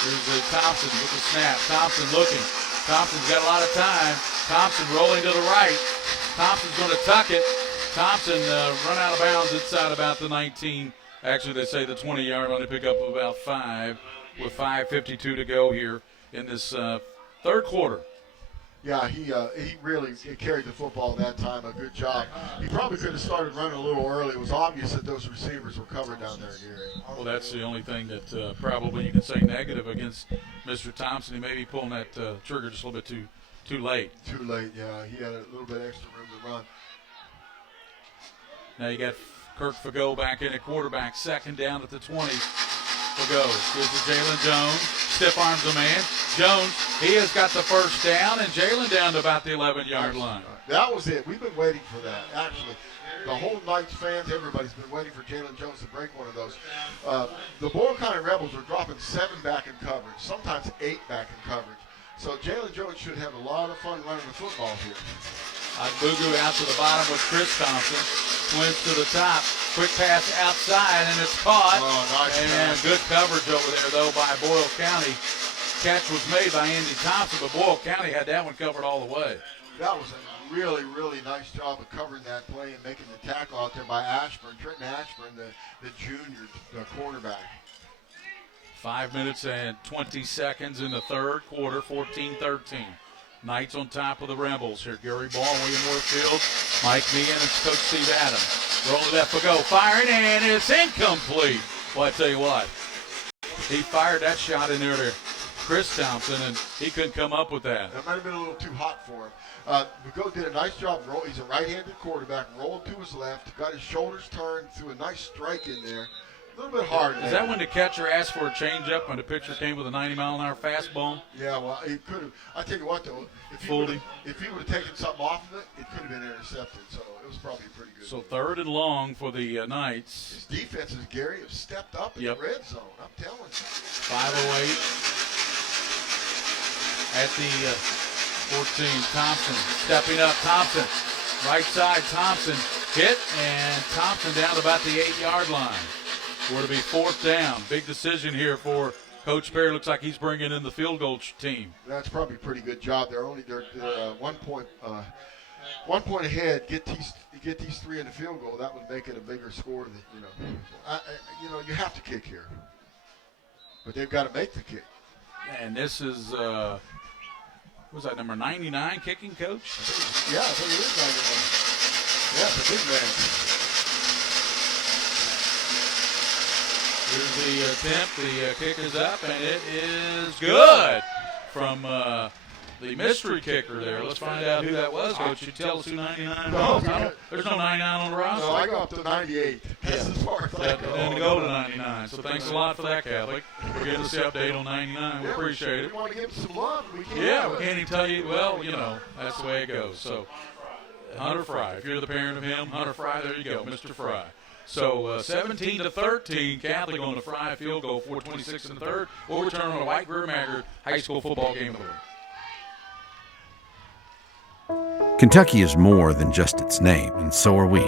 Here's Thompson with the snap. Thompson looking. Thompson's got a lot of time. Thompson rolling to the right. Thompson's going to tuck it. Thompson run out of bounds inside about the 19. Actually, they say the 20-yard line to pick up about 5 with 5:52 to go here in this third quarter. Yeah, he really carried the football that time. A good job. He probably could have started running a little early. It was obvious that those receivers were covered down there, Gary. Well, that's the only thing that probably you can say negative against Mr. Thompson. He may be pulling that trigger just a little bit too late. Too late, yeah. He had a little bit extra room to run. Now you got Kirk Fagot back in at quarterback, second down at the 20. Fagot gives to Jalen Jones. Stiff arms the man. Jones, he has got the first down, and Jalen down to about the 11-yard line. That was it. We've been waiting for that, actually. The whole Knights fans, everybody's been waiting for Jalen Jones to break one of those. The Boyle County Rebels are dropping 7 back in coverage, sometimes 8 back in coverage. So Jalen Jones should have a lot of fun running the football here. Igbugu out to the bottom with Chris Thompson. Twins to the top. Quick pass outside, and it's caught. Oh, nice and pass. Good coverage over there, though, by Boyle County. Catch was made by Andy Thompson, but Boyle County had that one covered all the way. That was a really, really nice job of covering that play and making the tackle out there by Ashburn, Trenton Ashburn, the junior cornerback. 5 minutes and 20 seconds in the third quarter, 14-13. Knights on top of the Rebels here. Gary Ball, William Warfield, Mike Meehan, and Coach Steve Adams. Rolling that for go, firing, and it's incomplete. Well, I tell you what, he fired that shot in there to Chris Thompson, and he couldn't come up with that. That might have been a little too hot for him. Fagot did a nice job. He's a right-handed quarterback, rolled to his left, got his shoulders turned, threw a nice strike in there. A little bit hard. Is that when the catcher asked for a changeup when the pitcher came with a 90-mile-an-hour fastball? Yeah, well, it could have. I tell you what, though, if he would have taken something off of it, it could have been intercepted. So it was probably pretty good. So third and long for the Knights. His defenses, Gary, have stepped up in the red zone. I'm telling you. 5:08 at the 14. Thompson stepping up. Thompson, right side. Thompson hit, and Thompson down to about the 8-yard line. We're to be fourth down. Big decision here for Coach Perry. Looks like he's bringing in the field goal team. That's probably a pretty good job. They're 1 point ahead. Get these 3 in the field goal. That would make it a bigger score. You have to kick here, but they've got to make the kick. And this is was that number 99 kicking, Coach? Yeah, I think it is 99. Yeah, it's a big man. Here's the attempt. The kick is up, and it is good from the mystery kicker there. Let's find out who that was, Coach. You tell us who 99 was. There's no 99 on the roster. No, I go up to 98. That's as far as I go. And then go to 99. So thanks a lot for that, Catholic. We're getting us the update on 99. We appreciate it. We want to give him some love. We can't. Yeah, we can't even tell you. Well, that's the way it goes. So Hunter Fry, if you're the parent of him, Hunter Fry, there you go, Mr. Fry. So 17-13, Catholic on the Fry field goal, 4:26 in the third. We'll return on a White Grier Maggard high school football game of the week. Kentucky is more than just its name, and so are we.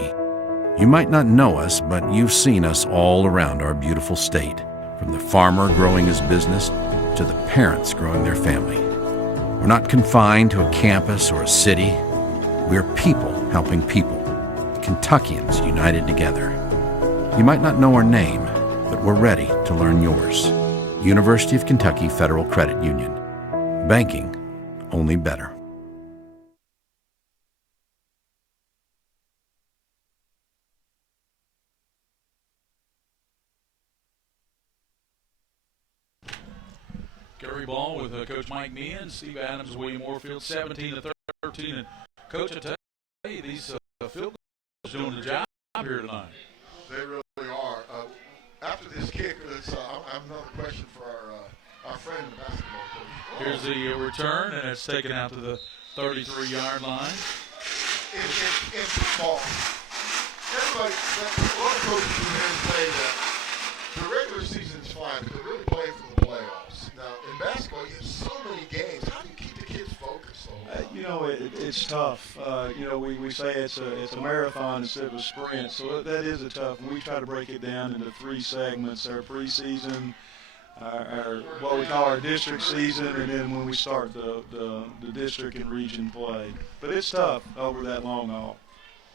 You might not know us, but you've seen us all around our beautiful state, from the farmer growing his business to the parents growing their family. We're not confined to a campus or a city. We're people helping people, Kentuckians united together. You might not know our name, but we're ready to learn yours. University of Kentucky Federal Credit Union. Banking only better. Gary Ball with Coach Mike Meehan, Steve Adams, William Warfield, 17-13. And Coach, I tell you, these field goals doing the job here tonight. They really are. After this kick, I have another question for our friend in the basketball coach. Here's the return, and it's taken out to the 33-yard line. In football, everybody, a lot of coaches in here say that the regular season's fine, but they're really playing for the playoffs. Now, in basketball, you have so many games. How do you keep the kids focused on that? It's tough. We say it's a marathon instead of a sprint, so that is a tough one. We try to break it down into 3 segments: our preseason, our what we call our district season, and then when we start the district and region play. But it's tough over that long haul.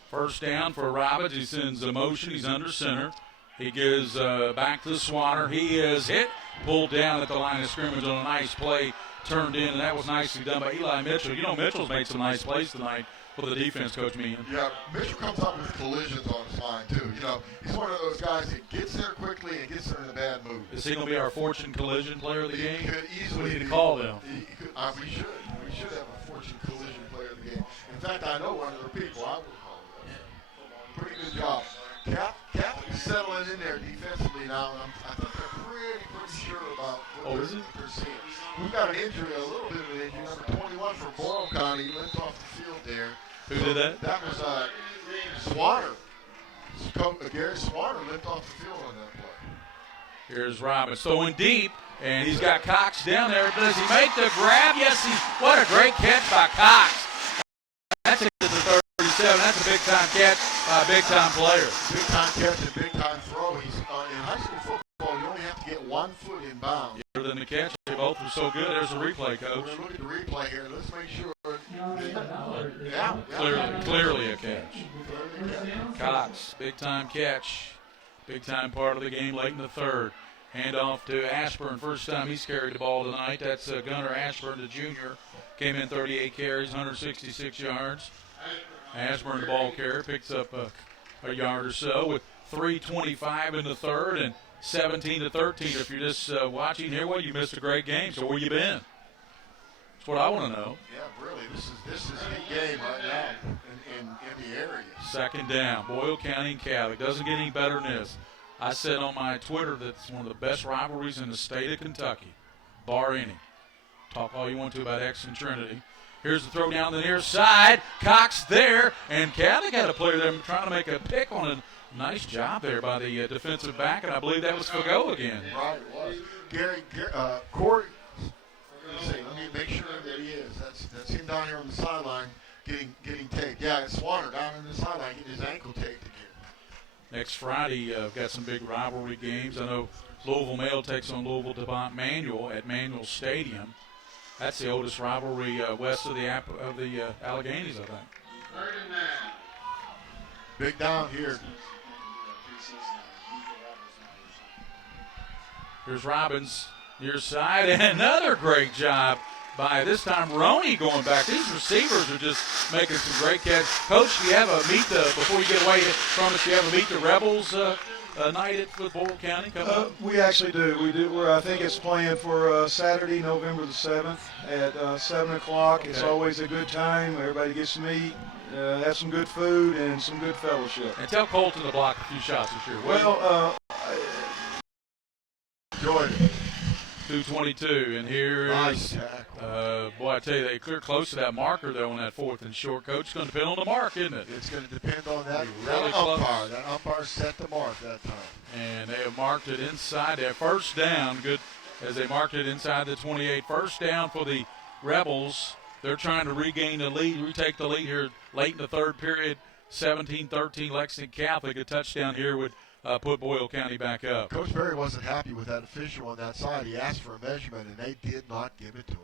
First down for Robbins. He sends a motion. He's under center. He gives back to Swanner. He is hit, pulled down at the line of scrimmage on a nice play, turned in, and that was nicely done by Eli Mitchell. You know, Mitchell's made some nice plays tonight for the defense, Coach Meehan. Yeah, Mitchell comes up with collisions on his line, too. You know, he's one of those guys that gets there quickly and gets there in a bad mood. Is he going to be our Fortune Collision player of the game? He could easily we need to call them. We should. We should have a Fortune Collision player of the game. In fact, I know one of the people. I would call him. Pretty good job. Cap is settling in there defensively now, and I think they're pretty sure about what they're seeing. We've got an injury, a little bit of an injury. Number 21 for Boyle County limped off the field there. Who did that? That was Swanner. Gary Swanner limped off the field on that play. Here's Robbins throwing deep, and he's got Cox down there. Does he make the grab? Yes, what a great catch by Cox. That's it to the 37. That's a big-time catch by a big-time player. Big-time catch and big-time throw. He's in high school football, you only have to get 1 foot in bounds. Better than the catch. They both were so good. There's a replay, Coach. We're going to look at the replay here. Let's make sure. Clearly a catch. Cox, big-time catch. Big-time part of the game late in the third. Hand off to Ashburn. First time he's carried the ball tonight. That's Gunnar Ashburn, the junior. Came in 38 carries, 166 yards. Ashburn, the ball carrier, picks up a yard or so with 3:25 in the third and 17-13. If you're just watching here, well, you missed a great game. So where you been? That's what I want to know. Yeah, really. This is the game right now in the area. Second down, Boyle County and Catholic. Doesn't get any better than this. I said on my Twitter that it's one of the best rivalries in the state of Kentucky, bar any. Talk all you want to about X and Trinity. Here's the throw down the near side. Cox there, and Catholic had a player there trying to make a pick on a nice job there by the defensive back, and I believe that was Fago again. Right, it was. Corey, let me make sure that he is. That's him down here on the sideline getting taped. Yeah, it's Swanner down on the sideline getting his ankle taped again. Next Friday, got some big rivalry games. I know Louisville Male takes on Louisville DeVont Manual at Manual Stadium. That's the oldest rivalry west of the Alleghenies, I think. Big down here. Here's Robbins near side, and another great job by this time Roney going back. These receivers are just making some great catches. Coach, do you have a meet before you get away from us? Do you have a meet the Rebels night at Boyle County coming up? We actually do. We do. I think it's planned for Saturday, November the 7th at 7 o'clock. Okay. It's always a good time. Everybody gets to meet, have some good food, and some good fellowship. And tell Colton to block a few shots this year. Well, enjoy it. 2:22, and here nice is, boy, I tell you, they clear close to that marker, though, on that 4th and short. Coach, it's going to depend on the mark, isn't it? It's going to depend on that really umpire. That umpire set the mark that time. And they have marked it inside there. First down, good, as they marked it inside the 28. First down for the Rebels. They're trying to regain the lead, retake the lead here late in the third period. 17-13 Lexington Catholic. A touchdown here would put Boyle County back up. Coach Berry wasn't happy with that official on that side. He asked for a measurement, and they did not give it to him.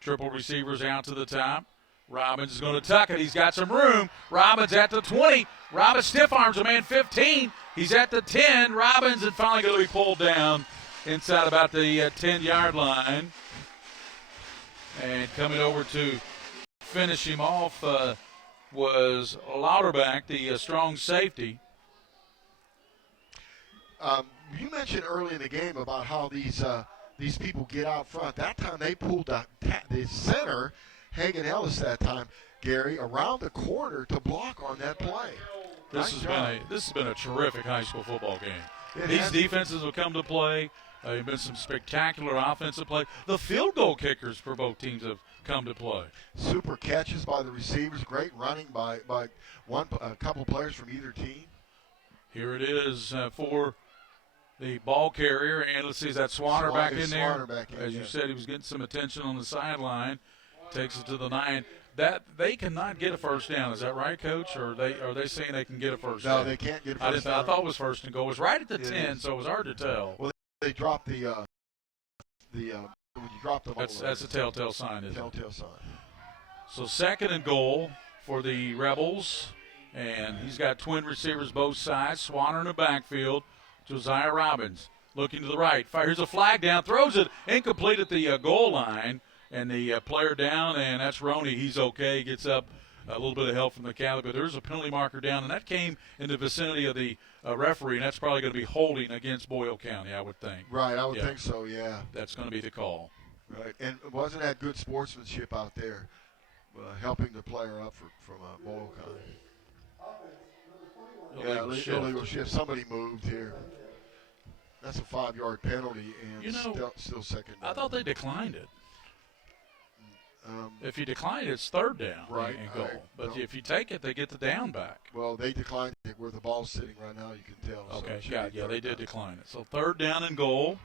Triple receivers out to the top. Robbins is going to tuck it. He's got some room. Robbins at the 20. Robbins stiff arms a man 15. He's at the 10. Robbins is finally going to be pulled down inside about the 10-yard line. And coming over to finish him off was Lauterbach, the strong safety. You mentioned early in the game about how these people get out front. That time they pulled the center, Hagen Ellis that time, Gary, around the corner to block on that play. This has been a terrific high school football game. These defenses have come to play. There have been some spectacular offensive play. The field goal kickers for both teams have come to play. Super catches by the receivers. Great running by a couple players from either team. Here it is for the ball carrier. And let's see, is that Swanner back in there? As you said, he was getting some attention on the sideline. Takes it to the 9. That they cannot get a first down. Is that right, Coach? Or are they saying they can get a first down? No, they can't get a first down. I thought it was first and goal. It was right at the 10, so it was hard to tell. Well, they dropped the when you drop the ball. That's a telltale sign, isn't it? Telltale sign. So second and goal for the Rebels. And he's got twin receivers both sides. Swanner in the backfield. Josiah Robbins looking to the right. Fires a flag down. Throws it incomplete at the goal line. And the player down, and that's Roney. He's okay. Gets up. A little bit of help from the Catholic. But there's a penalty marker down, and that came in the vicinity of the referee, and that's probably going to be holding against Boyle County, I would think. Right, I would think so, yeah. That's going to be the call. Right, and wasn't that good sportsmanship out there, helping the player up from Boyle County? Illegal shift. Somebody moved here. That's a 5-yard penalty, and still second down. I thought they declined it. If you decline it, it's third down and goal. But if you take it, they get the down back. Well, they declined it where the ball's sitting right now, you can tell. Okay, so they did decline it. So third down and goal.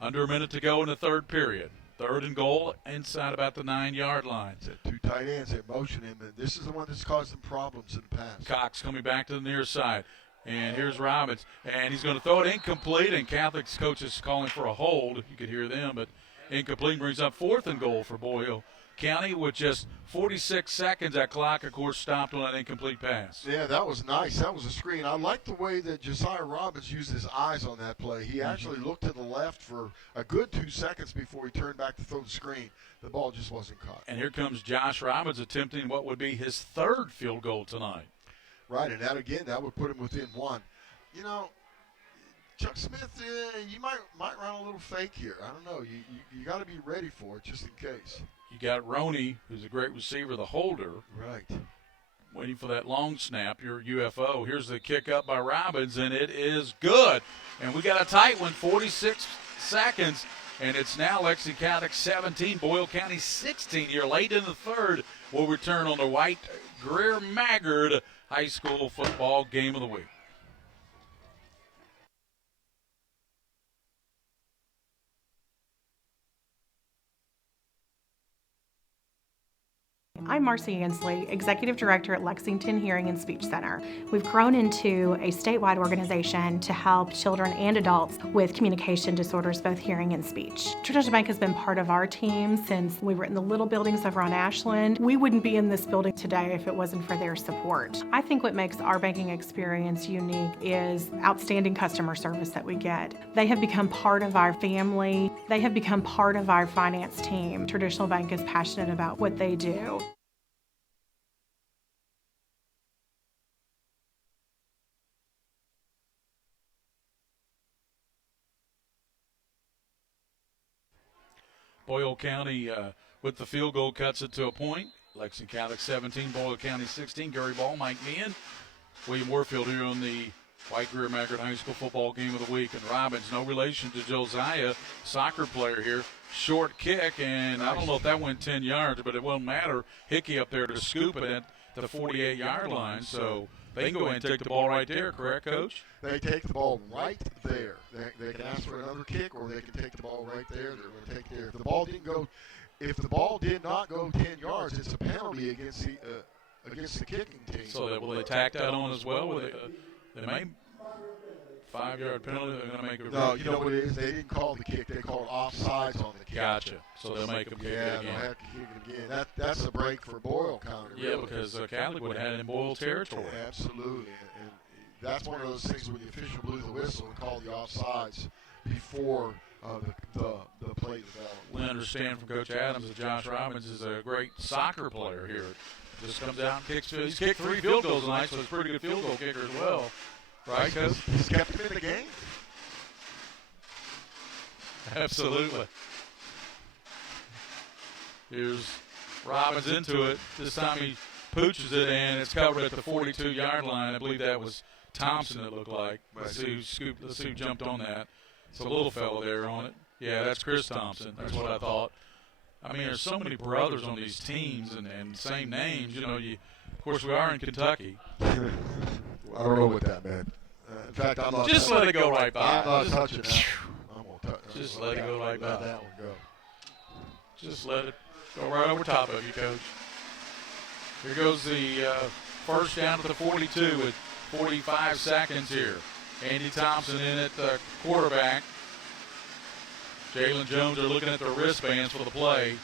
Under a minute to go in the third period. Third and goal inside about the 9-yard line. Two tight ends that motion him, and this is the one that's caused them problems in the past. Cox coming back to the near side. And here's Robbins. And he's going to throw it incomplete, and Catholic's coach is calling for a hold. You could hear them, but incomplete brings up fourth and goal for Boyle County with just 46 seconds. That clock, of course, stopped on that incomplete pass. Yeah, that was nice. That was a screen. I like the way that Josiah Robbins used his eyes on that play. He actually looked to the left for a good 2 seconds before he turned back to throw the screen. The ball just wasn't caught. And here comes Josh Robbins attempting what would be his third field goal tonight. Right, and that would put him within one. You know, Chuck Smith, you might run a little fake here. I don't know. You got to be ready for it just in case. You got Roney, who's a great receiver, the holder. Right. Waiting for that long snap, your UFO. Here's the kick up by Robbins, and it is good. And we got a tight one, 46 seconds. And it's now Lexington Catholic 17, Boyle County 16 here late in the third. We'll return on the White Greer Maggard High School Football Game of the Week. I'm Marcy Ansley, Executive Director at Lexington Hearing and Speech Center. We've grown into a statewide organization to help children and adults with communication disorders, both hearing and speech. Traditional Bank has been part of our team since we were in the little buildings over on Ashland. We wouldn't be in this building today if it wasn't for their support. I think what makes our banking experience unique is outstanding customer service that we get. They have become part of our family. They have become part of our finance team. Traditional Bank is passionate about what they do. Boyle County with the field goal cuts it to a point. Lexington Catholic 17, Boyle County 16. Gary Ball, Mike Meehan, William Warfield here on the White Greer Maggard High School Football Game of the Week. And Robbins, no relation to Josiah, soccer player here. Short kick, and I don't know if that went 10 yards, but it won't matter. Hickey up there to scoop it at the 48-yard line. So they can go ahead and take the ball right there, correct, Coach? They take the ball right there. They can ask for another kick, or they can take the ball right there. They're going to take it there. If the ball did not go 10 yards, it's a penalty against against the kicking team. So will they tack that on as well? They may 5-yard penalty. They're going to make it. No, you know what it is? They didn't call the kick. They called offsides on the kick. Gotcha. So they'll make them kick it again. They'll have to kick it again. That's a break for Boyle County. Yeah, really. Because Catholic would have had it in Boyle territory. Yeah, absolutely. And that's one of those things when the official blew the whistle and called the offsides before the play developed. We understand from Coach Adams that Josh Robbins is a great soccer player here. Just comes out and kicks. He's kicked 3 field goals tonight, so he's a pretty good field goal kicker as well. Right, Coach? He's kept him in the game. Absolutely. Here's Robbins into it. This time he pooches it, and it's covered at the 42-yard line. I believe that was Thompson, it looked like. Let's see who jumped on that. It's a little fellow there on it. Yeah, that's Chris Thompson. That's what I thought. I mean, there's so many brothers on these teams and same names. You know, of course, we are in Kentucky. I don't know what that meant. In fact, I'm not. Just let it go right by. I'm not touching that. I'm gonna touch. Just let it go right by. Let that one go. Just let it go right over top of you, Coach. Here goes the first down at the 42 with 45 seconds here. Andy Thompson in at the quarterback. Jalen Jones are looking at their wristbands for the play.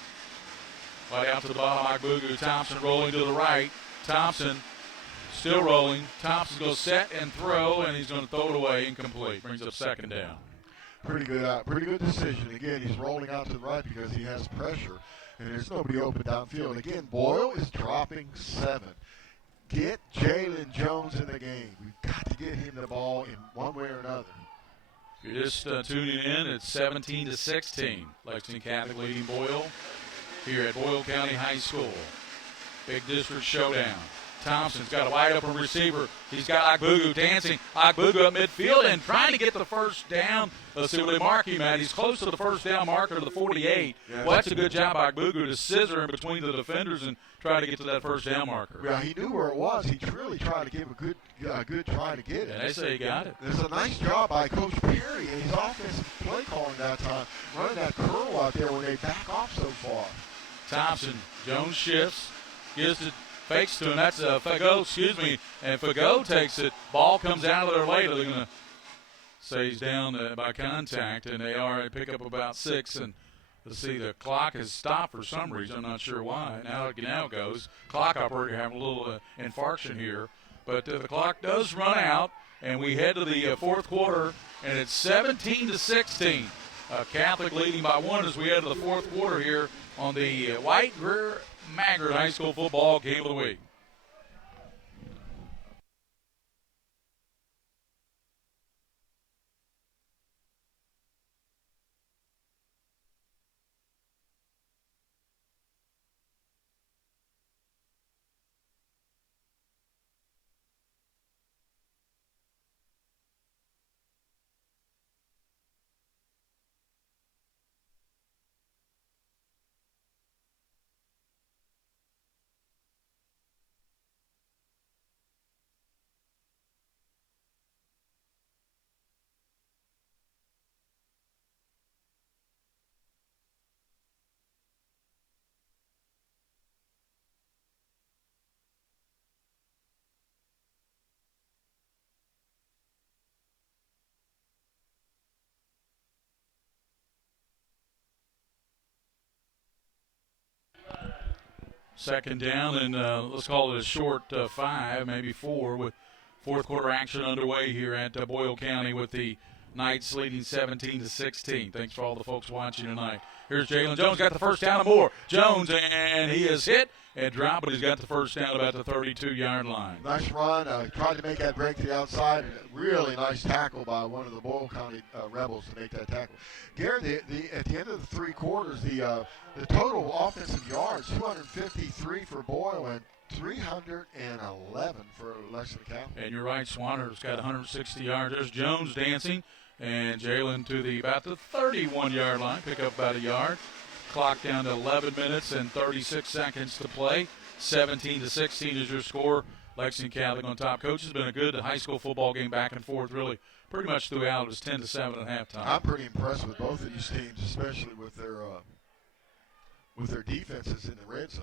Right out to the bottom, Agbugu. Thompson rolling to the right. Thompson still rolling. Thompson's going to set and throw, and he's going to throw it away incomplete. Brings up second down. Pretty good decision. Again, he's rolling out to the right because he has pressure, and there's nobody open downfield. Again, Boyle is dropping 7. Get Jalen Jones in the game. We've got to get him the ball in one way or another. If you're just tuning in, it's 17-16. Lexington Catholic leading Boyle here at Boyle County High School. Big district showdown. Thompson's got a wide open receiver. He's got Agbugu dancing. Agbugu up midfield and trying to get the first down. Let's see what they mark him at. He's close to the first down marker to the 48. Yes. Well, that's a good job by Agbugu to scissor in between the defenders and try to get to that first down marker. Yeah, he knew where it was. He really tried to give a good try to get it. And they say he got it. There's a nice job by Coach Perry and his offensive play calling that time, running that curl out there when they back off so far. Thompson, Jones shifts, gives it. Fakes to him. That's Fagot, and Fagot takes it. Ball comes out of there later. They're going to say he's down by contact, and they pick up about 6. And let's see, the clock has stopped for some reason. I'm not sure why. Now it goes. Clock operator having a little infarction here. But the clock does run out, and we head to the fourth quarter, and it's 17-16. Catholic leading by 1 as we head to the fourth quarter here on the White Greer Maggard High School football game of the week. Second down, and let's call it a short 5, maybe 4, with fourth quarter action underway here at Boyle County with the Knights leading 17-16. Thanks for all the folks watching tonight. Here's Jalen Jones, got the first down and more. Jones, and he is hit and dropped, but he's got the first down about the 32-yard line. Nice run. Tried to make that break to the outside. Really nice tackle by one of the Boyle County Rebels to make that tackle. Gary, at the end of the 3 quarters, the total offensive yards, 253 for Boyle and 311 for Lexington Catholic. And you're right, Swanner's got 160 yards. There's Jones dancing, and Jalen to about the 31-yard line, pick up about a yard. Clock down to 11 minutes and 36 seconds to play. 17-16 is your score. Lexington Catholic on top. Coach, has been a good high school football game back and forth, really pretty much throughout. It was 10-7 at halftime. I'm pretty impressed with both of these teams, especially with their defenses in the red zone.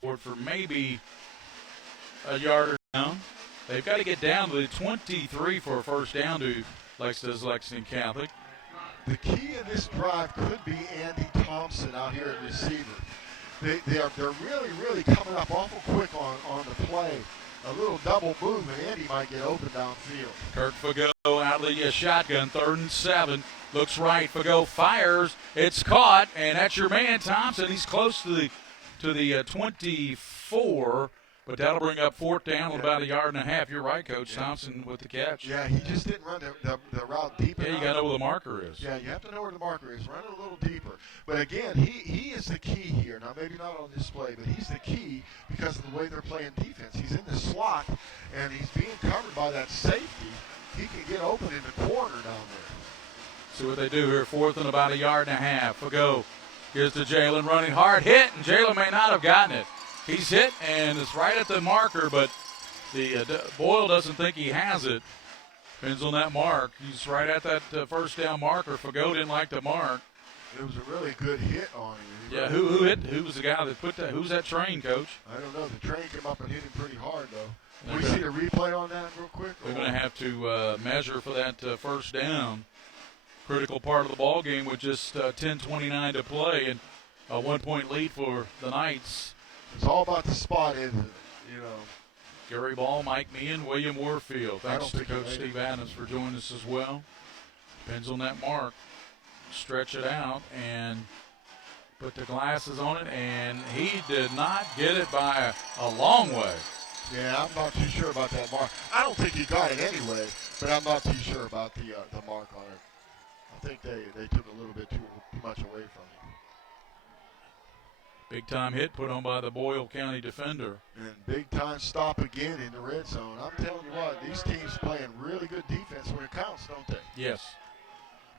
For maybe a yard or down. They've got to get down to the 23 for a first down to Lexington Catholic. The key in this drive could be Andy Thompson out here at receiver. They're really coming up awful quick on the play. A little double move, and Andy might get open downfield. Kirk Fago out of the shotgun, 3rd and 7. Looks right, Fago fires. It's caught, and that's your man Thompson. He's close to the 24, but that'll bring up 4th down with about a yard and a half. You're right, Coach Thompson with the catch. Yeah, he just didn't run the route deep enough. Yeah, you got to know where the marker is. Yeah, you have to know where the marker is. Run it a little deeper. But again, he is the key here. Now, maybe not on display, but he's the key because of the way they're playing defense. He's in the slot, and he's being covered by that safety. He can get open in the corner down there. See what they do here. 4th and about a yard and a half. Fago gives to Jalen, running hard, hit, and Jalen may not have gotten it. He's hit, and it's right at the marker, but the Boyle doesn't think he has it. Depends on that mark. He's right at that first down marker. Fago didn't like the mark. It was a really good hit on him. Yeah, who hit? Who was the guy that put that? Who's that train, Coach? I don't know. The train came up and hit him pretty hard, though. Can we see the replay on that real quick? We're going to have to measure for that first down. Critical part of the ball game with just 10:29 to play and a 1-point lead for the Knights. It's all about the spot, isn't it? You know. Gary Ball, Mike Meehan, William Warfield. Thanks to Coach Steve Adams for joining us as well. Depends on that mark. Stretch it out and put the glasses on it, and he did not get it by a long way. Yeah, I'm not too sure about that mark. I don't think he got it anyway, but I'm not too sure about the mark on it. I think they took a little bit too much away from him. Big time hit put on by the Boyle County defender. And big time stop again in the red zone. I'm telling you what, these teams playing really good defense when it counts, don't they? Yes.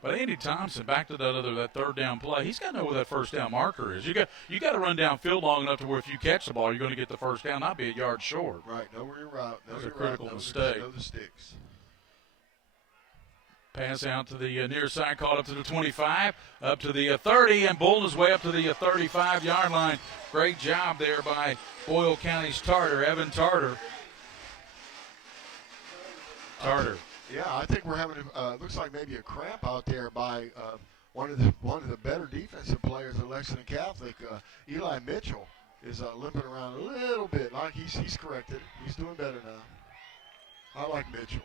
But Andy Thompson, back to that 3rd down play, he's got to know where that first down marker is. You got to run downfield long enough to where if you catch the ball, you're going to get the first down, not be a yard short. Right, know where you're out. That was a critical mistake. Know the sticks. Pass out to the near side, caught up to the 25, up to the 30, and bowled his way up to the 35-yard line. Great job there by Boyle County's Evan Tarter. Yeah, I think we're having looks like maybe a cramp out there by one of the better defensive players at Lexington Catholic. Eli Mitchell is limping around a little bit. Like he's corrected. He's doing better now. I like Mitchell.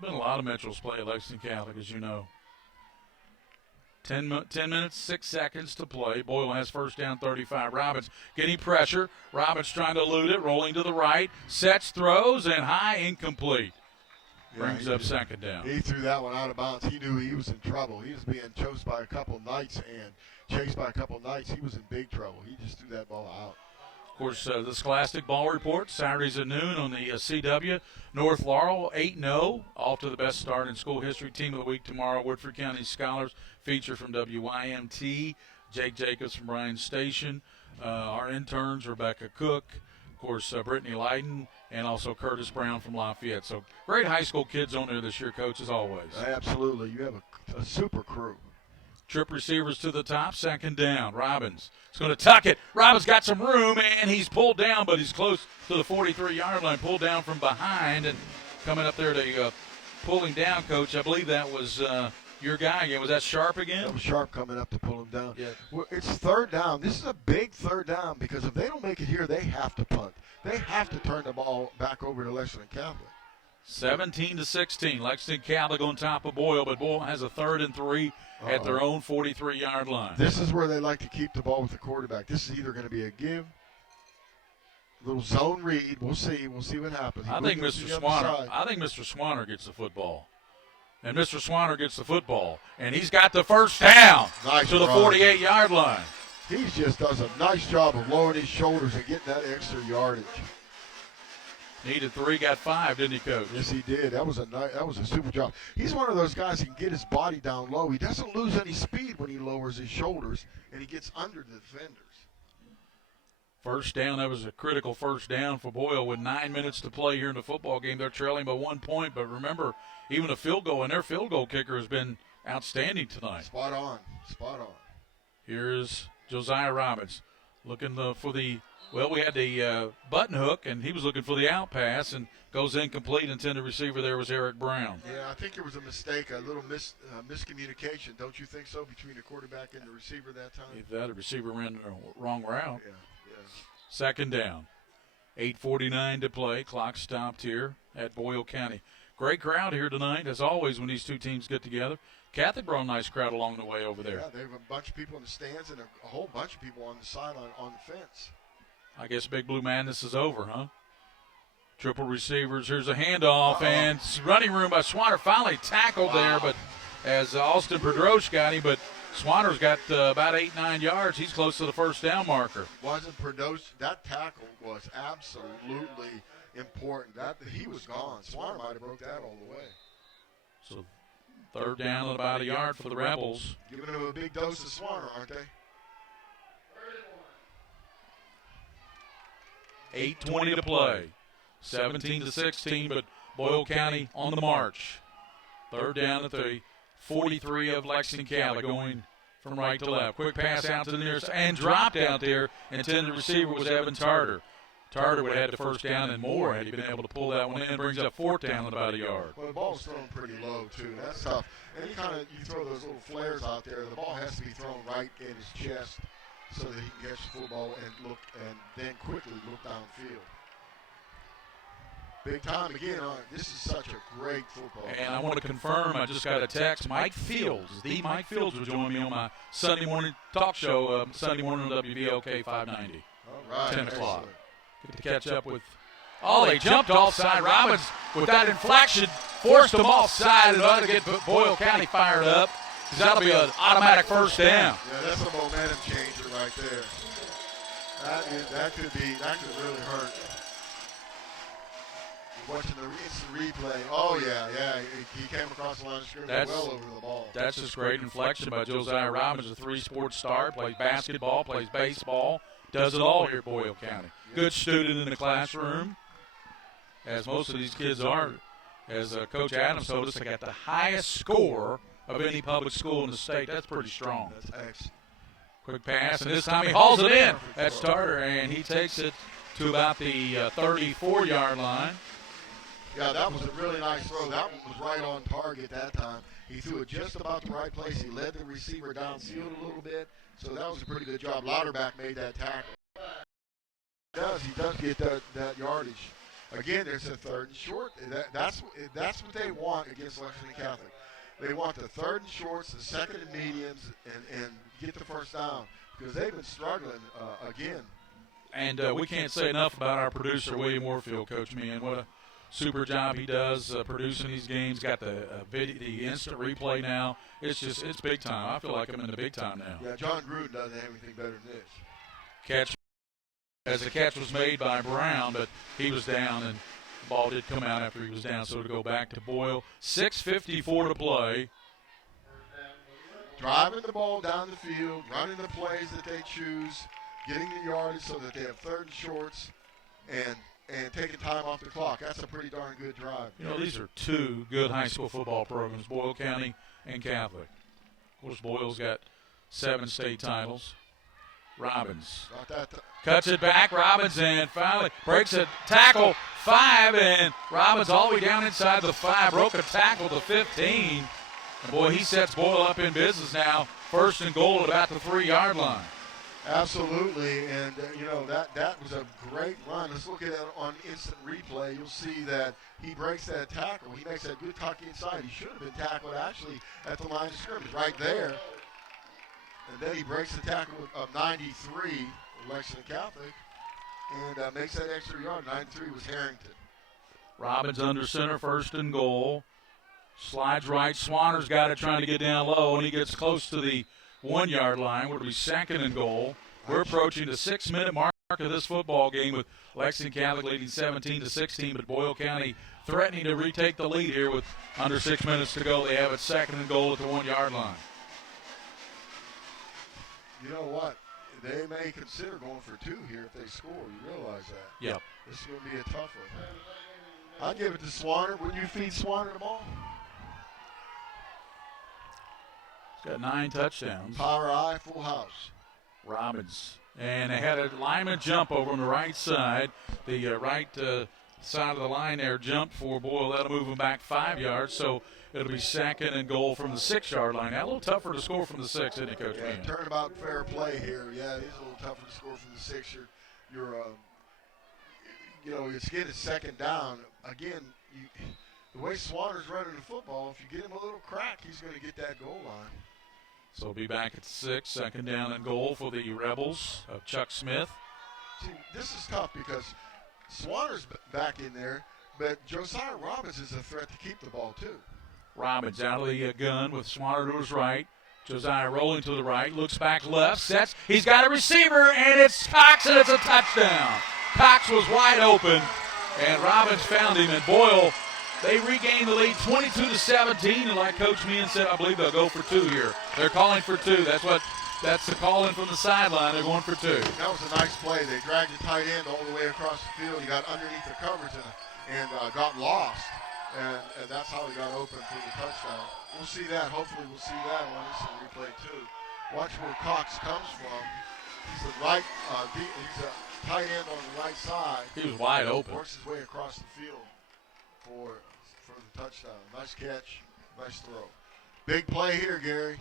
Been a lot of Mitchells play at Lexington Catholic, as you know. 10 minutes, 6 seconds to play. Boyle has first down, 35. Robbins getting pressure. Robbins trying to elude it, rolling to the right. Sets, throws, and high, incomplete. Brings up 2nd down. He threw that one out of bounds. He knew he was in trouble. He was being chased by a couple Knights, He was in big trouble. He just threw that ball out. Of course, the Scholastic Ball Report, Saturdays at noon on the CW. North Laurel, 8-0, off to the best start in school history. Team of the week tomorrow, Woodford County Scholars, feature from WYMT, Jake Jacobs from Bryan Station, our interns, Rebecca Cook, of course, Brittany Leiden, and also Curtis Brown from Lafayette. So great high school kids on there this year, Coach, as always. Absolutely. You have a super crew. Trip receivers to the top, 2nd down. Robbins is going to tuck it. Robbins got some room, and he's pulled down, but he's close to the 43-yard line. Pulled down from behind, and coming up there to pulling down, Coach. I believe that was your guy again. Was that Sharp again? That was Sharp coming up to pull him down. Yeah. Well, it's 3rd down. This is a big 3rd down because if they don't make it here, they have to punt. They have to turn the ball back over to Lexington Catholic. 17-16. Lexington Catholic on top of Boyle, but Boyle has a 3rd and 3 at their own 43-yard line. This is where they like to keep the ball with the quarterback. This is either going to be a give, little zone read. We'll see. We'll see what happens. I think Mr. Swanner gets the football. And Mr. Swanner gets the football. And he's got the first down to the 48-yard line. He just does a nice job of lowering his shoulders and getting that extra yardage. Needed 3, got 5, didn't he, Coach? Yes, he did. That was a super job. He's one of those guys who can get his body down low. He doesn't lose any speed when he lowers his shoulders, and he gets under the defenders. First down, that was a critical first down for Boyle with 9 minutes to play here in the football game. They're trailing by 1 point, but remember, even a field goal, and their field goal kicker has been outstanding tonight. Spot on. Here's Josiah Robbins. looking for the, well, we had the button hook, and he was looking for the out pass, and goes incomplete. Intended receiver there was Eric Brown. Yeah, I think it was a mistake, a little miscommunication. Don't you think so, between the quarterback and the receiver that time? If that receiver ran the wrong route. Yeah. Second down. 8:49 to play. Clock stopped here at Boyle County. Great crowd here tonight, as always, when these two teams get together. Catholic brought a nice crowd along the way over there. Yeah, they have a bunch of people in the stands and a whole bunch of people on the sideline on the fence. I guess Big Blue Madness is over, huh? Triple receivers. Here's a handoff, and running room by Swanner. Finally tackled there, but as Austin Pedroche got him, but Swanner's got about 8-9 yards. He's close to the first down marker. Wasn't Pedroche? That tackle was absolutely important. He was gone. Swanner might have broke that all the way. So third down at about a yard for the Rebels. Giving them a big dose of Swanner, aren't they? 8:20 to play. 17-16, but Boyle County on the march. Third down at the 43 of Lexington Catholic, going from right to left. Quick pass out to the nearest and dropped out there. Intended receiver was Evan Tarter. Tarter would have had the first down and more had he been able to pull that one in. Brings up fourth down at about a yard. Well, the ball's thrown pretty low, too. That's tough. Any kind of, you throw those little flares out there, the ball has to be thrown right in his chest so that he can catch the football and look, and then quickly look downfield. Big time again. This is such a great football. And I want to confirm, I just got a text. Mike Fields, Mike Fields, will join me on my Sunday morning talk show, Sunday morning on WVLK 590. All right. 10 o'clock. Get to catch up with. Oh, they jumped offside. Robbins, with that inflection, forced them offside and ought to get Boyle County fired up, because that'll be an automatic first down. Yeah, that's a momentum changer right there. That could really hurt. Watching the instant replay. Oh, yeah. He came across the line of scrimmage well over the ball. That's just great inflection by Josiah Robbins, a three-sport star, plays basketball, plays baseball, does it all here at Boyle County. Good student in the classroom, as most of these kids are. As Coach Adams told us, they got the highest score of any public school in the state. That's pretty strong. That's excellent. Quick pass, and this time he hauls it in. That's Tarter, and he takes it to about the 34-yard line. Yeah, that was a really nice throw. That one was right on target that time. He threw it just about the right place. He led the receiver downfield a little bit, so that was a pretty good job. Lauterbach made that tackle. He does get that yardage. Again, there's a third and short. That's what they want against Lexington Catholic. They want the third and shorts, the second and mediums, and get the first down, because they've been struggling again. And we can't say enough about our producer, William Warfield, Coach Man. What a super job he does producing these games. Got the instant replay now. It's big time. I feel like I'm in the big time now. Yeah, John Gruden doesn't have anything better than this. The catch was made by Brown, but he was down, and the ball did come out after he was down, so to go back to Boyle. 6:54 to play. Driving the ball down the field, running the plays that they choose, getting the yardage so that they have third and shorts, and taking time off the clock. That's a pretty darn good drive. You know, these are two good high school football programs, Boyle County and Catholic. Of course, Boyle's got 7 state titles. Robbins cuts it back. Robbins, and finally breaks a tackle. 5, and Robbins all the way down inside the 5. Broke a tackle to 15. And boy, he sets Boyle up in business now. First and goal at about the 3-yard line. Absolutely, and that was a great run. Let's look at it on instant replay. You'll see that he breaks that tackle. He makes that good tuck inside. He should have been tackled actually at the line of scrimmage right there. And then he breaks the tackle of 93, Lexington Catholic, and makes that extra yard. 93 was Harrington. Robbins under center, first and goal. Slides right. Swanner's got it, trying to get down low, and he gets close to the 1-yard line. Would be second and goal. We're approaching the 6-minute mark of this football game with Lexington Catholic leading 17-16, but Boyle County threatening to retake the lead here with under 6 minutes to go. They have it second and goal at the 1-yard line. You know what? They may consider going for 2 here if they score. You realize that? Yep. This is going to be a tough one. I'd give it to Swanner. Wouldn't you feed Swanner the ball? He's got 9 touchdowns. Power eye, full house. Robbins. And they had a lineman jump over on the right side. The right side of the line there jumped for Boyle. That'll move him back 5 yards. So it'll be second and goal from the 6-yard line. Now, a little tougher to score from the 6, isn't it, Coach? Yeah, turnabout fair play here. Yeah, it is a little tougher to score from the 6. You're it's getting second down. Again, the way Swanner's running the football, if you get him a little crack, he's going to get that goal line. So we'll be back at 6, second down and goal for the Rebels of Chuck Smith. See, this is tough because Swanner's back in there, but Josiah Robbins is a threat to keep the ball too. Robbins out of the gun with Swanner to his right. Josiah rolling to the right, looks back left, sets. He's got a receiver, and it's Cox, and it's a touchdown. Cox was wide open, and Robbins found him, and Boyle, they regained the lead 22-17, and like Coach Meehan said, I believe they'll go for 2 here. They're calling for 2. That's the call-in from the sideline. They're going for 2. That was a nice play. They dragged the tight end all the way across the field. He got underneath the coverage and got lost, and that's how he got open for the touchdown. We'll see that. Hopefully we'll see that on this replay too. Watch where Cox comes from. He's the right. He's a tight end on the right side. He was wide open. Works his way across the field for the touchdown. Nice catch. Nice throw. Big play here, Gary.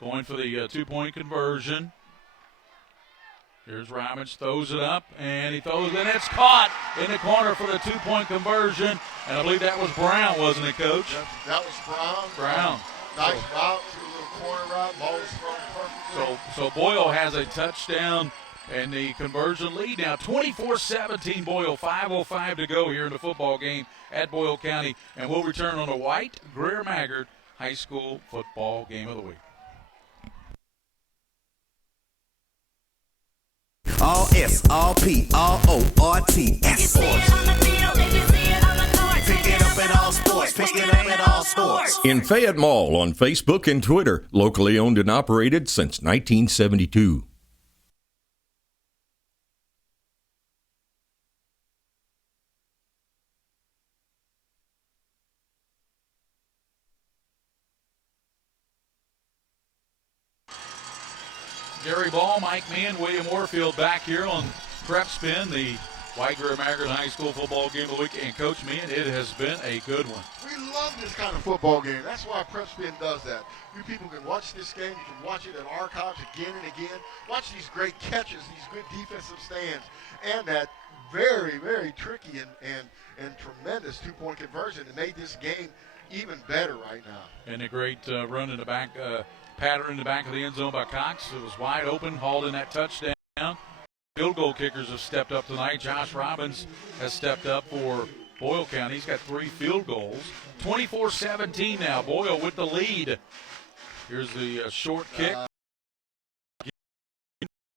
Going for the 2-point conversion. Here's Robbins, throws it up, and he throws it, and it's caught in the corner for the 2-point conversion. And I believe that was Brown, wasn't it, Coach? That was Brown. Brown. Nice route, through a little corner route. Ball was thrown perfectly. So Boyle has a touchdown and the conversion lead now. 24-17 Boyle, 5:05 to go here in the football game at Boyle County. And we'll return on the White Greer-Maggard High School Football Game of the Week. All S, all P, all O, R, T, S Sports. Pick it up in all sports. Pick it up in all sports. In Fayette Mall on Facebook and Twitter, locally owned and operated since 1972. Gary Ball, Mike Meehan, William Warfield back here on PrepSpin, the White Greer-Maggard High School Football Game of the Week. And Coach Meehan, it has been a good one. We love this kind of football game. That's why PrepSpin does that. You people can watch this game. You can watch it in archives again and again. Watch these great catches, these good defensive stands, and that very, very tricky and tremendous 2-point conversion that made this game even better right now. And a great run in the back, pattern in the back of the end zone by Cox. It was wide open, hauled in that touchdown. Field goal kickers have stepped up tonight. Josh Robbins has stepped up for Boyle County. He's got 3 field goals. 24-17 now. Boyle with the lead. Here's the short kick.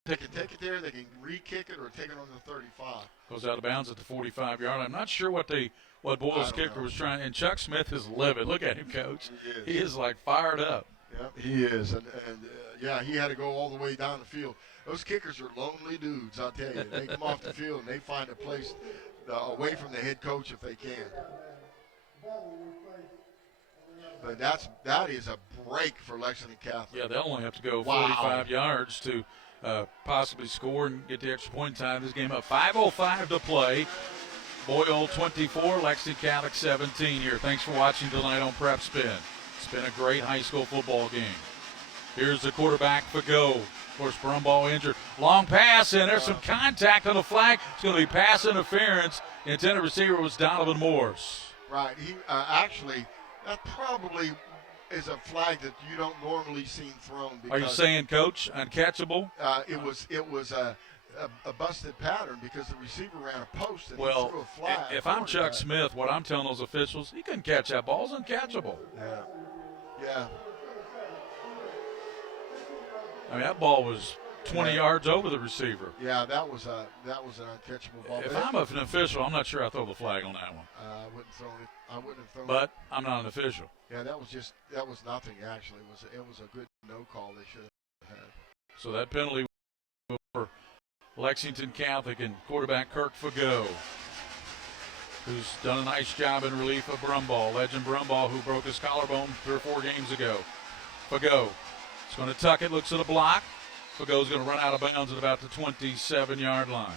They can take it there, they can re-kick it, or take it on the 35. Goes out of bounds at the 45-yard line. I'm not sure what Boyle's kicker was trying. And Chuck Smith is livid. Look at him, Coach. He is like fired up. Yeah, he is. And he had to go all the way down the field. Those kickers are lonely dudes, I'll tell you. They come off the field and they find a place away from the head coach if they can. But that is a break for Lexington Catholic. Yeah, they'll only have to go 45 yards to possibly score and get the extra point time this game up. 5:05 to play. Boyle 24, Lexington Catholic 17 here. Thanks for watching tonight on PrepSpin. It's been a great high school football game. Here's the quarterback for go. Of course, Brumbaugh injured. Long pass, and there's some contact on the flag. It's going to be pass interference. The intended receiver was Donovan Morse. Right. He actually, that probably is a flag that you don't normally see thrown. Are you saying, Coach, uncatchable? It was a busted pattern because the receiver ran a post and he threw a flag. If I'm Chuck Smith, what I'm telling those officials, he couldn't catch that ball. It's uncatchable. Yeah. I mean, that ball was 20 yards over the receiver. Yeah, that was an uncatchable ball. If I'm an official, I'm not sure I throw the flag on that one. I wouldn't have thrown it. But I'm not an official. Yeah, that was nothing actually. It was a good no call they should have had. So that penalty for Lexington Catholic and quarterback Kirk Fago, who's done a nice job in relief of Brumbaugh. Legend Brumbaugh, who broke his collarbone 3 or 4 games ago. Fago is going to tuck it, looks at a block, Fago's going to run out of bounds at about the 27-yard line.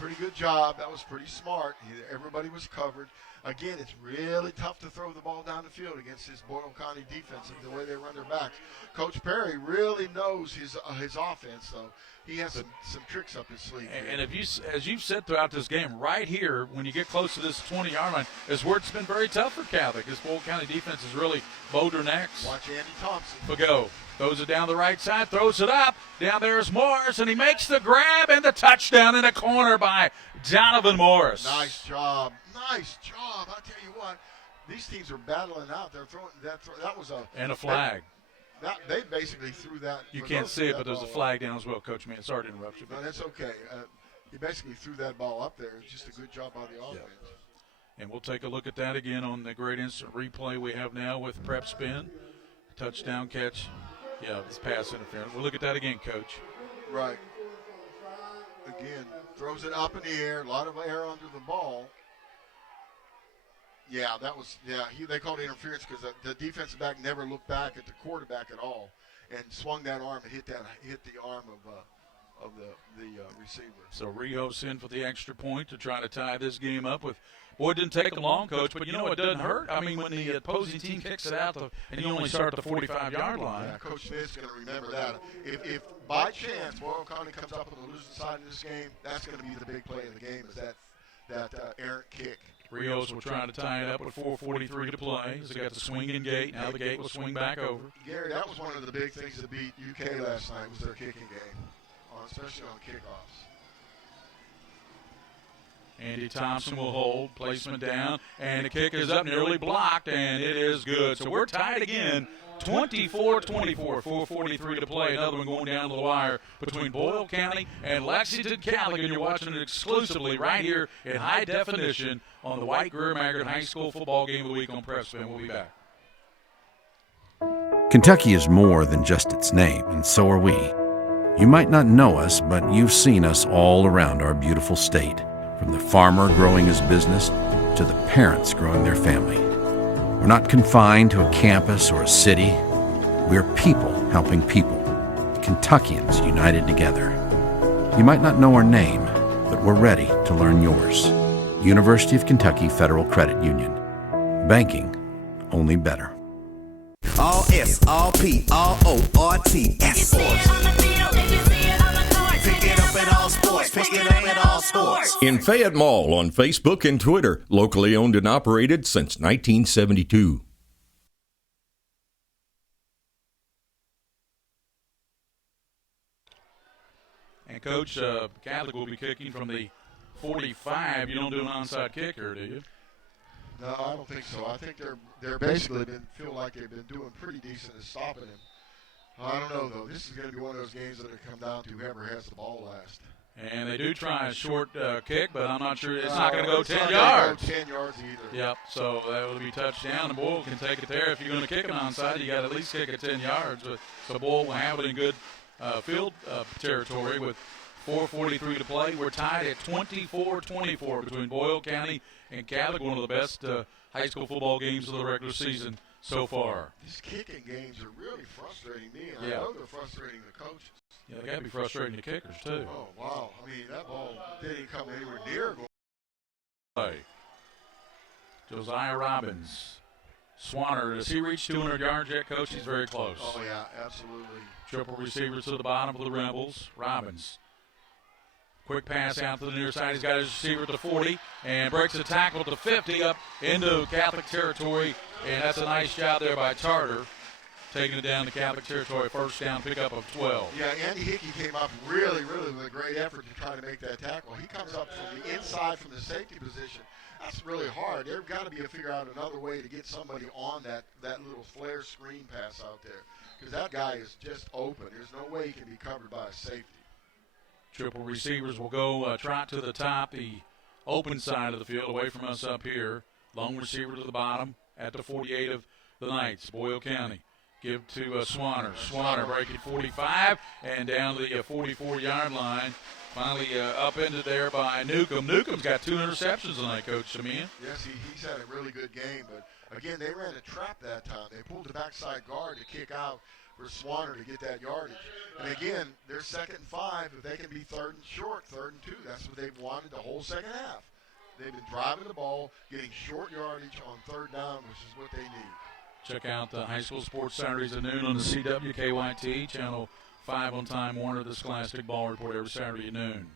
Pretty good job. That was pretty smart. Everybody was covered. Again, it's really tough to throw the ball down the field against this Boyle County defense and the way they run their backs. Coach Perry really knows his offense, though. He has some tricks up his sleeve. And as you've said throughout this game, right here, when you get close to this 20-yard line, is where it's been very tough for Catholic. This Boyle County defense is really bowed their necks. Watch Andy Thompson. Fago throws it down the right side, throws it up. Down there is Morris, and he makes the grab and the touchdown in the corner by Donovan Morris. Nice job. Nice job. I'll tell you what, these teams are battling out. They're throwing that was a flag. They basically threw that. You can't see it, but there's a flag down as well, Coach Man. Sorry to interrupt you. No, that's okay. He basically threw that ball up there. It's just a good job by the offense. Yeah. And we'll take a look at that again on the great instant replay we have now with PrepSpin. Touchdown catch. Yeah, it's pass interference. We'll look at that again, Coach. Right. Again, throws it up in the air. A lot of air under the ball. Yeah, that was they called interference because the defensive back never looked back at the quarterback at all, and swung that arm and hit the arm of the receiver. So Rios in for the extra point to try to tie this game up with. Boy, it didn't take them long, Coach, but you know it doesn't hurt. I mean, when the opposing team kicks it out and you only start at the 45-yard line. Yeah, Coach Smith's going to remember that. If by chance Boyle County comes up on the losing side of this game, that's going to be the big play of the game is that errant kick. Rios will try to tie it up with 4:43 to play. So they got the swinging gate. Now the gate will swing back over. Gary, that was one of the big things that beat UK last night was their kicking game, especially on kickoffs. Andy Thompson will hold, placement down, and the kick is up nearly blocked, and it is good. So we're tied again, 24-24, 4:43 to play. Another one going down to the wire between Boyle County and Lexington Catholic, and you're watching it exclusively right here in high definition on the White Greer-Maggard High School football game of the week on PrepSpin. We'll be back. Kentucky is more than just its name, and so are we. You might not know us, but you've seen us all around our beautiful state. From the farmer growing his business to the parents growing their family. We're not confined to a campus or a city. We're people helping people. Kentuckians united together. You might not know our name, but we're ready to learn yours. University of Kentucky Federal Credit Union. Banking, only better. All S, all P, all O, R, T, S. Pick it up at all sports. Pick it up at all sports. In Fayette Mall on Facebook and Twitter, locally owned and operated since 1972. And Coach, Catholic will be kicking from the 45. You don't do an onside kicker, do you? No, I don't think so. I think they're basically feel like they've been doing pretty decent at stopping him. I don't know, though. This is going to be one of those games that come down to whoever has the ball last. And they do try a short kick, but I'm not sure. It's not going to go 10 yards. Go 10 yards either. Yep, so that will be touchdown. And Boyle can take it there. If you're going to kick an onside, you got to at least kick it 10 yards. So Boyle will have it in good field territory with 4:43 to play. We're tied at 24-24 between Boyle County and Catholic, one of the best high school football games of the regular season so far. These kicking games are really frustrating me, and I know they're frustrating the coaches. Yeah, they got to be frustrating the kickers, too. Oh, wow. I mean, that ball didn't come anywhere near going. Play. Josiah Robbins. Swanner, does he reach 200 yards yet, Coach? He's very close. Oh, yeah, absolutely. Triple receiver to the bottom of the Rebels. Robbins. Quick pass out to the near side. He's got his receiver at the 40 and breaks a tackle at the 50 up into Catholic territory. And that's a nice job there by Tarter, taking it down to Catholic territory. First down pickup of 12. Yeah, Andy Hickey came up really with a great effort to try to make that tackle. He comes up from the inside from the safety position. That's really hard. There's got to be figure out another way to get somebody on that little flare screen pass out there, because that guy is just open. There's no way he can be covered by a safety. Triple receivers will go trot to the top, the open side of the field, away from us up here. Lone receiver to the bottom at the 48 of the Knights, Boyle County. Give to Swanner. Swanner breaking 45 and down to the 44-yard line. Finally upended there by Newcomb. Newcomb's got 2 interceptions tonight, Coach Simeon. Yes, he's had a really good game. But, again, they ran a trap that time. They pulled the backside guard to kick out. for Swanner to get that yardage. And again, they're 2nd and 5. If they can be 3rd and short, 3rd and 2, that's what they've wanted the whole second half. They've been driving the ball, getting short yardage on 3rd down, which is what they need. Check out the high school sports Saturdays at noon on the CWKYT, Channel 5 on Time Warner, the Scholastic Ball Report every Saturday at noon.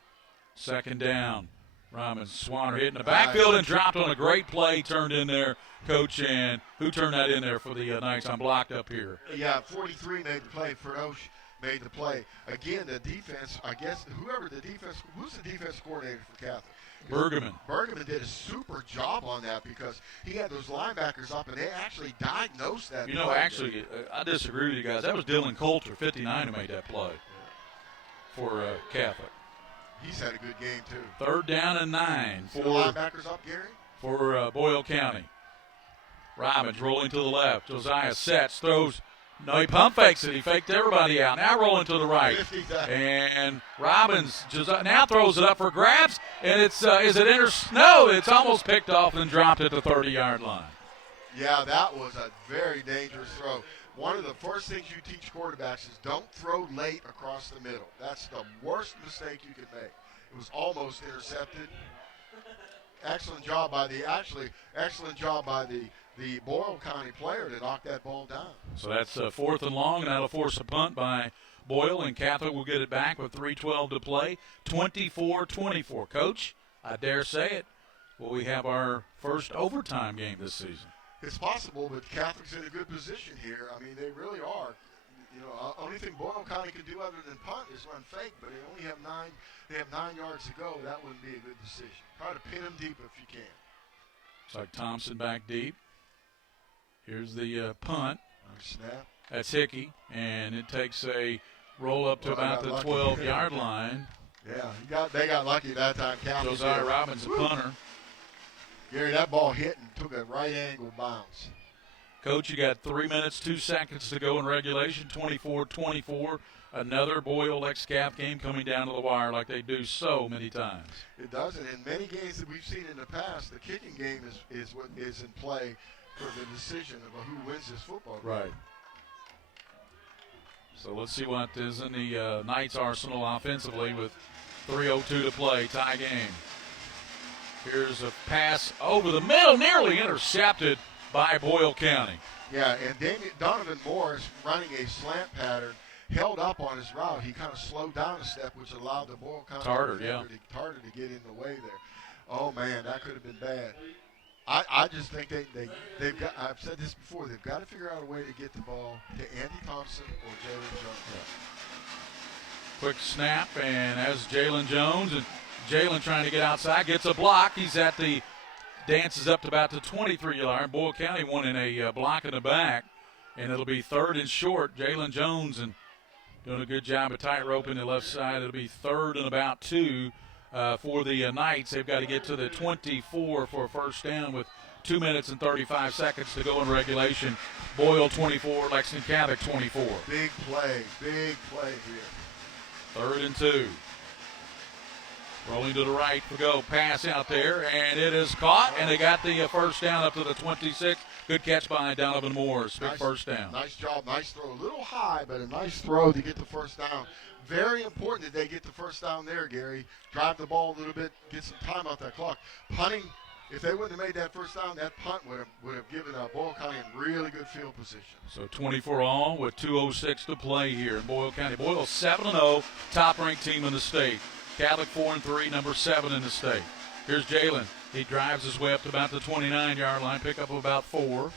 2nd down. Robin Swanner hitting the backfield and dropped on a great play, turned in there, Coach. And who turned that in there for the Knights? I'm blocked up here. Yeah, 43 made the play. Ferdosh made the play. Again, the defense, I guess, who's the defense coordinator for Catholic? Bergman did a super job on that because he had those linebackers up, and they actually diagnosed that. Actually, I disagree with you guys. That was Dylan Coulter, 59, who made that play for Catholic. He's had a good game, too. 3rd down and 9 for linebackers up, Gary? For Boyle County. Robbins rolling to the left. Josiah sets, throws. No, he pump fakes it. He faked everybody out. Now rolling to the right. And Robbins now throws it up for grabs. And it's, no, it's almost picked off and dropped at the 30-yard line. Yeah, that was a very dangerous throw. One of the first things you teach quarterbacks is don't throw late across the middle. That's the worst mistake you can make. It was almost intercepted. Excellent job by the Boyle County player to knock that ball down. So that's 4th and long, and that'll force a punt by Boyle, and Catholic will get it back with 3:12 to play, 24-24. Coach, I dare say it, will we have our first overtime game this season? It's possible, but Catholic's in a good position here. I mean, they really are. Only thing Boyle County can do other than punt is run fake, but they only have 9. They have 9 yards to go. That wouldn't be a good decision. Try to pin them deep if you can. It's like Thompson back deep. Here's the punt. Nice snap. That's Hickey, and it takes a roll up to about the 12-yard line. Yeah, they got lucky that time. Josiah Robbins, the punter. Gary, that ball hit and took a right angle bounce. Coach, you got 3 minutes, 2 seconds to go in regulation, 24-24. Another Boyle-Lex-Cath game coming down to the wire like they do so many times. It does, and in many games that we've seen in the past, the kicking game is what is in play for the decision of who wins this football game. Right. So let's see what is in the Knights' arsenal offensively with 3:02 to play, tie game. Here's a pass over the middle, nearly intercepted by Boyle County. Yeah, and Donovan Morris running a slant pattern, held up on his route. He kind of slowed down a step, which allowed the Boyle County Tartar to get in the way there. Oh, man, that could have been bad. I just think they've got, I've said this before, they've got to figure out a way to get the ball to Andy Thompson or Jalen Jones. Quick snap, and as Jalen Jones, and Jalen trying to get outside, gets a block. He's at the, dances up to about the 23-yard line. Boyle County wanting a block in the back, and it'll be 3rd and short. Jalen Jones and doing a good job of tightrope in the left side. It'll be 3rd and about 2 for the Knights. They've got to get to the 24 for a first down with 2 minutes and 35 seconds to go in regulation. Boyle 24, Lexington Catholic 24. Big play here. 3rd and 2. Rolling to the right to go. Pass out there, and it is caught, and they got the first down up to the 26. Good catch by Donovan Morris. Big first down. Nice job. Nice throw. A little high, but a nice throw to get the first down. Very important that they get the first down there, Gary. Drive the ball a little bit, get some time off that clock. Punting, if they wouldn't have made that first down, that punt would have given Boyle County a really good field position. So 24 all with 2:06 to play here in Boyle County. Boyle 7-0, top-ranked team in the state. Catholic 4-3, number 7 in the state. Here's Jalen. He drives his way up to about the 29-yard line, pick up about 4.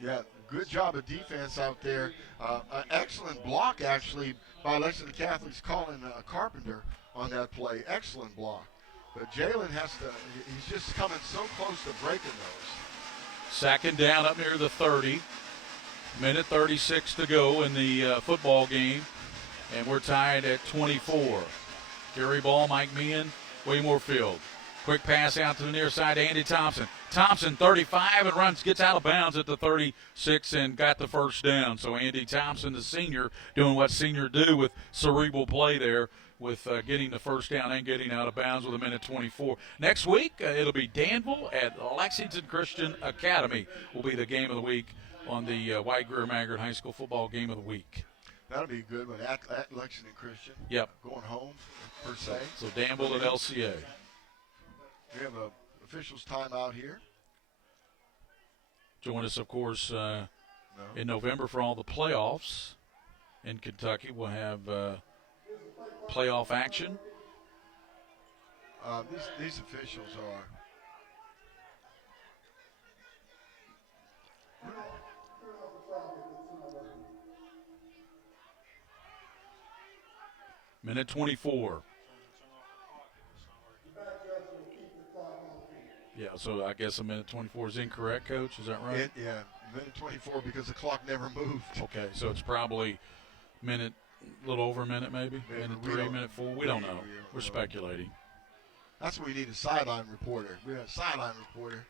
Yeah, good job of defense out there. An excellent block, actually, by Lexington Catholic's Colin Carpenter on that play. Excellent block. But Jalen he's just coming so close to breaking those. 2nd down up near the 30. Minute 36 to go in the football game. And we're tied at 24. Gary Ball, Mike Meehan, William Warfield. Quick pass out to the near side to Andy Thompson. Thompson, 35, and gets out of bounds at the 36 and got the first down. So Andy Thompson, the senior, doing what senior do with cerebral play there, with getting the first down and getting out of bounds with a minute 24. Next week, it'll be Danville at Lexington Christian Academy will be the game of the week on the White Greer Maggard High School football game of the week. That'll be a good one at Lexington Christian. Yep. Going home, per se. So Danville at LCA. We have a officials timeout here. Join us, of course, in November for all the playoffs in Kentucky. We'll have playoff action. These officials are. Minute 24. Yeah, so I guess a minute 24 is incorrect, Coach. Is that right? Yeah, minute 24 because the clock never moved. Okay, so it's probably a little over a minute maybe? Minute 3, minute 4. We don't know. We're speculating. That's what we need, a sideline reporter. We have a sideline reporter.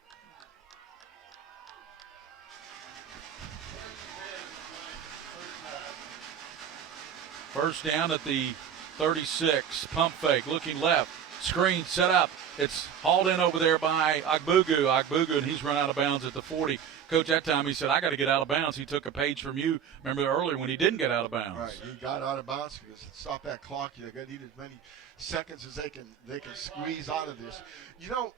First down at the 36. Pump fake, looking left. Screen set up. It's hauled in over there by Agbugu, and he's run out of bounds at the 40. Coach, that time he said, I got to get out of bounds. He took a page from you. Remember earlier when he didn't get out of bounds. Right, he got out of bounds because stop that clock. You got to need as many seconds as they can squeeze out of this. You know,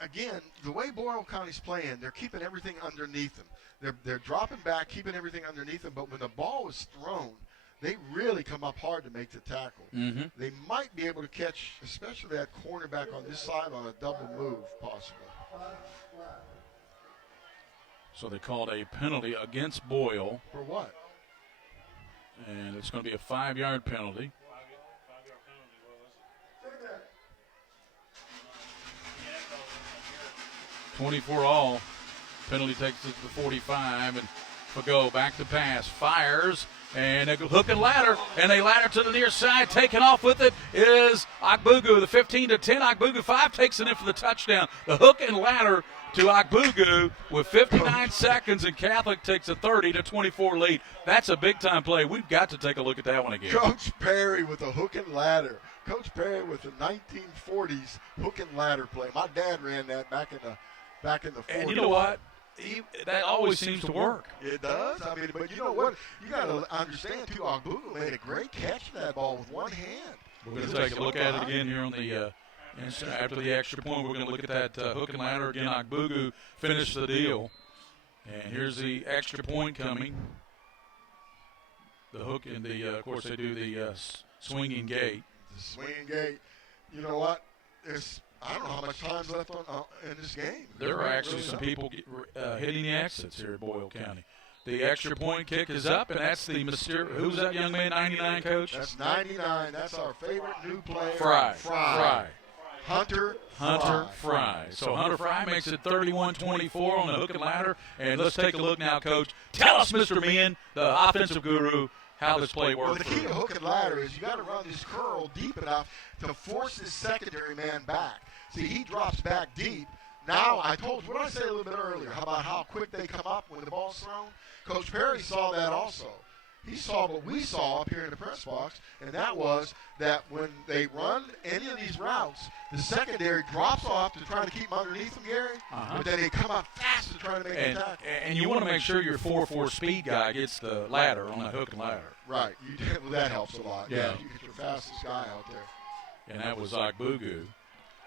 again, the way Boyle County's playing, they're keeping everything underneath them. They're dropping back, keeping everything underneath them, but when the ball is thrown, they really come up hard to make the tackle. Mm-hmm. They might be able to catch, especially that cornerback on this side, on a double move, possibly. So they called a penalty against Boyle. For what? And it's going to be a 5-yard penalty. 24 all. Penalty takes it to the 45, and Fago back to pass, fires, and a hook and ladder, and a ladder to the near side. Taking off with it is Agbugu, the 15-10. Agbugu 5 takes it in for the touchdown. The hook and ladder to Agbugu with 59 seconds, and Catholic takes a 30-24 lead. That's a big-time play. We've got to take a look at that one again. Coach Perry with a hook and ladder. Coach Perry with the 1940s hook and ladder play. My dad ran that back in the 40s. And you know what? That always seems to work. It does. I mean, but you know what? You got to understand, too, Agbugu made a great catch of that ball with one hand. We're going to take a look at it again here on the after the extra point. We're going to look at that hook and ladder again. Agbugu finished the deal. And here's the extra point coming. The hook and of course, they do the swinging gate. The swinging gate. You know what? I don't know how much time's left in this game. There are actually some people hitting the exits here at Boyle County. The extra point kick is up, and that's the mysterious. Who's that young man, 99, Coach? That's 99. That's our favorite new player. Fry. Hunter Fry. So Hunter Fry makes it 31-24 on the hook and ladder. And let's take a look now, Coach. Tell us, Mr. Meehan, the offensive guru, how this play works. Well, the key to hook and ladder is you got to run this curl deep enough to force this secondary man back. See, he drops back deep. Now, what did I say a little bit earlier about how quick they come up when the ball's thrown? Coach Perry saw that also. He saw what we saw up here in the press box, and that was that when they run any of these routes, the secondary drops off to try to keep them underneath them, Gary, but then they come up fast to try to make a tackle. And you want to make sure your 4-4 speed guy gets the ladder on the hook and ladder. Right. That helps a lot. Yeah. You get your fastest guy out there. And that was Agbugu.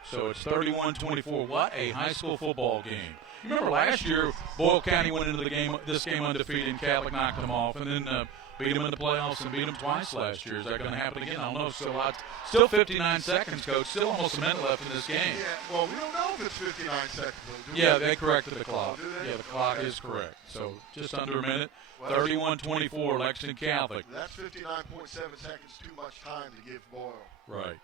So it's 31-24. What a high school football game. Remember last year, Boyle County went into this game undefeated, and Catholic knocked them off, and then beat them in the playoffs and beat them twice last year. Is that going to happen again? I don't know. Still 59 seconds, Coach. Still almost a minute left in this game. Yeah, well, we don't know if it's 59 seconds. Yeah, they corrected the clock. Yeah, the clock is correct. So just under a minute. 31-24, Lexington Catholic. That's 59.7 seconds too much time to give Boyle. Right.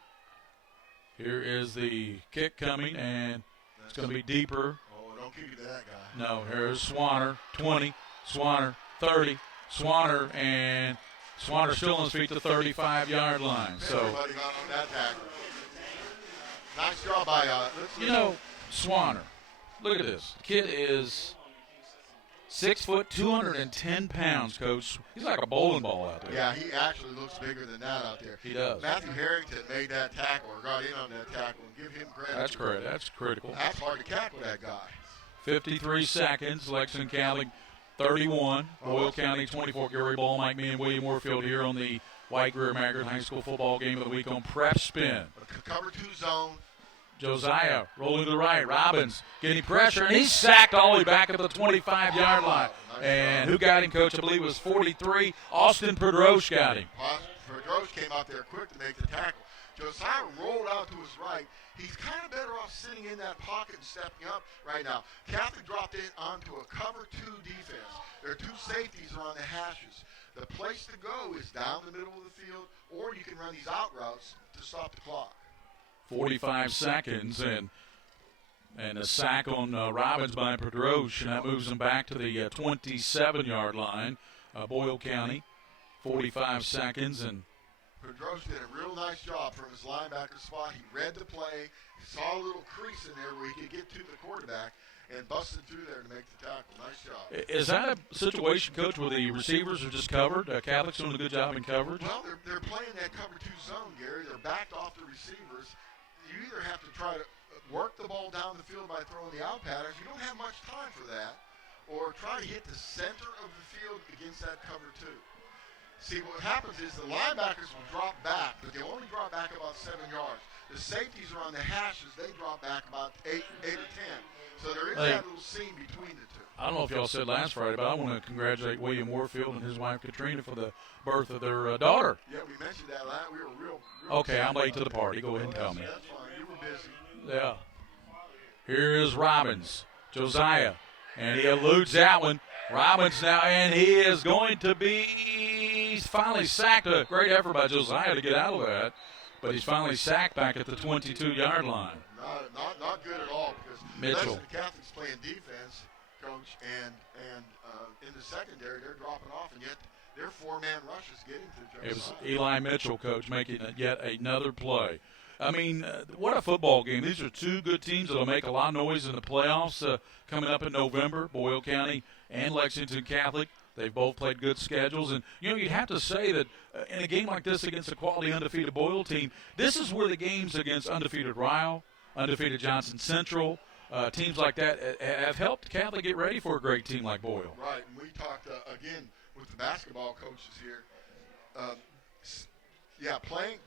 Here is the kick coming, and it's going to be deeper. Oh, don't keep it to that guy. No, here's Swanner, 20, Swanner, 30, Swanner, and Swanner still on his feet to the 35-yard line. So everybody got on that tackle. Nice job by Swanner. Look at this. The kid is 6 foot, 210 pounds, Coach. He's like a bowling ball out there. Yeah, he actually looks bigger than that out there. He does. Matthew Harrington made that tackle or got in on that tackle, and give him credit. That's correct. That's critical. That's hard to tackle that guy. 53 seconds. Lexington Catholic 31. Boyle County 24. Gary Ball, Mike Me, and William Warfield here on the White Greer Maggard High School football game of the week on PrepSpin. Cover 2 zone. Josiah rolling to the right. Robbins getting pressure, and he's sacked all the way back at the 25-yard line. And who got him, Coach? I believe it was 43. Austin Pedroche got him. Pedroche came out there quick to make the tackle. Josiah rolled out to his right. He's kind of better off sitting in that pocket and stepping up right now. Catholic dropped in onto a cover 2 defense. Their 2 safeties are on the hashes. The place to go is down the middle of the field, or you can run these out routes to stop the clock. 45 seconds, and a sack on Robbins by Pedroche, and that moves them back to the 27-yard line. Boyle County, 45 seconds, and Pedroche did a real nice job from his linebacker spot. He read the play, saw a little crease in there where he could get to the quarterback, and busted through there to make the tackle. Nice job. Is that a situation, Coach, where the receivers are just covered? Catholic's doing a good job in coverage? Well, they're playing that cover 2 zone, Gary. They're backed off the receivers. You either have to try to work the ball down the field by throwing the out patterns. You don't have much time for that. Or try to hit the center of the field against that cover 2. See, what happens is the linebackers will drop back, but they only drop back about 7 yards. The safeties are on the hashes. They drop back about 8 or 10. So there is that little seam between the 2. I don't know if y'all said last Friday, but I want to congratulate William Warfield and his wife Katrina for the birth of their daughter. Yeah, we mentioned that last. We were real okay, I'm late to the party. Go ahead and tell me. That's fine. You were busy. Yeah. Here is Robbins. Josiah. And he eludes that one. Robbins now, and he is going to be, he's finally sacked. A great effort by Josiah to get out of that. But he's finally sacked back at the 22-yard line. Not good at all, because Mitchell. The Catholics playing defense, Coach, and in the secondary they're dropping off, and yet their 4-man rush is getting to Josiah. It was Eli Mitchell, Coach, making yet another play. I mean, what a football game. These are 2 good teams that will make a lot of noise in the playoffs coming up in November, Boyle County and Lexington Catholic. They've both played good schedules. And, you'd have to say that in a game like this against a quality undefeated Boyle team, this is where the games against undefeated Ryle, undefeated Johnson Central, teams like that have helped Catholic get ready for a great team like Boyle. Right, and we talked, again, with the basketball coaches here. Playing,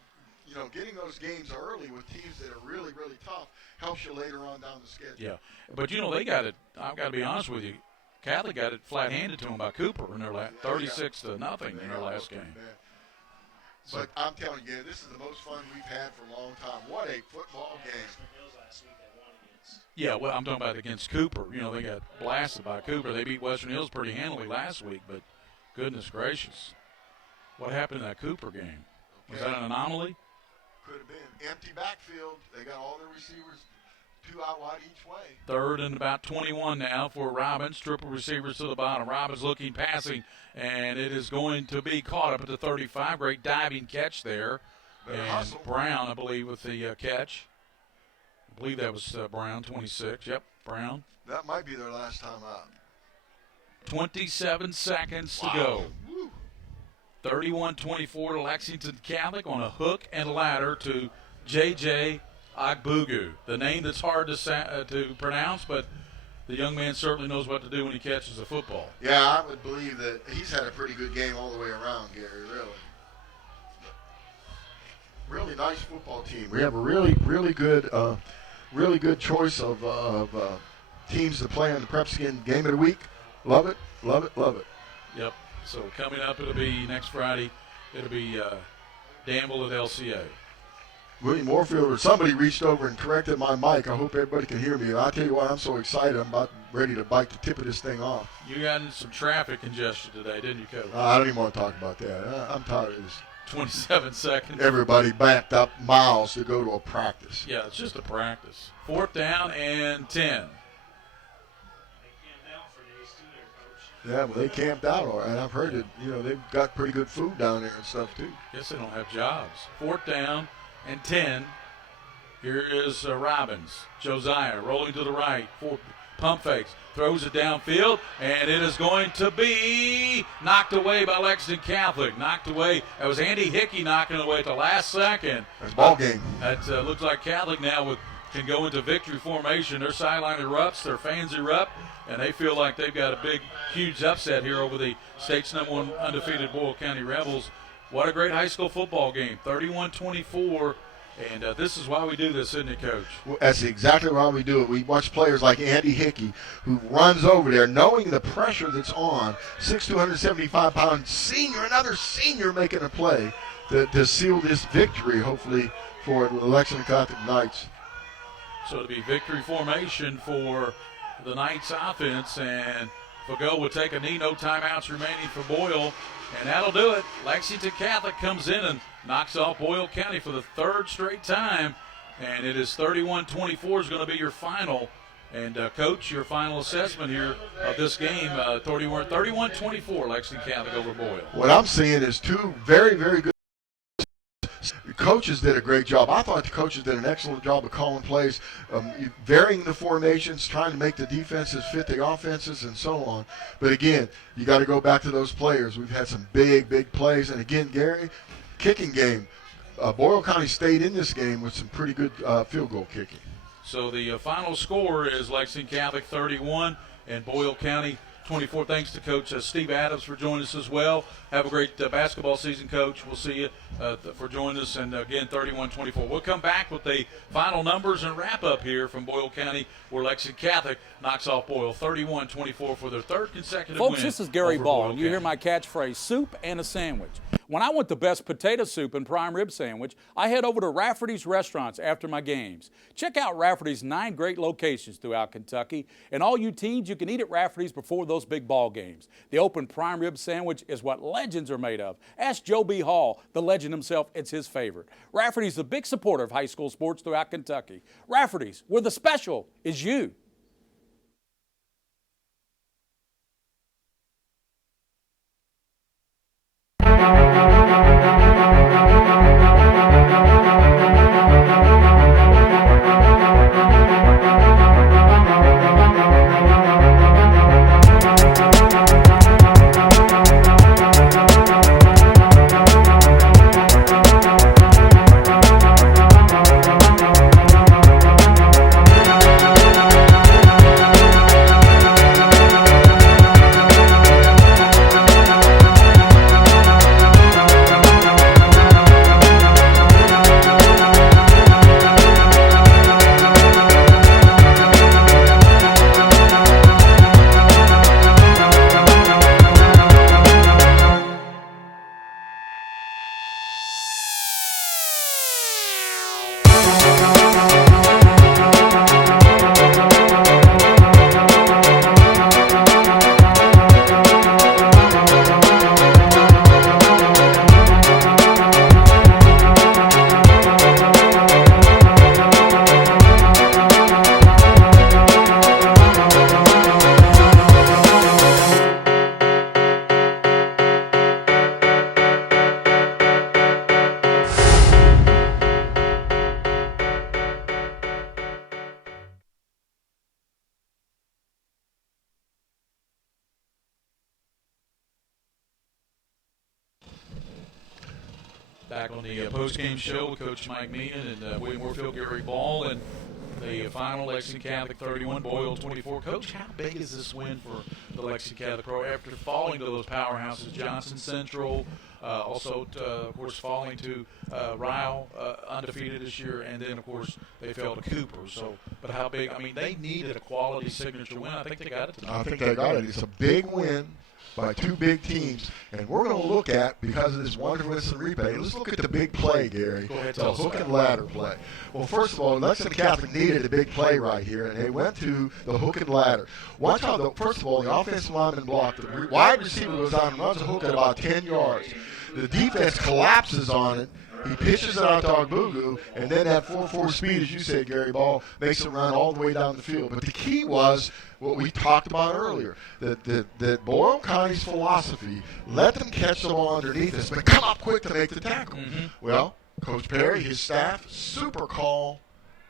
getting those games early with teams that are really, really tough helps you later on down the schedule. Yeah, but, they got it, I've got to be honest with you, Catholic got it flat-handed to them by Cooper in their 36-0 in their last game. But I'm telling you, this is the most fun we've had for a long time. What a football game. Yeah, well, I'm talking about against Cooper. They got blasted by Cooper. They beat Western Hills pretty handily last week, but goodness gracious. What happened in that Cooper game? Was that an anomaly? Could have been. Empty backfield. They got all their receivers 2 out wide each way. 3rd and about 21 now for Robbins. Triple receivers to the bottom. Robbins looking, passing, and it is going to be caught up at the 35. Great diving catch there. And Brown, I believe, with the catch. I believe that was Brown, 26. Yep, Brown. That might be their last time out. 27 seconds to go. 31-24 to Lexington Catholic on a hook and ladder to J.J. Agbugu, the name that's hard to pronounce, but the young man certainly knows what to do when he catches a football. Yeah, I would believe that he's had a pretty good game all the way around, Gary, really. Really nice football team. We have a really good choice of teams to play on the PrepSpin Game of the Week. Love it, love it, love it. Yep. So coming up, it'll be next Friday. It'll be Danville at LCA. William Warfield, or somebody reached over and corrected my mic. I hope everybody can hear me. I'll tell you what, I'm so excited. I'm about ready to bite the tip of this thing off. You got in some traffic congestion today, didn't you, Coach? I don't even want to talk about that. I'm tired of this. 27 seconds. Everybody backed up miles to go to a practice. Yeah, it's just a practice. 4th down and 10. Yeah, well, they camped out all right. I've heard that, they've got pretty good food down there and stuff, too. Guess they don't have jobs. 4th down and 10. Here is Robbins. Josiah rolling to the right. Pump fakes. Throws it downfield, and it is going to be knocked away by Lexington Catholic. Knocked away. That was Andy Hickey knocking it away at the last second. That's ball game. That looks like Catholic now with can go into victory formation. Their sideline erupts, their fans erupt, and they feel like they've got a big, huge upset here over the state's #1 undefeated Boyle County Rebels. What a great high school football game, 31-24. And this is why we do this, isn't it, Coach? Well, that's exactly why we do it. We watch players like Andy Hickey, who runs over there, knowing the pressure that's on, 275-pound senior, another senior making a play to seal this victory, hopefully, for the Lexington Catholic Knights. So it'll be victory formation for the Knights offense, and Fago will take a knee, no timeouts remaining for Boyle, and that'll do it. Lexington Catholic comes in and knocks off Boyle County for the third straight time, and it is 31-24 is going to be your final. And, Coach, your final assessment here of this game, 31-24, Lexington Catholic over Boyle. What I'm seeing is two very, very good coaches did a great job. I thought the coaches did an excellent job of calling plays, varying the formations, trying to make the defenses fit the offenses and so on. But, again, you got to go back to those players. We've had some big, big plays. And, again, Gary, kicking game. Boyle County stayed in this game with some pretty good field goal kicking. So the final score is Lexington Catholic 31 and Boyle County 24. Thanks to Coach Steve Adams for joining us as well. Have a great basketball season, Coach. We'll see you for joining us. And, again, 31-24. We'll come back with the final numbers and wrap-up here from Boyle County, where Lexington Catholic knocks off Boyle 31-24 for their third consecutive win. Folks, this is Gary Ball, and you hear County. my catchphrase, soup and a sandwich. When I want the best potato soup and prime rib sandwich, I head over to Rafferty's Restaurants after my games. Check out Rafferty's 9 great locations throughout Kentucky, and all you teens, you can eat at Rafferty's before those big ball games. The open prime rib sandwich is what legends are made of. Ask Joe B. Hall, the legend himself, it's his favorite. Rafferty's a big supporter of high school sports throughout Kentucky. Rafferty's, where the special is you. Back on the post-game show with Coach Mike Meehan and William Warfield, Gary Ball, and the final Lexington Catholic 31, Boyle 24. Coach, how big is this win for the Lexington Catholic Pro after falling to those powerhouses, Johnson Central, also, of course, falling to Ryle, undefeated this year, and then, of course, they fell to Cooper. So, but how big? I mean, they needed a quality signature win. I think they got it tonight. I think they got it. It's a big win by two big teams, and we're going to look at, because of this wonderful instant replay, let's look at the big play, Gary. Go ahead, the hook and ladder play. Well, first of all, Lexington Catholic needed a big play right here, and they went to the hook and ladder. Watch how, first of all, the offensive lineman blocked. The wide receiver goes down and runs a hook at about 10 yards. The defense collapses on it. He pitches it out to Ogbugu, and then that 4-4 speed, as you said, Gary Ball, makes it run all the way down the field. But the key was what we talked about earlier, that Boyle County's philosophy, let them catch the ball underneath us, but come up quick to make the tackle. Mm-hmm. Well, Coach Perry, his staff, super call,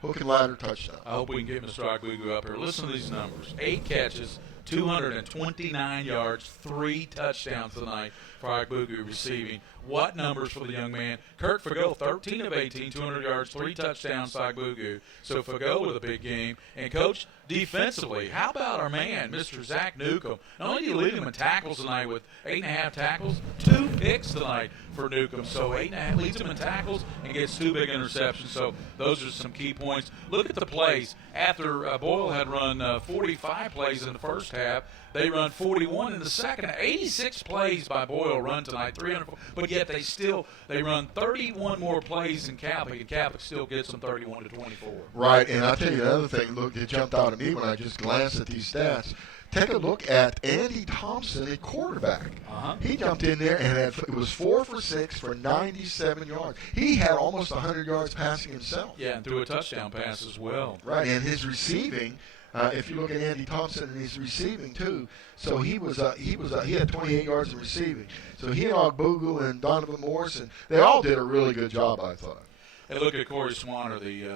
hook and ladder touchdown. I hope we can get Mr. Ogbugu up here. Listen to these numbers. 8 catches, 229 yards, 3 touchdowns tonight for Ogbugu receiving. What numbers for the young man. Kurt Fago, 13 of 18, 200 yards, 3 touchdowns, Sagbugu. So Fago with a big game. And, Coach, defensively, how about our man, Mr. Zach Newcomb? Not only did he lead him in tackles tonight with 8.5 tackles, 2 picks tonight for Newcomb. So 8.5 leads him in tackles and gets 2 big interceptions. So those are some key points. Look at the plays. After Boyle had run 45 plays in the first half, they run 41 in the second. 86 plays by Boyle run tonight, 300. But yet they run 31 more plays than Catholic, and Catholic still gets them 31 to 24. Right, and I'll tell you another thing. Look, it jumped out at me when I just glanced at these stats. Take a look at Andy Thompson at quarterback. He jumped in there and it was 4 for 6 for 97 yards. He had almost 100 yards passing himself. Yeah, and threw a touchdown pass as well. Right, and his receiving. If you look at Andy Thompson and his receiving too, so he had 28 yards in receiving. So he and Ogbugu and Donovan Morrison, they all did a really good job, I thought. And look at Corey Swanner, the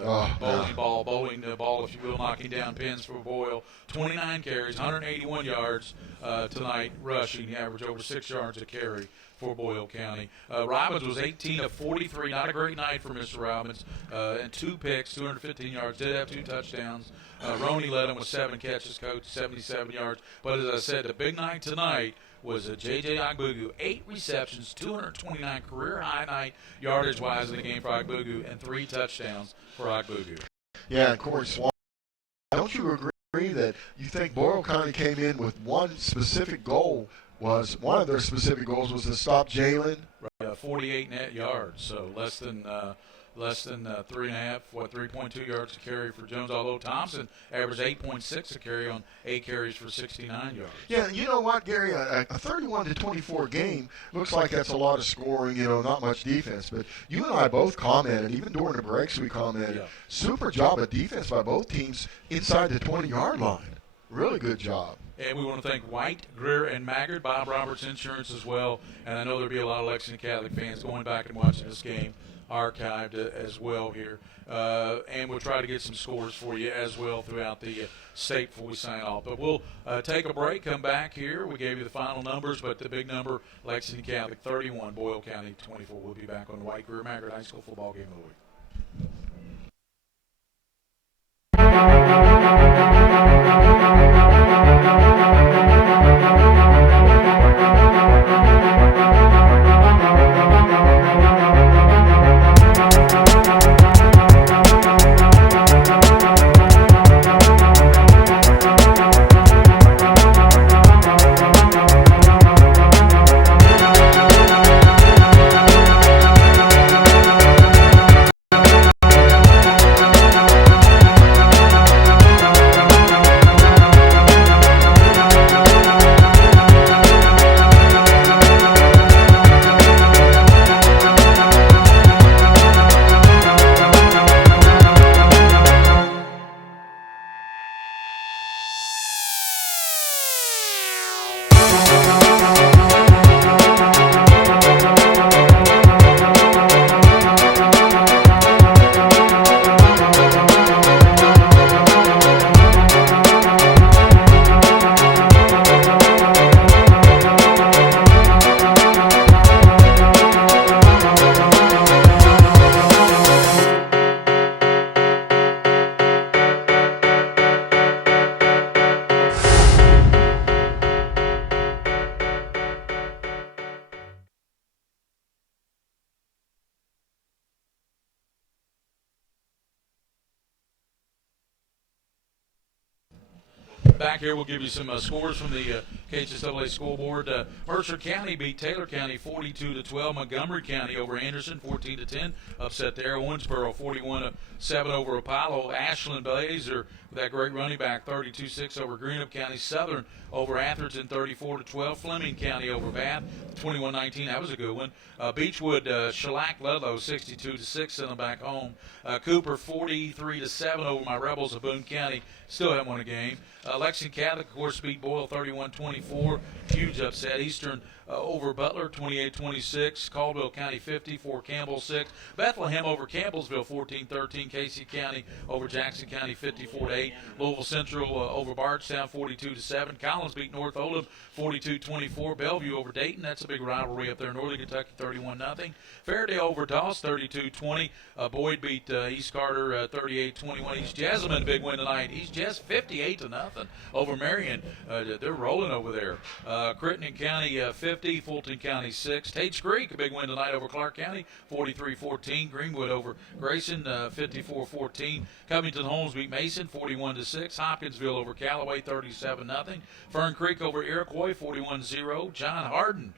bowling the ball, if you will, knocking down pins for Boyle. 29 carries, 181 yards tonight rushing. He averaged over 6 yards a carry for Boyle County. Robbins was 18 of 43. Not a great night for Mr. Robbins. And 2 picks, 215 yards. Did have 2 touchdowns. Roney led him with 7 catches, Coach, 77 yards. But as I said, the big night tonight was J.J. Ogbugu, 8 receptions, 229 career-high night yardage-wise in the game for Ogbugu, and 3 touchdowns for Ogbugu. Yeah, and Corey Swan. Don't you agree that you think Boyle County came in with one specific goal? One of their specific goals was to stop Jalen? 48 net yards, so less than 3.2 yards a carry for Jones, although Thompson averaged 8.6 a carry on 8 carries for 69 yards. Yeah, you know what, Gary? A 31-24 game looks like that's a lot of scoring, not much defense. But you and I both commented, even during the breaks we commented, super job of defense by both teams inside the 20-yard line. Really good job. And we want to thank White, Greer, and Maggard, Bob Roberts Insurance as well. And I know there'll be a lot of Lexington Catholic fans going back and watching this game archived as well here. And we'll try to get some scores for you as well throughout the state before we sign off. But we'll take a break, come back here. We gave you the final numbers, but the big number, Lexington Catholic 31, Boyle County 24. We'll be back on White, Greer, Maggard High School football game of the week. Back here, we'll give you some scores from the KHSAA scoreboard. Mercer County beat Taylor County 42-12. Montgomery County over Anderson 14-10. Upset there. Owensboro 41-7 over Apollo. Ashland Blazer with that great running back 32-6 over Greenup County. Southern over Atherton 34-12. Fleming County over Bath 21-19. That was a good one. Beechwood shellacked Ludlow 62-6. Sent them back home. Cooper 43-7 over my Rebels of Boone County. Still haven't won a game. Lexington Catholic, of course, beat Boyle 31-24. Huge upset. Eastern over Butler 28-26. Caldwell County 54, Campbell 6. Bethlehem over Campbellsville 14-13. Casey County over Jackson County 54-8. Louisville Central over Bardstown 42-7. Collins beat North Oldham 42-24. Bellevue over Dayton. That's a big rivalry up there in Northern Kentucky 31-0. Fairdale over Doss 32-20. Boyd beat East Carter 38-21. East Jessamine, big win tonight. East Jess 58-0 over Marion. They're rolling over there. Crittenden County 50, Fulton County 6. Tate's Creek, a big win tonight over Clark County 43-14. Greenwood over Grayson 54-14. Covington Holmes beat Mason 41-6. Hopkinsville over Callaway 37-0. Fern Creek over Iroquois 41-0. John Hardin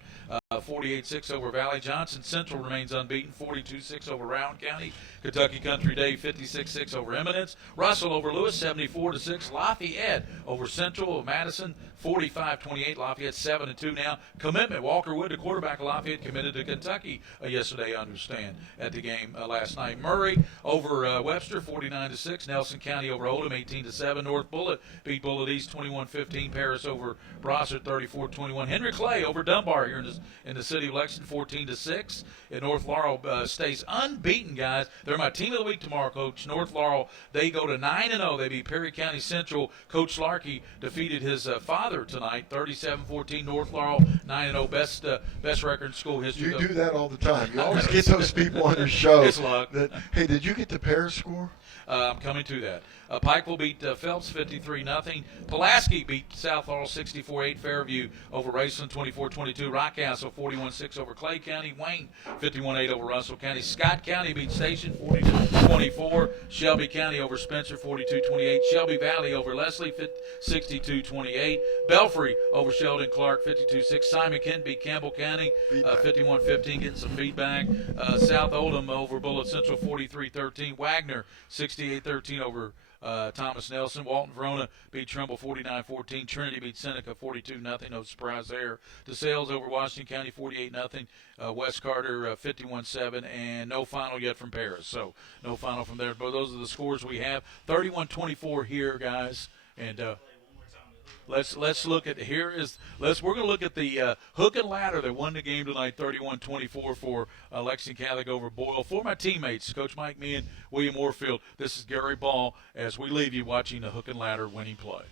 48-6 over Valley. Johnson Central remains unbeaten 42-6 over Round County. Kentucky Country Day 56-6 over Eminence. Russell over Lewis 74-6. Lafayette over Central. Madison 45-28. Lafayette 7-2 now. Commitment. Walker Wood, the quarterback of Lafayette, committed to Kentucky yesterday, I understand, at the game last night. Murray over Webster 49-6. Nelson County over Oldham 18-7. North Bullitt beat Bullitt East 21-15. Paris over Brossard 34-21. Henry Clay over Dunbar here in the city of Lexington 14-6. And North Laurel stays unbeaten, guys. They're my team of the week tomorrow, Coach. North Laurel, they go to 9-0. They beat Perry County Central. Coach Larkey defeated his father tonight, 37-14. North Laurel 9-0, best record in school history. You do that all the time. You always get those people on your show. It's luck. Hey, did you get the Paris score? I'm coming to that. Pikeville beat Phelps 53-0. Pulaski beat South Laurel 64-8. Fairview over Raceland 24-22. Rockcastle 41-6 over Clay County. Wayne 51-8 over Russell County. Scott County beat Station 40-24. Shelby County over Spencer 42-28. Shelby Valley over Leslie 62-28. Belfry over Sheldon Clark 52-6. Simon Kent beat Campbell County 51-15. Getting some feedback. South Oldham over Bullitt Central 43-13. Wagner 68-13 over Thomas Nelson. Walton Verona beat Trumbull 49-14. Trinity beat Seneca 42-0. No surprise there. DeSales over Washington County 48-0. West Carter 51-7. And no final yet from Paris. So no final from there. But those are the scores we have. 31-24 here, guys. And let's look at we're going to look at the hook and ladder that won the game tonight, 31-24 for Lexington Catholic over Boyle. For my teammates, Coach Mike Meehan, William Warfield, this is Gary Ball as we leave you watching the hook and ladder winning play.